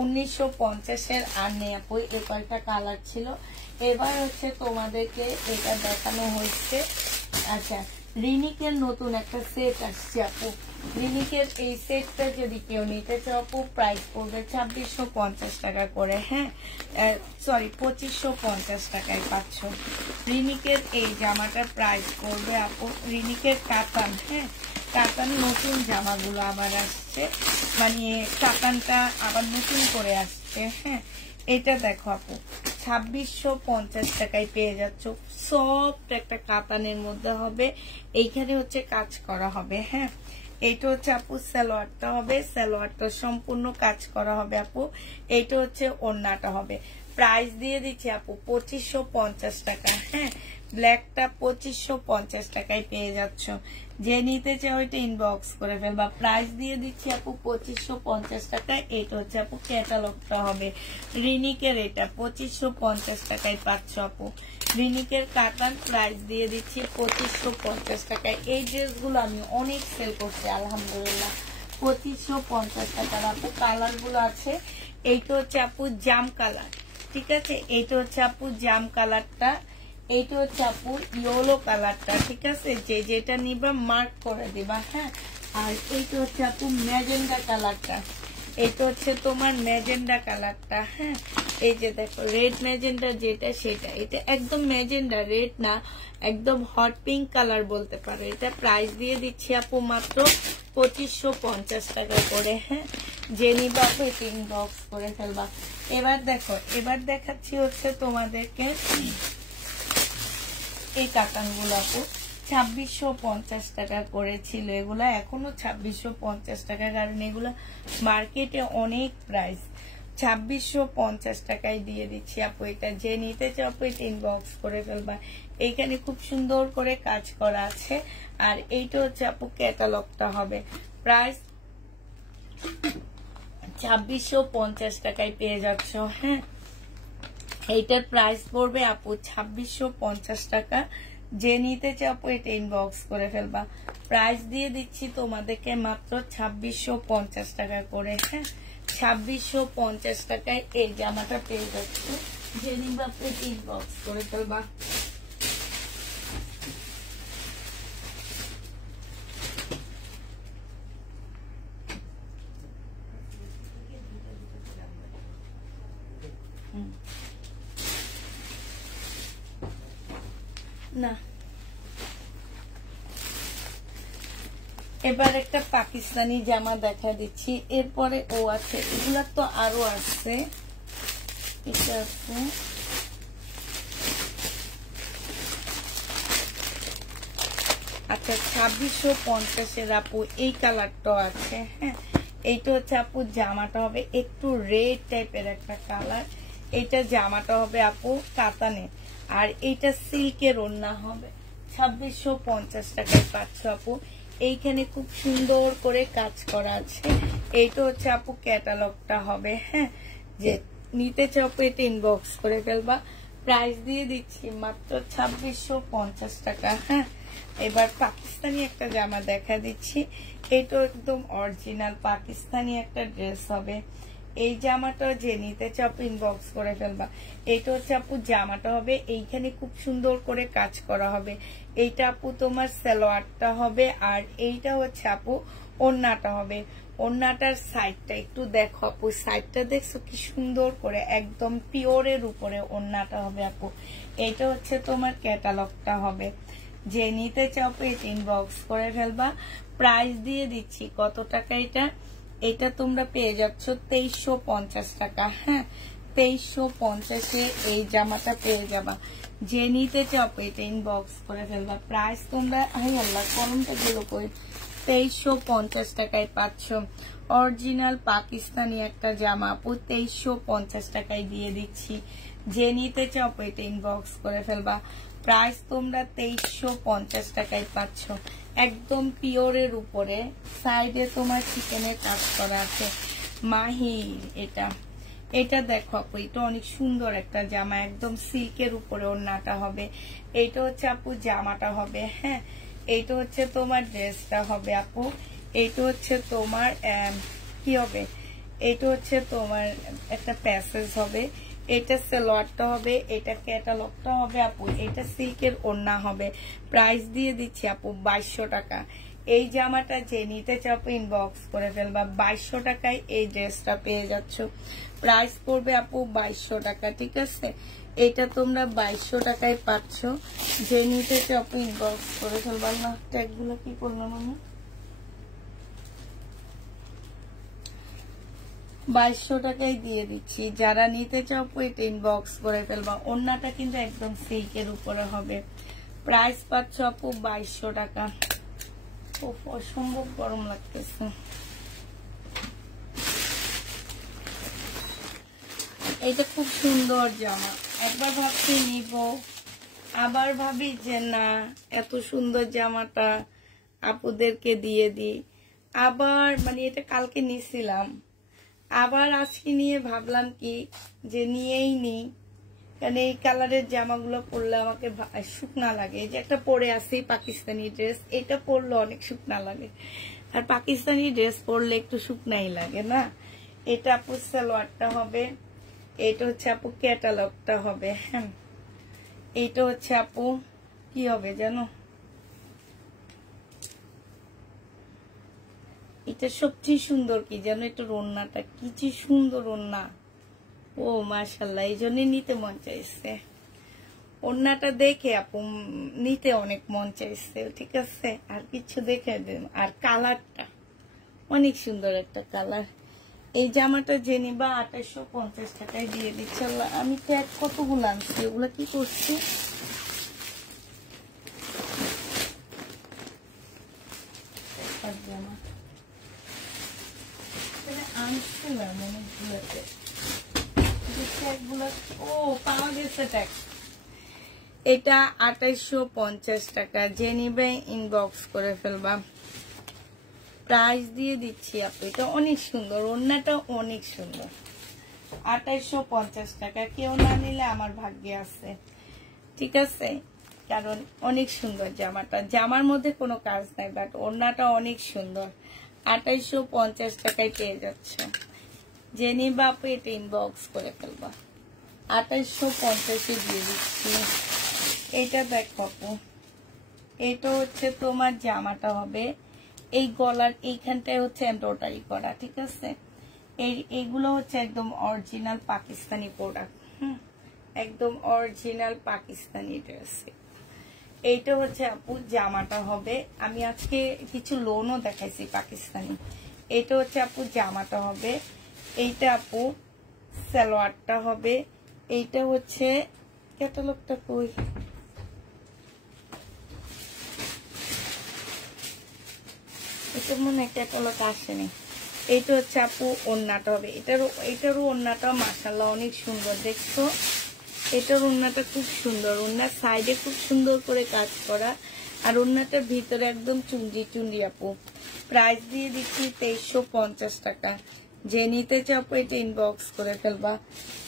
1950-এর আর নেই আপু, এ কয়েকটা কালার ছিল। এবার হচ্ছে তোমাদেরকে এটা দেখানো হচ্ছে। আচ্ছা, রিনিকের নতুন একটা সেট আসছে আপু। রিনিকের এই সেটটা যদি কেউ নিতে চাও আপু প্রাইস পড়বে 2650 টাকা করে। হ্যাঁ সরি, 2550 টাকায় পাচ্ছ। রিনিকের এই জামাটার প্রাইস পড়বে আপু, রিনিকের কাতান। হ্যাঁ, কাতান নতুন জামাগুলো আবার আসছে, মানে কাতানটা আবার নতুন করে আসছে। হ্যাঁ, এটা দেখো আপু 2650 টাকায় পেয়ে যাচ্ছ। সফট একটা কাতানের মধ্যে হবে, এইখানে হচ্ছে কাজ করা হবে। হ্যাঁ, এইটা হচ্ছে আপু সালোয়ারটা হবে, সালোয়ারটা সম্পূর্ণ কাজ করা হবে আপু। এইটা হচ্ছে ওড়নাটা হবে। প্রাইস দিয়ে দিচ্ছি আপু 2550 টাকা। হ্যাঁ, ব্ল্যাকটা 2550 টাকায় পেয়ে যাচ্ছ। যে নিতে চাও এটা ইনবক্স করে ফেলবা। প্রাইস দিয়ে দিচ্ছি আপু 2550 টাকায়। এটা হচ্ছে আপু ক্যাটালগটা হবে রিনিকের, এটা 2550 টাকায় পাচ্ছ আপু। রিনিকের কাতান প্রাইস দিয়ে দিচ্ছি 2550 টাকায়। এই ড্রেসগুলো আমি অনেক সেল করছি আলহামদুলিল্লাহ। 2550 টাকার আপু। কালার গুলো আছে, এইটা হচ্ছে আপু জাম কালার, ঠিক আছে? এইটা হচ্ছে আপু জাম কালারটা, এইটা হচ্ছে আপু ইয়েলো কালারটা, ঠিক আছে? যে যেটা নিবা মার্ক করে দিবা। হ্যাঁ, আর এইটা হচ্ছে আপু ম্যাজেন্ডা কালারটা, এটা হচ্ছে তোমার ম্যাজেন্ডা কালারটা। হ্যাঁ, এই যে দেখো রেড ম্যাজেন্ডা যেটা সেটা, এটা একদম ম্যাজেন্ডা রেড না, একদম হট পিঙ্ক কালার বলতে পারো। এটা প্রাইস দিয়ে দিচ্ছি আপু মাত্র 2550 টাকা করে। হ্যাঁ, যে নিবা আপু ইনবক্স করে ফেলবা। এবার দেখো, এবার দেখাচ্ছি হচ্ছে তোমাদেরকে এই কাতানগুলো আপু 2650 টাকা করেছিল। এগুলা এখনো 2650 টাকা, কারণ এগুলা মার্কেটে অনেক প্রাইস। 2650 টাকায় দিয়ে দিচ্ছি আপু। এটা যে নিতে চাও আপু এটা ইনবক্স করে ফেলবা। এইখানে খুব সুন্দর করে কাজ করা আছে। আর এইটা হচ্ছে আপু ক্যাটালগটা হবে। প্রাইস 2650 টাকায় পেয়ে যাচ্ছ। হ্যাঁ, এইটার প্রাইস পড়বে আপু 2650 টাকা। যে নিতে চাও আপু এটা ইনবক্স করে ফেলবা। প্রাইস দিয়ে দিচ্ছি তোমাদেরকে মাত্র 2650 টাকা করে। হ্যাঁ, 2650 টাকায় এই জামাটা পেয়ে যাচ্ছ। যে নিবা আপু এটা ইনবক্স করে ফেলবা। না, এবার একটা পাকিস্তানি জামা দেখা দিচ্ছি। এরপরে ও আছে, এগুলা তো আরো আছে। এটা আছে, আচ্ছা 2650 আপু এই কালারটা আছে। হ্যাঁ, এইটা হচ্ছে আপু জামাটা হবে একটু রেড টাইপের একটা কালার। এইটা জামাটা হবে আপু কাতানে, আর এইটা সিল্কের ওড়না হবে। 2650 টাকায় পাচ্ছ আপু। এইখানে খুব সুন্দর করে কাজ করা আছে। এইটা হচ্ছে আপু ক্যাটালগটা হবে। হ্যাঁ, যে নিতে চাও আপু এটা ইনবক্স করে ফেলবা। প্রাইস দিয়ে দিচ্ছি মাত্র 2650 টাকা। হ্যাঁ, এবার পাকিস্তানি একটা জামা দেখা দিচ্ছি। এটা একদম অরিজিনাল পাকিস্তানি একটা ড্রেস হবে। এই জামাটা যে নিতে চাও আপু ইনবক্স করে ফেলবা। এইটা হচ্ছে আপু জামাটা হবে, এইখানে খুব সুন্দর করে কাজ করা হবে। এইটা আপু তোমার সালোয়ারটা হবে, আর এইটা হচ্ছে আপু ওড়নাটা হবে। ওড়নাটার সাইডটা একটু দেখো আপু, সাইডটা দেখছো কি সুন্দর করে, একদম পিওরের উপরে ওড়নাটা হবে আপু। এইটা হচ্ছে তোমার ক্যাটালগটা হবে। যে নিতে চাও আপু এটা ইনবক্স করে ফেলবা। প্রাইস দিয়ে দিচ্ছি কত টাকা এটা, এটা তোমরা পেয়ে যাচ্ছ 2350 টাকা। হ্যাঁ, 2350-এ এই জামাটা পেয়ে যাবা। যে নিতে চাও এটা ইনবক্স করে ফেলবা। প্রাইস তোমরা আল্লাহ কলমটা গেল কই, 2350 টাকায় পাচ্ছ। অরিজিনাল পাকিস্তানি একটা জামা আপু 2350 টাকায় দিয়ে দিচ্ছি। যে নিতে চাও এটা ইনবক্স করে ফেলবা। প্রাইস তোমরা 2350 টাকায় পাচ্ছ, একদম পিওরের উপরে। সাইডে তোমার চিকেনের কাজ করা আছে। মাহি এটা, এটা দেখো আপু, এটা অনেক সুন্দর একটা জামা, একদম সিল্কের উপরে ওড়নাটা হবে। এইটা হচ্ছে আপু জামাটা হবে। হ্যাঁ, এইটা হচ্ছে তোমার ড্রেসটা হবে আপু। এইটা হচ্ছে তোমার কি হবে, এইটা হচ্ছে তোমার একটা প্যাসেজ হবে। এটা সালোয়ারটা হবে, এটা ক্যাটালগটা হবে আপু। এটা সিল্কের ওড়না হবে। প্রাইস দিয়ে দিচ্ছি আপু 2200 টাকা। এই জামাটা যে নিতে চাও আপু ইনবক্স করে ফেলবা। 2200 টাকায় এই ড্রেসটা পেয়ে যাচ্ছ। প্রাইস পড়বে আপু 2200 টাকা। ঠিক আছে, এটা তোমরা 2200 টাকায় পাচ্ছ। যে নিতে চাও আপু ইনবক্স করে ফেলবা। না, ট্যাগগুলো কি করলাম আমি, 2200 টাকায় দিয়ে দিচ্ছি। যারা নিতে চাও এটা ইনবক্স করে ফেলবা। ওড়নাটা কিন্তু একদম সিল্কের উপরে হবে। প্রাইস পাচ্ছ আপু 2200 টাকা। অসম্ভব গরম লাগতেছে। এটা খুব সুন্দর জামা, একবার ভাবছি নিব, আবার ভাবি যে না, এত সুন্দর জামাটা আপুদেরকে দিয়ে দিই। আবার মানে এটা কালকে নিছিলাম, আবার আজকে নিয়ে ভাবলাম কি যে নিয়েই নি, কারণ এই কালারের জামাগুলো পরলে আমাকে শুকনা লাগে। এই যে একটা পরে আছে পাকিস্তানি ড্রেস, এটা পরলে অনেক শুকনা লাগে, আর পাকিস্তানি ড্রেস পরলে একটু শুকনাই লাগে না। এটা আপু সালোয়ারটা হবে। এটা হচ্ছে আপু ক্যাটালগটা হবে। হ্যাঁ, এইটা হচ্ছে আপু কি হবে জানো, এটা সবচেয়ে সুন্দর কি জানো, এটা ওড়নাটা কি যে সুন্দর ওড়না। ও মাশাআল্লাহ, এই জন্য নিতে মন চাইছে। ওড়নাটা দেখে আপু নিতে অনেক মন চাইছে, ঠিক আছে। আর কিছু দেখে দেন। আর কালারটা অনেক সুন্দর একটা কালার। এই জামাটা যে নিবা 2850 টাকায় দিয়ে দিচ্ছে। আমি ট্যাগ কতগুলো আনছি, ওগুলো কি করছি, জামা আনছিলাম অনেকগুলোতে। ও পাওয়া গেছে ট্যাগ। এটা 2850 টাকা, যে নিবে ইনবক্স করে ফেলবা। প্রাইস দিয়ে দিচ্ছি আপু, এটা অনেক সুন্দর, ওড়নাটা অনেক সুন্দর। 2850 টাকা, কেউ না নিলে আমার ভাগ্যে আছে, ঠিক আছে। কারণ অনেক সুন্দর জামাটা, জামার মধ্যে কোনো কাজ নাই, বাট ওড়নাটা অনেক সুন্দর। 2850 টাকায় পেয়ে যাচ্ছে। যে নিবা আপু এটা ইনবক্স করে ফেলবা। 2850 দিয়ে দিচ্ছি। এটা দেখো আপু, এটা হচ্ছে তোমার জামাটা হবে এই গলার এইখানটায় হচ্ছে এমব্রয়ডারি করা, ঠিক আছে। এইগুলো হচ্ছে একদম অরিজিনাল পাকিস্তানি প্রোডাক্ট, একদম অরিজিনাল পাকিস্তানি ড্রেস। এইটা হচ্ছে আপু জামাটা হবে। আমি আজকে কিছু লোনও দেখাইছি পাকিস্তানি। এইটা হচ্ছে আপু জামাটা হবে। এইটা আপু সালোয়ারটা হবে। এইটা হচ্ছে ক্যাটালগটা কই, এটা মনে হয় ক্যাটালগ আসেনি। এইটা হচ্ছে আপু ওড়নাটা হবে। এটারও ওড়নাটা মাশাআল্লাহ অনেক সুন্দর, দেখছো। এটার ওড়নাটা খুব সুন্দর, ওড়নার সাইডে খুব সুন্দর করে কাজ করা, আর ওড়নাটার ভিতরে একদম চুনরি চুনরি আপু। প্রাইস দিয়ে দিচ্ছি 2350 টাকা। যে নিতে চাও আপু এটা ইনবক্স করে ফেলবা।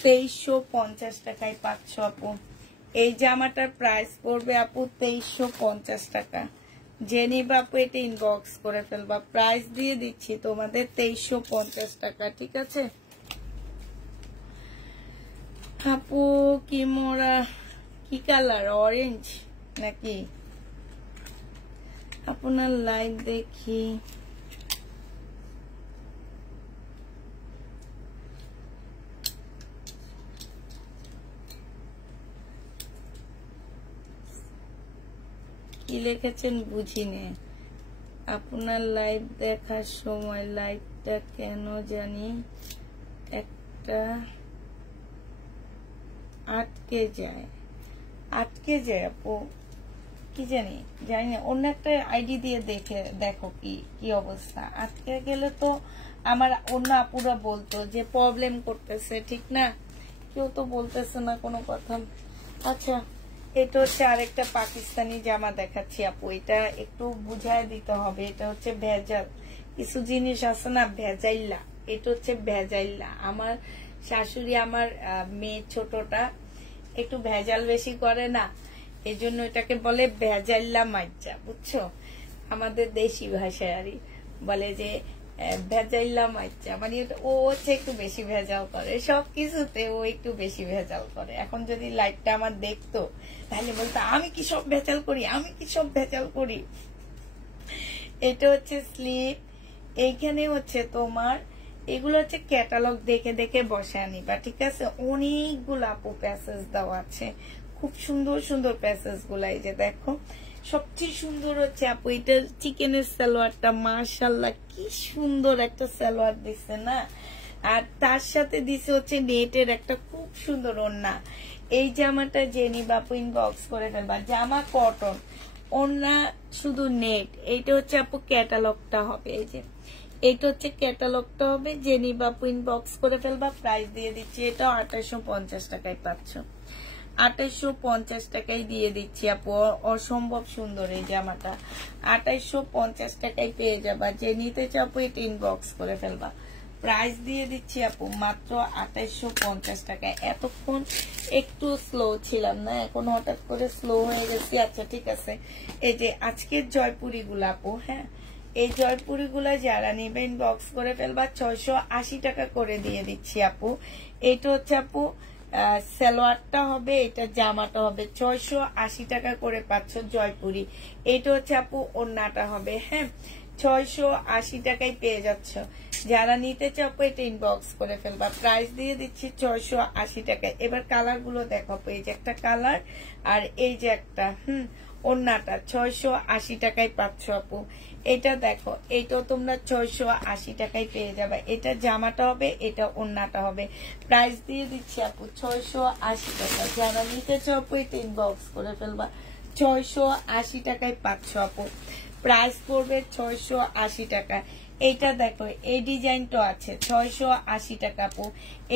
2350 টাকায় পাচ্ছ আপু। এই জামাটার প্রাইস পড়বে আপু 2350 টাকা। যে নিবা আপু এটা ইনবক্স করে ফেলবা। প্রাইস দিয়ে দিচ্ছি তোমাদের 2350 টাকা, ঠিক আছে আপু। কি মোরা কি কালার, অরেঞ্জ নাকি? আপনার লাইভ দেখি। কি লিখেছেন বুঝিনি। আপনার লাইভ দেখার সময় লাইভটা কেন জানি একটা আটকে যায় আপু, কি জানি না। অন্য একটা আইডি দিয়ে দেখো কি অবস্থা। আটকে গেলে তো আমার অন্য আপুরা বলতো যে প্রবলেম করতেছে, ঠিক না। কেউ তো বলতেছে না কোনো কথা। আচ্ছা, এটা হচ্ছে আরেকটা পাকিস্তানি জামা দেখাচ্ছি আপু। এটা একটু বুঝায় দিতে হবে। এটা হচ্ছে ভেজাল, কিছু জিনিস আছে না ভেজাইল্লা। এটা হচ্ছে ভেজাইল্লা। আমার শাশুড়ি, আমার মেয়ে ছোটটা একটু ভেজাল বেশি করে না, এই জন্য এটাকে বলে ভেজাইল্লা মাইজা, বুঝছো। আমাদের দেশি ভাষায় আর বলে যে ভেজাইল্লা মাইজা, মানে ও হচ্ছে একটু বেশি ভেজাল করে, সবকিছুতে ও একটু বেশি ভেজাল করে। এখন যদি লাইভটা আমার দেখতো তাহলে বলতো আমি কি সব ভেজাল করি, আমি কি সব ভেজাল করি। এটা হচ্ছে স্লিপ। এইখানে হচ্ছে তোমার এগুলো হচ্ছে ক্যাটালগ দেখে দেখে বসে আনিবা, ঠিক আছে। অনেকগুলো আপু প্যাসেজ দেওয়া আছে, খুব সুন্দর সুন্দর প্যাসেজ গুলা। এই যে দেখো, সবচেয়ে সুন্দর হচ্ছে আপু এটা চিকেনের সালোয়ারটা। মাশাআল্লাহ কি সুন্দর একটা সালোয়ার দিচ্ছে না। আর তার সাথে দিছে হচ্ছে নেটের একটা খুব সুন্দর ওড়না। এই জামাটা জেনি বাপু ইনবক্স করে ফেলবা। জামা কটন, ওড়না শুধু নেট। এইটা হচ্ছে আপু ক্যাটালগটা হবে। এই যে এইটা হচ্ছে ক্যাটালগটা হবে। জেনি বাপু ইনবক্স করে ফেলবা। প্রাইস দিয়ে দিচ্ছি এটা 2850 টাকায় পাচ্ছ। 2850 টাকায় দিয়ে দিচ্ছি আপু। অসম্ভব সুন্দর এই জামাটা, 2850 টাকায় পেয়ে যাবা। যে নিতে চাও আপু এটা ইনবক্স করে ফেলবা। প্রাইস দিয়ে দিচ্ছি আপু মাত্র 2850 টাকায়। এতক্ষণ একটু স্লো ছিলাম না, এখন হঠাৎ করে স্লো হয়ে গেছি। আচ্ছা ঠিক আছে, এই যে আজকের জয়পুরি গুলা আপু, হ্যাঁ এই জয়পুরি গুলা যারা নেবে ইনবক্স করে ফেলবা। 680 টাকা করে দিয়ে দিচ্ছি আপু। এইটা হচ্ছে আপু সালোয়ারটা হবে, এটা জামাটা হবে। 680 টাকা করে পাচ্ছ জয়পুরি। এইটা হচ্ছে আপু ওড়নাটা হবে, হ্যাঁ 680 টাকায় পেয়ে যাচ্ছ। যারা নিতে চাও এটা ইনবক্স করে ফেলবা। প্রাইস দিয়ে দিচ্ছি 680 টাকায়। এবার কালার গুলো দেখো, এই যে একটা কালার আর এই যে একটা ওড়নাটা 680 টাকায় পাচ্ছ আপু। এটা দেখো, এটাও তোমরা 680 টাকায় পেয়ে যাবে। এটা জামাটা হবে, এটা ওড়নাটা হবে। প্রাইস দিয়ে দিচ্ছি আপু 680 টাকা। যারা নিতে চাও আপু এটা ইনবক্স করে ফেলবা। 680 টাকায় পাচ্ছ আপু। প্রাইস পড়বে 680 টাকা। এইটা দেখো, এই ডিজাইনটা আছে 680 টাকা আপু।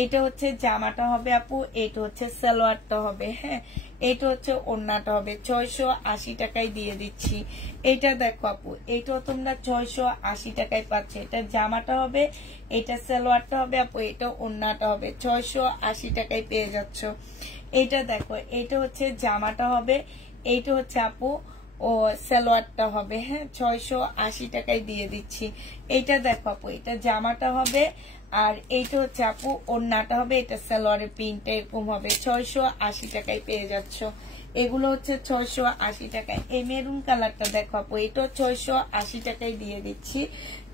এটা হচ্ছে জামাটা হবে আপু, এটা হচ্ছে সালোয়ারটা হবে। হ্যাঁ, এটা হচ্ছে ওড়নাটা হবে। 680 টাকায় দিয়ে দিচ্ছি। এটা দেখো আপু, এটাও তোমরা 680 টাকায় পাচ্ছ। এটা জামাটা হবে, এটা সালোয়ারটা হবে আপু, এটা ওড়নাটা হবে। 680 টাকায় পেয়ে যাচ্ছ। এটা দেখো, এটা হচ্ছে জামাটা হবে, এইটা হচ্ছে আপু ও সালোয়ারটা হবে। হ্যাঁ, 680 টাকায় দিয়ে দিচ্ছি। এইটা দেখো আপু, এটা জামাটা হবে আর এইটা হচ্ছে আপু ওড়নাটা হবে, এটা সালোয়ারের প্রিন্টটা এরকম হবে। 680 টাকায় পেয়ে যাচ্ছ। এগুলো হচ্ছে 680 টাকায়। এই মেরুন কালারটা দেখো আপু, এটাও 680 টাকায় দিয়ে দিচ্ছি।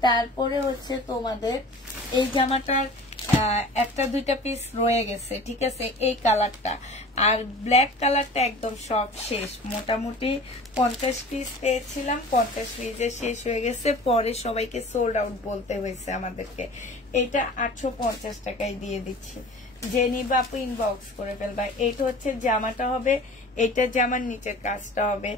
তারপরে হচ্ছে তোমাদের এই জামাটার একটা দুইটা পিস রয়ে গেছে, ঠিক আছে, এই কালারটা। আর ব্ল্যাক কালারটা একদম সব শেষ। মোটামুটি 50 পিস পেয়েছিলাম, 50 পিসে শেষ হয়ে গেছে। পরে সবাইকে সোল্ড আউট বলতে হয়েছে আমাদেরকে। এটা 850 টাকায় দিয়ে দিচ্ছি। যে নিবা আপু ইনবক্স করে ফেলবা। এইটা হচ্ছে জামাটা হবে, এইটা জামার নিচের কাজটা হবে,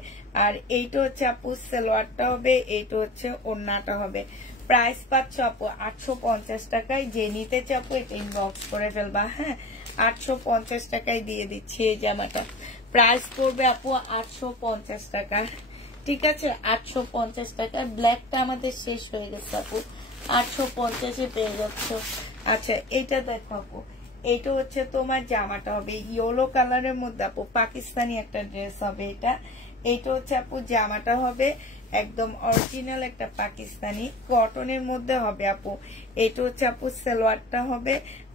আর এইটা হচ্ছে আপু সালোয়ারটা হবে, এইটা হচ্ছে ওড়নাটা হবে। প্রাইস পাচ্ছ আপু 850 টাকায়। যে নিতে চাপো এটা ইনবক্স করে ফেলবা। হ্যাঁ, 850 টাকায় দিয়ে দিচ্ছি এই জামাটা। প্রাইস পড়বে আপু 850 টাকা, ঠিক আছে, 850 টাকা। ব্ল্যাকটা আমাদের শেষ হয়ে গেছে আপু, 850-এ পেয়ে যাচ্ছ। আচ্ছা, এটা দেখো আপু, এটা হচ্ছে তোমার জামাটা হবে ইয়েলো কালারের মধ্যে আপু, পাকিস্তানি একটা ড্রেস হবে এটা। এইটা হচ্ছে আপু জামাটা হবে, একদম অরিজিনাল একটা পাকিস্তানি কটনের মধ্যে হবে আপু। এইটা হচ্ছে আপু সালোয়ারটা হবে,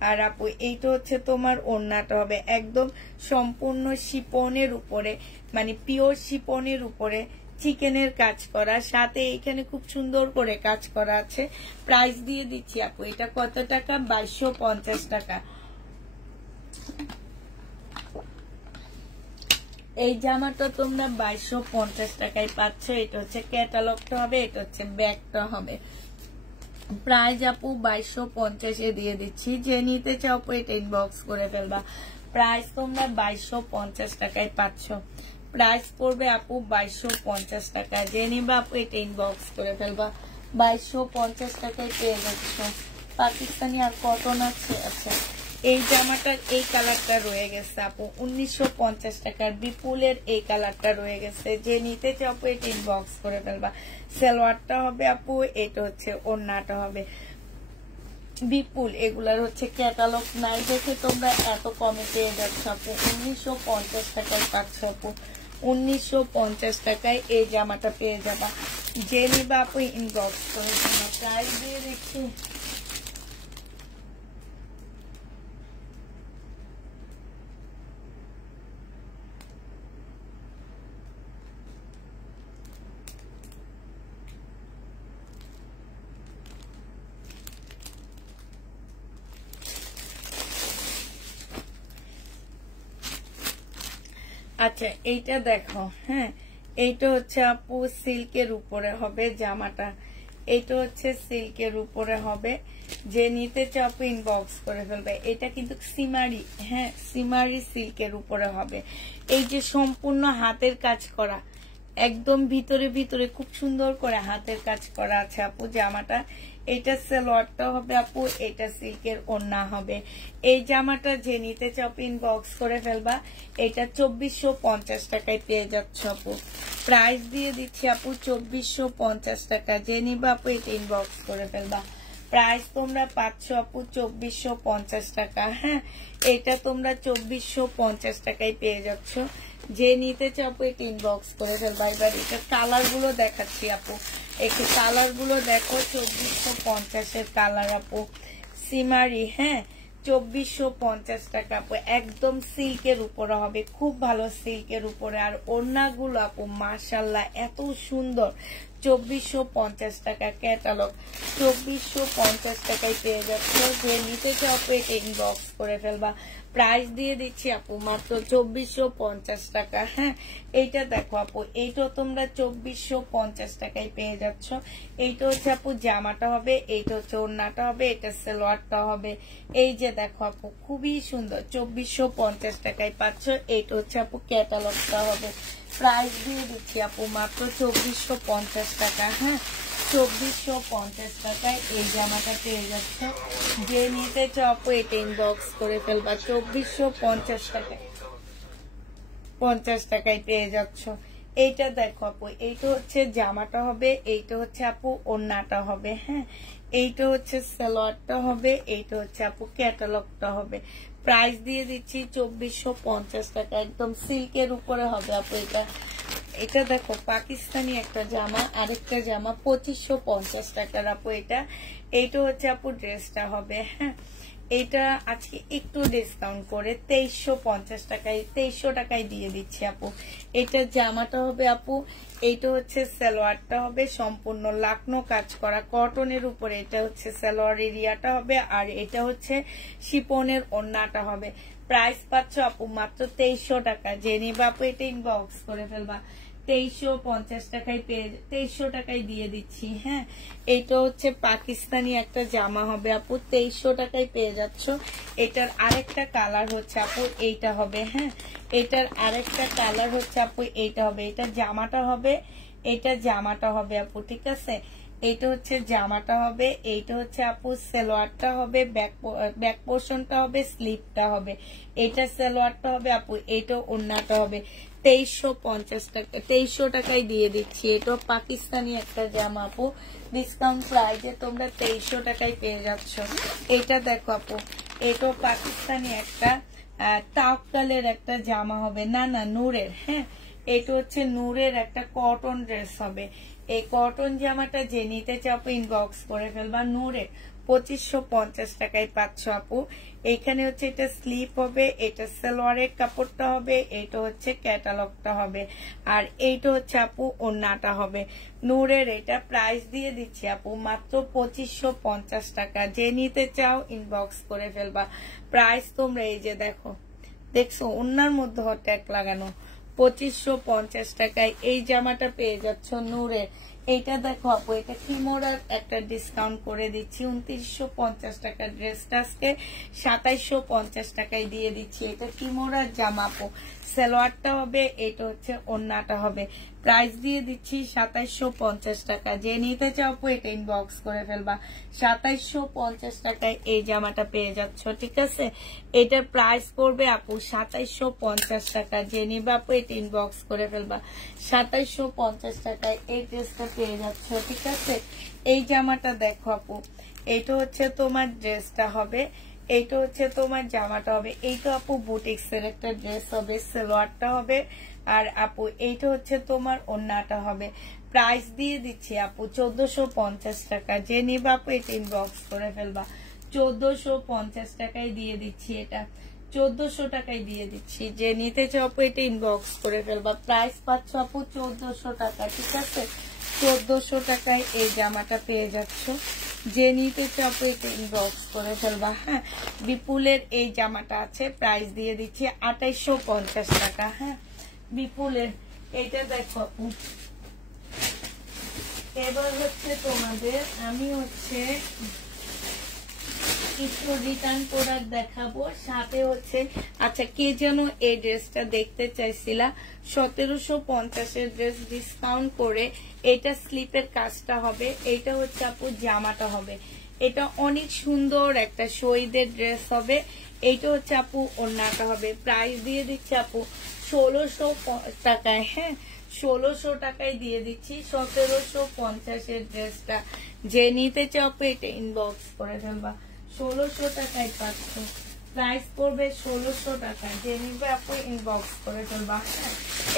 আর আপু এইটা হচ্ছে তোমার ওড়নাটা হবে। একদম সম্পূর্ণ শিপনের উপরে, মানে পিওর শিপনের উপরে চিকেনের কাজ করা, সাথে এখানে খুব সুন্দর করে কাজ করা আছে। প্রাইস দিয়ে দিচ্ছি আপু, এটা কত টাকা? 2250 টাকা। এই জামাটা তোমরা 2250 টাকায় পাচ্ছ। এটা হচ্ছে ক্যাটালগটা হবে, এটা হচ্ছে ব্যাগটা হবে। প্রাইস আপু 2250-এ দিয়ে দিচ্ছি। যে নিতে চাও এটা ইনবক্স করে ফেলবা। প্রাইস তোমরা 2250 টাকায় পাচ্ছ। প্রাইস পড়বে আপু 2250 টাকা। যে নিবা আপু এটা ইনবক্স করে ফেলবা। 2250 টাকায় পেয়ে যাচ্ছ। পাকিস্তানি আর কটন আছে। আচ্ছা, এই জামাটার এই কালারটা রয়ে গেছে আপু 1950 টাকার। বিপুলের এই কালারটা রয়ে গেছে। যে নিতে চাও আপু এটা ইনবক্স করে ফেলবা। সালোয়ারটা হবে আপু, এটা হচ্ছে ওড়নাটা হবে। বিপুল এগুলার হচ্ছে ক্যাটালগ নাই দেখে তোমরা এত কমে পেয়ে যাচ্ছ আপু। 1950 টাকায় পাচ্ছ আপু। 1950 টাকায় এই জামাটা পেয়ে যাবা। যে নিবা আপু ইনবক্স করে ফেলবা। প্রাইস দিয়ে দেখছি। আচ্ছা, এইটা দেখো। হ্যাঁ, এইটা হচ্ছে আপু সিল্কের উপরে হবে জামাটা। এইটা হচ্ছে সিল্কের উপরে হবে। যে নিতে চাও আপু ইনবক্স করে ফেলবে। এটা কিন্তু সিমারি, হ্যাঁ সিমারি সিল্কের উপরে হবে। এই যে সম্পূর্ণ হাতের কাজ করা, একদম ভিতরে ভিতরে খুব সুন্দর করে হাতের কাজ করা আছে আপু জামাটা। এটা সালোয়ারটা হবে আপু, এটা সিল্কের ওড়না হবে। এই জামাটা যে নিতে চাও ইনবক্স করে ফেলবা। এটা 2450 টাকায় পেয়ে যাচ্ছ আপু। প্রাইস দিয়ে দিচ্ছি আপু 2450 টাকা। যে নিবা আপু এটা ইনবক্স করে ফেলবা। প্রাইস তোমরা পাচ্ছ আপু 2450 টাকা। হ্যাঁ, এটা তোমরা 2450 টাকায় পেয়ে যাচ্ছ। যে নিতে চাও আপু এটা ইনবক্স করে ফেলবা। এবার এটা কালার গুলো দেখাচ্ছি আপু, একটু কালার গুলো দেখো। 2450-এর কালার আপু, সিমারি। হ্যাঁ, 2450 টাকা আপু, একদম সিল্কের উপরে হবে, খুব ভালো সিল্কের উপরে। আর ওড়নাগুলো আপু মাশাআল্লাহ এত সুন্দর। 2450 টাকা ক্যাটালগ, 2450 টাকায় পেয়ে যাচ্ছে। যে নিতে চাও আপু এটা ইনবক্স করে ফেলবা। প্রাইস দিয়ে দিচ্ছি আপু মাত্র 2450 টাকা। হ্যাঁ, এইটা দেখো আপু, এইটা তোমরা 2450 টাকায় পেয়ে যাচ্ছ। এইটা হচ্ছে আপু জামাটা হবে, এইটা হচ্ছে ওড়নাটা হবে, এটা সালোয়ারটা হবে। এই যে দেখো আপু খুবই সুন্দর, 2450 টাকায় পাচ্ছ। এইটা হচ্ছে আপু ক্যাটালগটা হবে। প্রাইস দিয়ে দিচ্ছি আপু মাত্র 2450 টাকা। হ্যাঁ, 2450 টাকায় এই জামাটা পেয়ে যাচ্ছে। যে নিতে চাও আপু এটা ইনবক্স করে ফেলবা। 2450 টাকায় 50 টাকায় পেয়ে যাচ্ছ। এইটা দেখো আপু, এইটা হচ্ছে জামাটা হবে, এইটা হচ্ছে আপু ওড়নাটা হবে। হ্যাঁ, এইটা হচ্ছে সালোয়ারটা হবে, এইটা হচ্ছে আপু ক্যাটালগটা হবে। প্রাইস দিয়ে দিচ্ছি 2450 টাকা, একদম সিল্কের উপরে হবে আপু এটা। এটা দেখো পাকিস্তানি একটা জামা, আরেকটা জামা 2550 টাকার আপু এটা। এইটা হচ্ছে আপু ড্রেসটা হবে। হ্যাঁ, এটা আজকে একটু ডিসকাউন্ট করে 2350 টাকায়, 2300 টাকায় দিয়ে দিচ্ছি আপু। এটা জামাটা হবে আপু, এইটা হচ্ছে সালোয়ারটা হবে, সম্পূর্ণ লাকনো কাজ করা কটনের উপরে। এটা হচ্ছে সালোয়ার এরিয়াটা হবে, আর এটা হচ্ছে শিপনের ওড়নাটা হবে। প্রাইস পাচ্ছ আপু মাত্র 2300 টাকা। যে নিবা আপু এটা ইনবক্স করে ফেলবা। 2350 টাকায় পেয়ে, 2300 টাকায় দিয়ে দিচ্ছি। হ্যাঁ, এটা হচ্ছে পাকিস্তানি একটা জামা হবে আপু, 2300 টাকায় পেয়ে যাচ্ছ। এটার আরেকটা কালার হচ্ছে আপু এইটা হবে। হ্যাঁ, এটার আরেকটা কালার হচ্ছে আপু এইটা হবে। এটা জামাটা হবে, এটা জামাটা হবে আপু, ঠিক আছে। এইটা হচ্ছে জামাটা হবে, এইটা হচ্ছে আপু সালোয়ারটা হবে, ব্যাক পোর্শনটা হবে, স্লিপটা হবে। এটা সালোয়ারটা হবে আপু, এইটা ওড়নাটা হবে। 2350 টাকা, 2300 টাকায় দিয়ে দিচ্ছি। এটা পাকিস্তানি একটা জামা আপু, ডিসকাউন্ট প্রাইসে তোমরা 2300 টাকায় পেয়ে যাচ্ছ। এটা দেখো আপু, এটা পাকিস্তানি একটা তাওকালের একটা জামা হবে, না না নূরের। হ্যাঁ, এটা হচ্ছে নূরের একটা কটন ড্রেস হবে। এই কটন জামাটা যে নিতে চাও ইনবক্স করে ফেলবা। নূরের 2550 টাকায় পাচ্ছ আপু। এখানে হচ্ছে এটা স্লিপ হবে, এটা সালোয়ারের কাপড়টা হবে, এটা হচ্ছে ক্যাটালগটা হবে, আর এইটা হচ্ছে আপু ওড়নাটা হবে। নূরের এটা প্রাইস দিয়ে দিচ্ছি আপু মাত্র 2550 টাকা। যে নিতে চাও ইনবক্স করে ফেলবা। প্রাইস তোমরা এই যে দেখো, দেখছো ওড়নার মধ্যে হট ট্যাগ লাগানো, 2550 টাকায় এই জামাটা পেয়ে যাচ্ছ নূরে। এইটা দেখো আপু, এটা কিমোরার একটা ডিসকাউন্ট করে দিচ্ছি, 2950 টাকা। ড্রেসটা আজকে 2750 টাকায় দিয়ে দিচ্ছি। এটা কিমোরার জামা আপু, সালোয়ারটা হবে, এটা হচ্ছে ওড়নাটা হবে। প্রাইস দিয়ে দিচ্ছি 2750 টাকা। যে নিতে চাও আপু এটা ইনবক্স করে ফেলবা। 2750 টাকায় এই জামাটা পেয়ে যাচ্ছ, ঠিক আছে। এটার প্রাইস পড়বে আপু 2750 টাকা। যে নিবে আপু এটা ইনবক্স করে ফেলবা। 2750 টাকায় এই ড্রেসটা পেয়ে যাচ্ছ, ঠিক আছে। এই জামাটা দেখো আপু, এইটা হচ্ছে তোমার ড্রেসটা হবে, এইটা হচ্ছে তোমার জামাটা হবে। এইটা আপু বুটিক্স এর একটা ড্রেস হবে, সালোয়ারটা হবে, আর আপু এইটা হচ্ছে তোমার ওড়নাটা হবে। প্রাইস দিয়ে দিচ্ছি আপু 1450 টাকা। যে নিবে আপু এটা ইনবক্স করে ফেলবা। 1450 টাকায় দিয়ে দিচ্ছি, এটা 1400 টাকায় দিয়ে দিচ্ছি। যে নিতে চাও আপু এটা ইনবক্স করে ফেলবা। প্রাইস পাচ্ছ আপু 1400 টাকা, ঠিক আছে। 1400 টাকায় এই জামাটা পেয়ে যাচ্ছ। যে নিতে চাও আপু এটা ইনবক্স করে ফেলবা। হ্যাঁ, বিপুলের এই জামাটা আছে, প্রাইস দিয়ে দিচ্ছি 2850 টাকা। হ্যাঁ, বিপুলের এটা দেখো আপু। এবার হচ্ছে তোমাদের আমি হচ্ছে কিছু রিটার্ন প্রোডাক্ট দেখাবো, সাথে হচ্ছে আচ্ছা কে যেন এই ড্রেসটা দেখতে চাইছিলা, 1750 এর ড্রেস ডিসকাউন্ট করে। এটা স্লিপের কাজটা হবে, এটা হচ্ছে আপু জামাটা হবে। এটা অনেক সুন্দর একটা শহীদের ড্রেস হবে। এইটা হচ্ছে আপু ওড়নাটা হবে। প্রাইস দিয়ে দিচ্ছি আপু 1600 টাকায়। হ্যাঁ, 1600 টাকায় দিয়ে দিচ্ছি 1750 এর ড্রেসটা। যে নিতে চাও আপু এটা ইনবক্স করে ফেলবা। 1600 টাকায় পাচ্ছ। প্রাইস পড়বে 1600 টাকা। যে নিবে আপু ইনবক্স করে ফেলবা।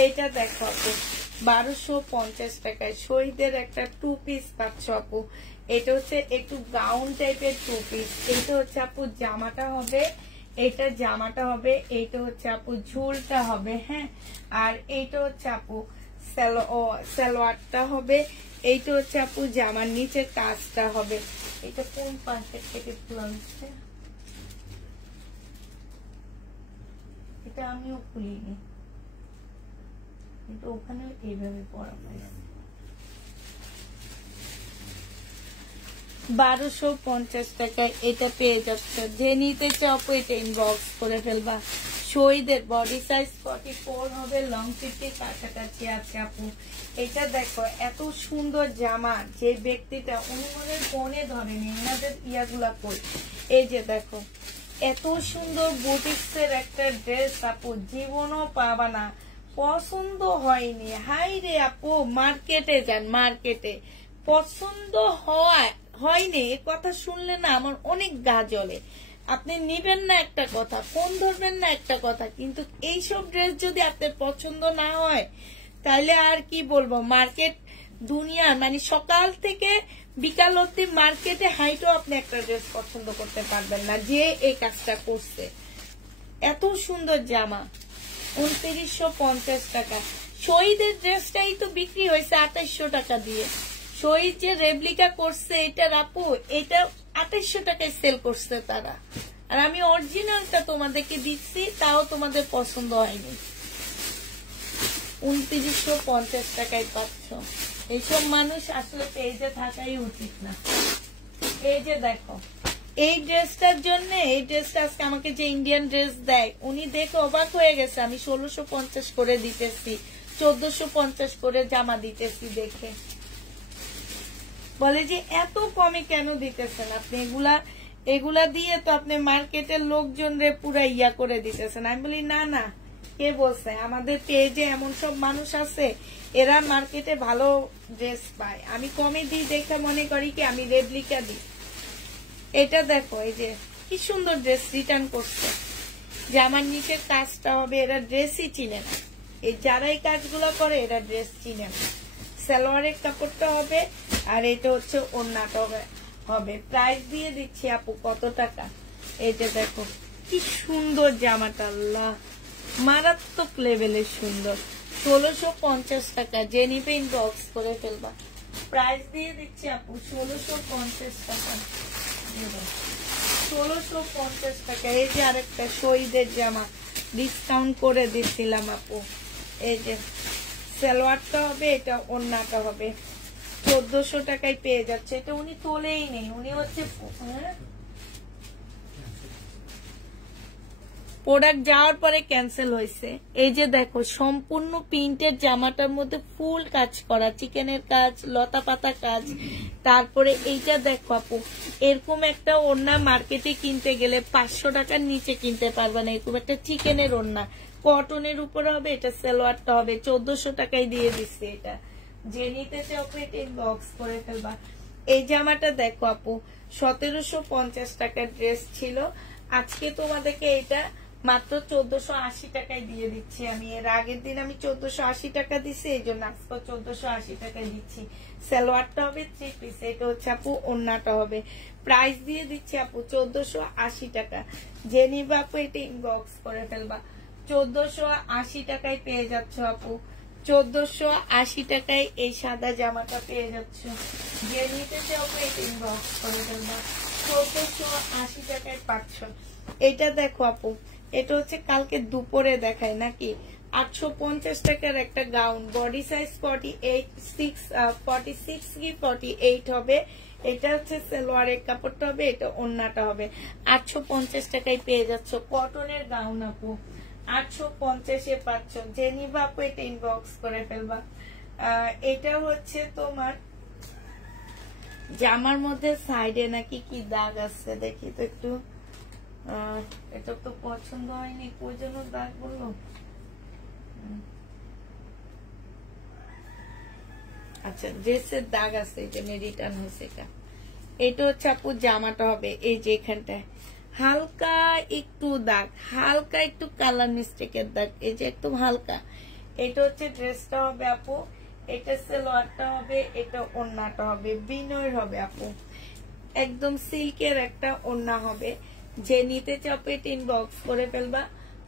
এইটা দেখো আপু, 1250 টাকায় শহীদের একটা 2 পিস পাচ্ছ আপু। এটা হচ্ছে একটু গাউন টাইপের 2 পিস। এটা হচ্ছে আপু জামাটা হবে, এটা জামাটা হবে, এইটা হচ্ছে আপু ঝুলটা হবে, হ্যাঁ। আর এইটা হচ্ছে আপু সালোয়ারটা হবে, এইটা হচ্ছে আপু জামার নিচের কাজটা হবে। এটা কোন পাশের থেকে খুলছে, এটা আমিও খুলিনি, কিন্তু ওখানে এইভাবে পরা পাইছে। 1250 টাকায় এটা পেয়ে যাচ্ছে। যে নিতে চাও এটা ইনবক্স করে ফেলবা। শহীদের বডি সাইজ 44 হবে, লং 50 কাছাকাছি আছে আপু। এটা দেখো এত সুন্দর জামা, যে ব্যক্তিটা অনুমানের ফোনে ধরেনি, ওনাদের ইয়াগুলা কই। এই যে দেখো এত সুন্দর বুটিক্সের একটা ড্রেস আপু জীবনও পাবা না, পছন্দ হয়নি। হাই রে আপু, মার্কেটে যান, মার্কেটে পছন্দ হয়নি এ কথা শুনলে না আমার অনেক গা জ্বলে। আপনি নিবেন না একটা কথা, ফোন ধরবেন না একটা কথা, কিন্তু এইসব ড্রেস যদি আপনার পছন্দ না হয় তাহলে আর কি বলবো। মার্কেট দুনিয়া মানে সকাল থেকে বিকাল অব্দি মার্কেটে হাইটও আপনি একটা ড্রেস পছন্দ করতে পারবেন না যে এই কাজটা করছে। এত সুন্দর জামা 2950 টাকা। শহীদের ড্রেসটাই তো বিক্রি হয়েছে 2800 টাকা দিয়ে। শহীদ যে রেপ্লিকা করছে এটা আপু, এটা 2800 টাকায় সেল করছে তারা, আর আমি অরিজিনালটা তোমাদেরকে দিচ্ছি, তাও তোমাদের পছন্দ হয়নি। 2950 টাকায় পাচ্ছ। এইসব মানুষ আসলে পেজে থাকাই উচিত না। এই যে দেখো এই ড্রেসটার জন্য, এই ড্রেসটা আজকে আমাকে যে ইন্ডিয়ান ড্রেস দেয় উনি দেখে অবাক হয়ে গেছে। আমি 1650 করে দিতেছি, 1450 করে জামা দিতেছি, দেখে বলে যে এত কমে কেন দিতেছেন আপনি, এগুলা দিয়ে তো আপনি মার্কেটের লোকজনরে পুরা ইয়া করে দিতেছেন। আমি বলি না না, কে বলছে, আমাদের পেজে এমন সব মানুষ আছে এরা মার্কেটে ভালো ড্রেস পায়, আমি কমে দিই দেখে মনে করি কি আমি রেপ্লিকা দিই। এটা দেখো এই যে কি সুন্দর ড্রেস রিটার্ন করছে, যে আমার নিচের কাজটা হবে, এরা ড্রেসই চিনে না, এই যারা এই কাজগুলো করে এরা ড্রেস চিনে না। সালোয়ারের কাপড়টা হবে, আর এটা হচ্ছে ওড়নাটা হবে। প্রাইস দিয়ে দিচ্ছি আপু কত টাকা, এই যে দেখো কি সুন্দর জামাটা, আল্লাহ মারাত্মক লেভেলের সুন্দর। 1650 টাকা। যে নিবে ইনবক্স করে ফেলবা। প্রাইস দিয়ে দিচ্ছি আপু 1650 টাকা, 1650 টাকা। এই যে আরেকটা শহীদের জামা ডিসকাউন্ট করে দিচ্ছিলাম আপু। এই যে সালোয়ারটা হবে, এটা ওড়নাটা হবে, 1400 টাকায় পেয়ে যাচ্ছে। এটা উনি তোলেই নেই, উনি হচ্ছে প্রোডাক্ট যাওয়ার পরে ক্যান্সেল হয়েছে। এই যে দেখো সম্পূর্ণ প্রিন্টের জামাটার মধ্যে ফুল কাজ করা, চিকেনের কাজ, লতা পাতা কাজ। তারপরে এইটা দেখো আপু, এরকম একটা ওড়না মার্কেটে কিনতে গেলে 500 টাকার নিচে কিনতে পারবে না। এরকম একটা চিকেনের ওড়না কটনের উপরে হবে, এটা সালোয়ারটা হবে, 1400 টাকায় দিয়ে দিচ্ছে। এটা যে নিতে চাও এটা ইনবক্স করে ফেলবা। এই জামাটা দেখো আপু 1750 টাকার ড্রেস ছিল, আজকে তোমাদেরকে এটা মাত্র 1480 টাকায় দিয়ে দিচ্ছি আমি। এর আগের দিন আমি 1480 টাকা দিচ্ছি, এই জন্য আজকে 1480 টাকায় দিচ্ছি। সালোয়ারটা হবে 3 পিস, এটা হচ্ছে আপু ওড়নাটা হবে। প্রাইস দিয়ে দিচ্ছি আপু 1480 টাকা। যে নিবা আপু এটা ইনবক্স করে ফেলবা। 1480 টাকায় পেয়ে যাচ্ছ আপু, 1480 টাকায় এই সাদা জামাটা পেয়ে যাচ্ছ। যে নিতে চাও এটা ইনবক্স করে ফেলবা। 1480 টাকায় পাচ্ছ। এটা দেখো আপু, এটা হচ্ছে কালকে দুপুরে দেখায় নাকি 850 টাকার একটা গাউন, বডি সাইজ 46 কি 48 হবে। এটা হচ্ছে সালোয়ারের কাপড়টা হবে, এটা ওড়নাটা হবে। 850 টাকায় পেয়ে যাচ্ছ কটনের গাউন আপু, 850-এ পাচ্ছ। যে নিবা আপু এটা ইনবক্স করে ফেলবা। এটা হচ্ছে তোমার জামার মধ্যে সাইডে নাকি কি দাগ আছে, দেখি তো একটু। এটা তো পছন্দ হয়নি, কোন জন্য দাগ বললো। আচ্ছা ড্রেসের দাগ আছে, এটা রিটার্ন হয়েছে। এটা হচ্ছে আপু জামাটা হবে, এই যে এখানটায় হালকা একটু দাগ, হালকা একটু কালার মিস্টেকের দাগ, এই যে একদম হালকা। এটা হচ্ছে ড্রেসটা হবে আপু, এটা সালোয়ারটা হবে, এটা ওড়নাটা হবে, বিনয়ের হবে আপু, একদম সিল্কের একটা ওড়না হবে। যে নিতে চাপে ইনবক্স করে ফেলবা।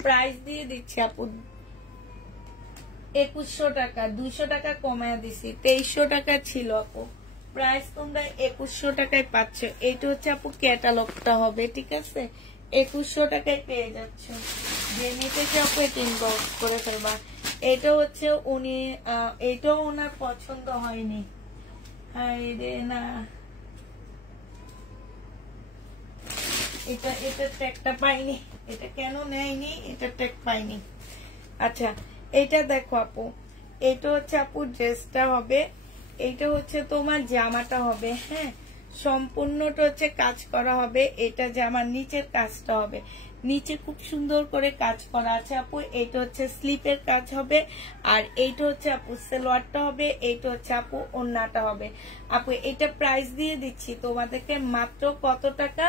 প্রাইস দিয়ে দিচ্ছি আপু 2100 টাকা, 200 টাকা কমায় দিছি, 2300 টাকা ছিল আপু। প্রাইস তোমরা 2100 টাকায় পাচ্ছ। এটা হচ্ছে আপু ক্যাটালগটা হবে, ঠিক আছে? 2100 টাকায় পেয়ে যাচ্ছ। যে নিতে চাপে ইনবক্স করে ফেলবা। এটা হচ্ছে উনি, এটাও ওনার পছন্দ হয়নি। হাই রে না, এটা ট্যাগটা পাইনি, এটা কেন নেয়নি, এটা ট্যাগ পাইনি। আচ্ছা, এটা দেখো আপু, এটা হচ্ছে আপু ড্রেসটা হবে, এটা হচ্ছে তোমার জামাটা হবে। হ্যাঁ, সম্পূর্ণটা হচ্ছে কাজ করা হবে। এটা জামার নিচের কাজটা হবে, নিচে খুব সুন্দর করে কাজ করা আছে আপু। এটা হচ্ছে স্লিপের কাজ হবে, আর এইটা হচ্ছে আপু সালোয়ারটা হবে, এইটা হচ্ছে আপু ওড়নাটা হবে। আপু এটা প্রাইস দিয়ে দিচ্ছি তোমাদেরকে মাত্র কত টাকা?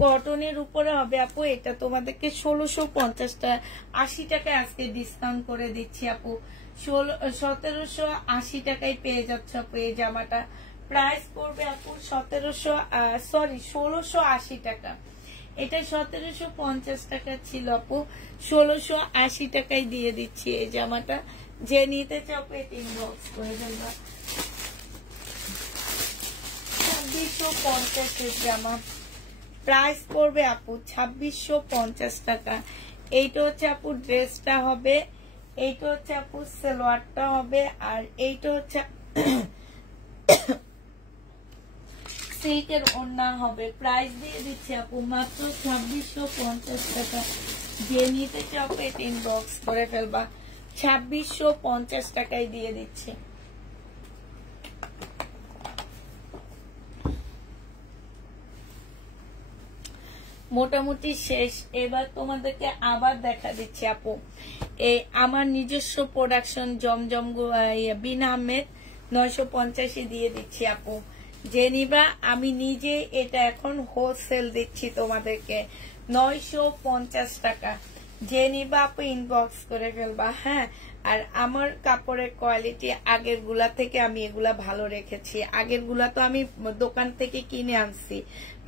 কটনের উপরে হবে আপু, এটা তোমাদেরকে 1650 টাকায় আজকে ডিসকাউন্ট করে দিচ্ছি আপু। 1780 টাকায় পেয়ে যাচ্ছে আপু এই জামাটা। প্রাইস পড়বে আপু 1680 টাকা। এটা 1750 টাকা ছিল আপু, 1680 টাকায় দিয়ে দিচ্ছি এই জামাটা। যে নিতে চাও ইনবক্স করে ফেলবা। 2650 এর জামা, প্রাইস পড়বে আপু 2650 টাকা। এইটা হচ্ছে আপু ড্রেসটা হবে, এইটা হচ্ছে আপু সালোয়ারটা হবে, আর এইটা হচ্ছে সিল্কের ওড়না হবে। প্রাইস দিয়ে দিচ্ছি আপু মাত্র 2650 টাকা। যে নিতে চাও ইনবক্স করে ফেলবা। 2650 টাকায় দিয়ে দিচ্ছি। মোটামুটি শেষ। এবার তোমাদেরকে আবার দেখা দিচ্ছি আপু, আমার নিজস্ব প্রোডাকশন জমজম বিন আহমেদ 950 দিয়ে দিচ্ছি আপু। যে নিবা, আমি নিজে এটা এখন হোলসেল দিচ্ছি তোমাদেরকে 950 টাকা। যে নিবা আপু ইনবক্স করে ফেলবা। হ্যাঁ, আর আমার কাপড়ের কোয়ালিটি আগের গুলা থেকে আমি এগুলা ভালো রেখেছি। আগের গুলা তো আমি দোকান থেকে কিনে আনছি,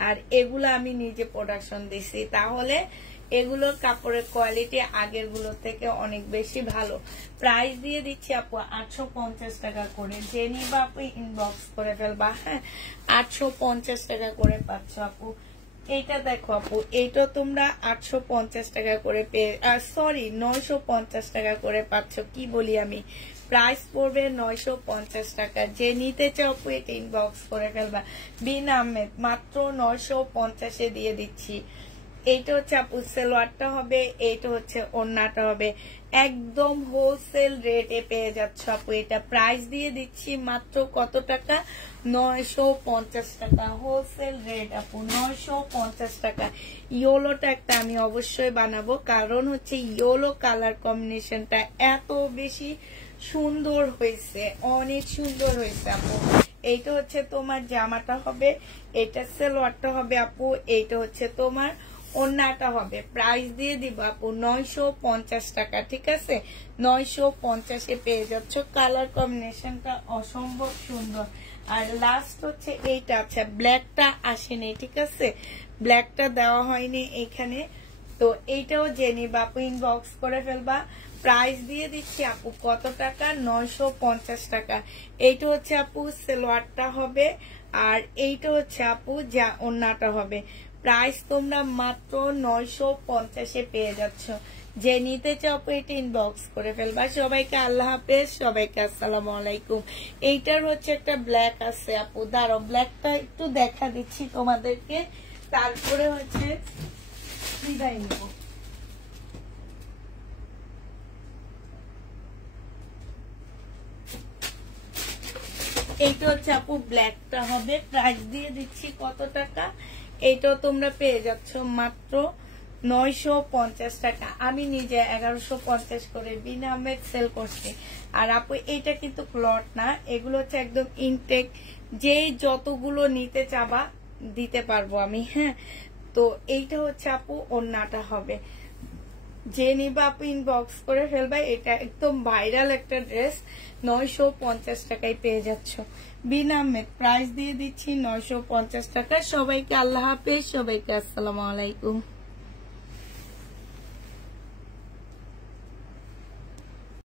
আর এগুলা আমি নিজে প্রোডাকশন দিছি, তাহলে এগুলোর কাপড়ের কোয়ালিটি আগের গুলো থেকে অনেক বেশি ভালো। প্রাইস দিয়ে দিচ্ছি আপু 850 টাকা করে। যে নিবা আপু ইনবক্স করে ফেলবা। হ্যাঁ, 850 টাকা করে পাচ্ছ আপু। এইটা দেখো আপু, এইটা তোমরা 850 টাকা করে পেয়ে, সরি 950 টাকা করে পাচ্ছ। কি বলি আমি, প্রাইস পড়বে 950 টাকা। যে নিতে চাও আপু এটা ইনবক্স করে ফেলবা। বিন আহমেদ মাত্র 950 দিয়ে দিচ্ছি। এইটা হচ্ছে আপু সালোয়ারটা হবে, এইটা হচ্ছে ওড়নাটা হবে। একদম হোলসেল রেটে পেয়ে যাচ্ছ আপু। এটা প্রাইস দিয়ে দিচ্ছি মাত্র কত টাকা? 950 টাকা। হোলসেল রেট আপু 950 টাকা। ইয়েলোটা একটা আমি অবশ্যই বানাবো, কারণ হচ্ছে ইয়েলো কালার কম্বিনেশনটা এত বেশি সুন্দর হয়েছে, অনেক সুন্দর হয়েছে আপু। এইটা হচ্ছে তোমার জামাটা হবে, এটা সালোয়ারটা হবে আপু, এইটা হচ্ছে তোমার ওড়নাটা হবে। প্রাইস দিয়ে দিব আপু 950 টাকা, ঠিক আছে? 950 পেয়ে যাচ্ছ। কালার কম্বিনেশনটা অসম্ভব সুন্দর। আর লাস্ট হচ্ছে এইটা, আচ্ছা ব্ল্যাকটা আসেনি, ঠিক আছে? ব্ল্যাকটা দেওয়া হয়নি এখানে, তো এইটাও জেনি বাপু ইনবক্স করে ফেলবা। প্রাইস দিয়ে দিচ্ছি আপু কত টাকা? 950 টাকা। এইটা হচ্ছে আপু সালোয়ারটা হবে, আর এইটা হচ্ছে আপু যা ওড়নাটা হবে। প্রাইস তোমরা মাত্র 950 পেয়ে যাচ্ছ। যে নিতে চাও এটা ইনবক্স করে ফেলবা। সবাইকে আল্লাহ হাফেজ, সবাইকে আসসালামু আলাইকুম। এইটার হচ্ছে একটা ব্ল্যাক আছে আপু, দাঁড়াও ব্ল্যাকটা একটু দেখা দিচ্ছি তোমাদেরকে, তারপরে হচ্ছে বিদায় নিব। এইটা হচ্ছে আপু ব্ল্যাকটা হবে। প্রাইস দিয়ে দিচ্ছি কত টাকা? এইটাও তোমরা পেয়ে যাচ্ছ মাত্র 950 টাকা। আমি নিজে 1150 করে বিন আহমেদ সেল করছি। আর আপু এইটা কিন্তু ক্লট না, এগুলো হচ্ছে একদম ইনটেক, যেই যতগুলো নিতে চাবা দিতে পারবো আমি। হ্যাঁ, তো এইটা হচ্ছে আপু ওড়নাটা হবে। যে নিবা আপু ইনবক্স করে ফেলবা। এটা একদম ভাইরাল একটা ড্রেস, 950 টাকায় পেয়ে যাচ্ছ। বিন আহমেদ প্রাইস দিয়ে দিচ্ছি 950 টাকা। সবাইকে আল্লাহ হাফেজ, সবাইকে আসসালামু আলাইকুম।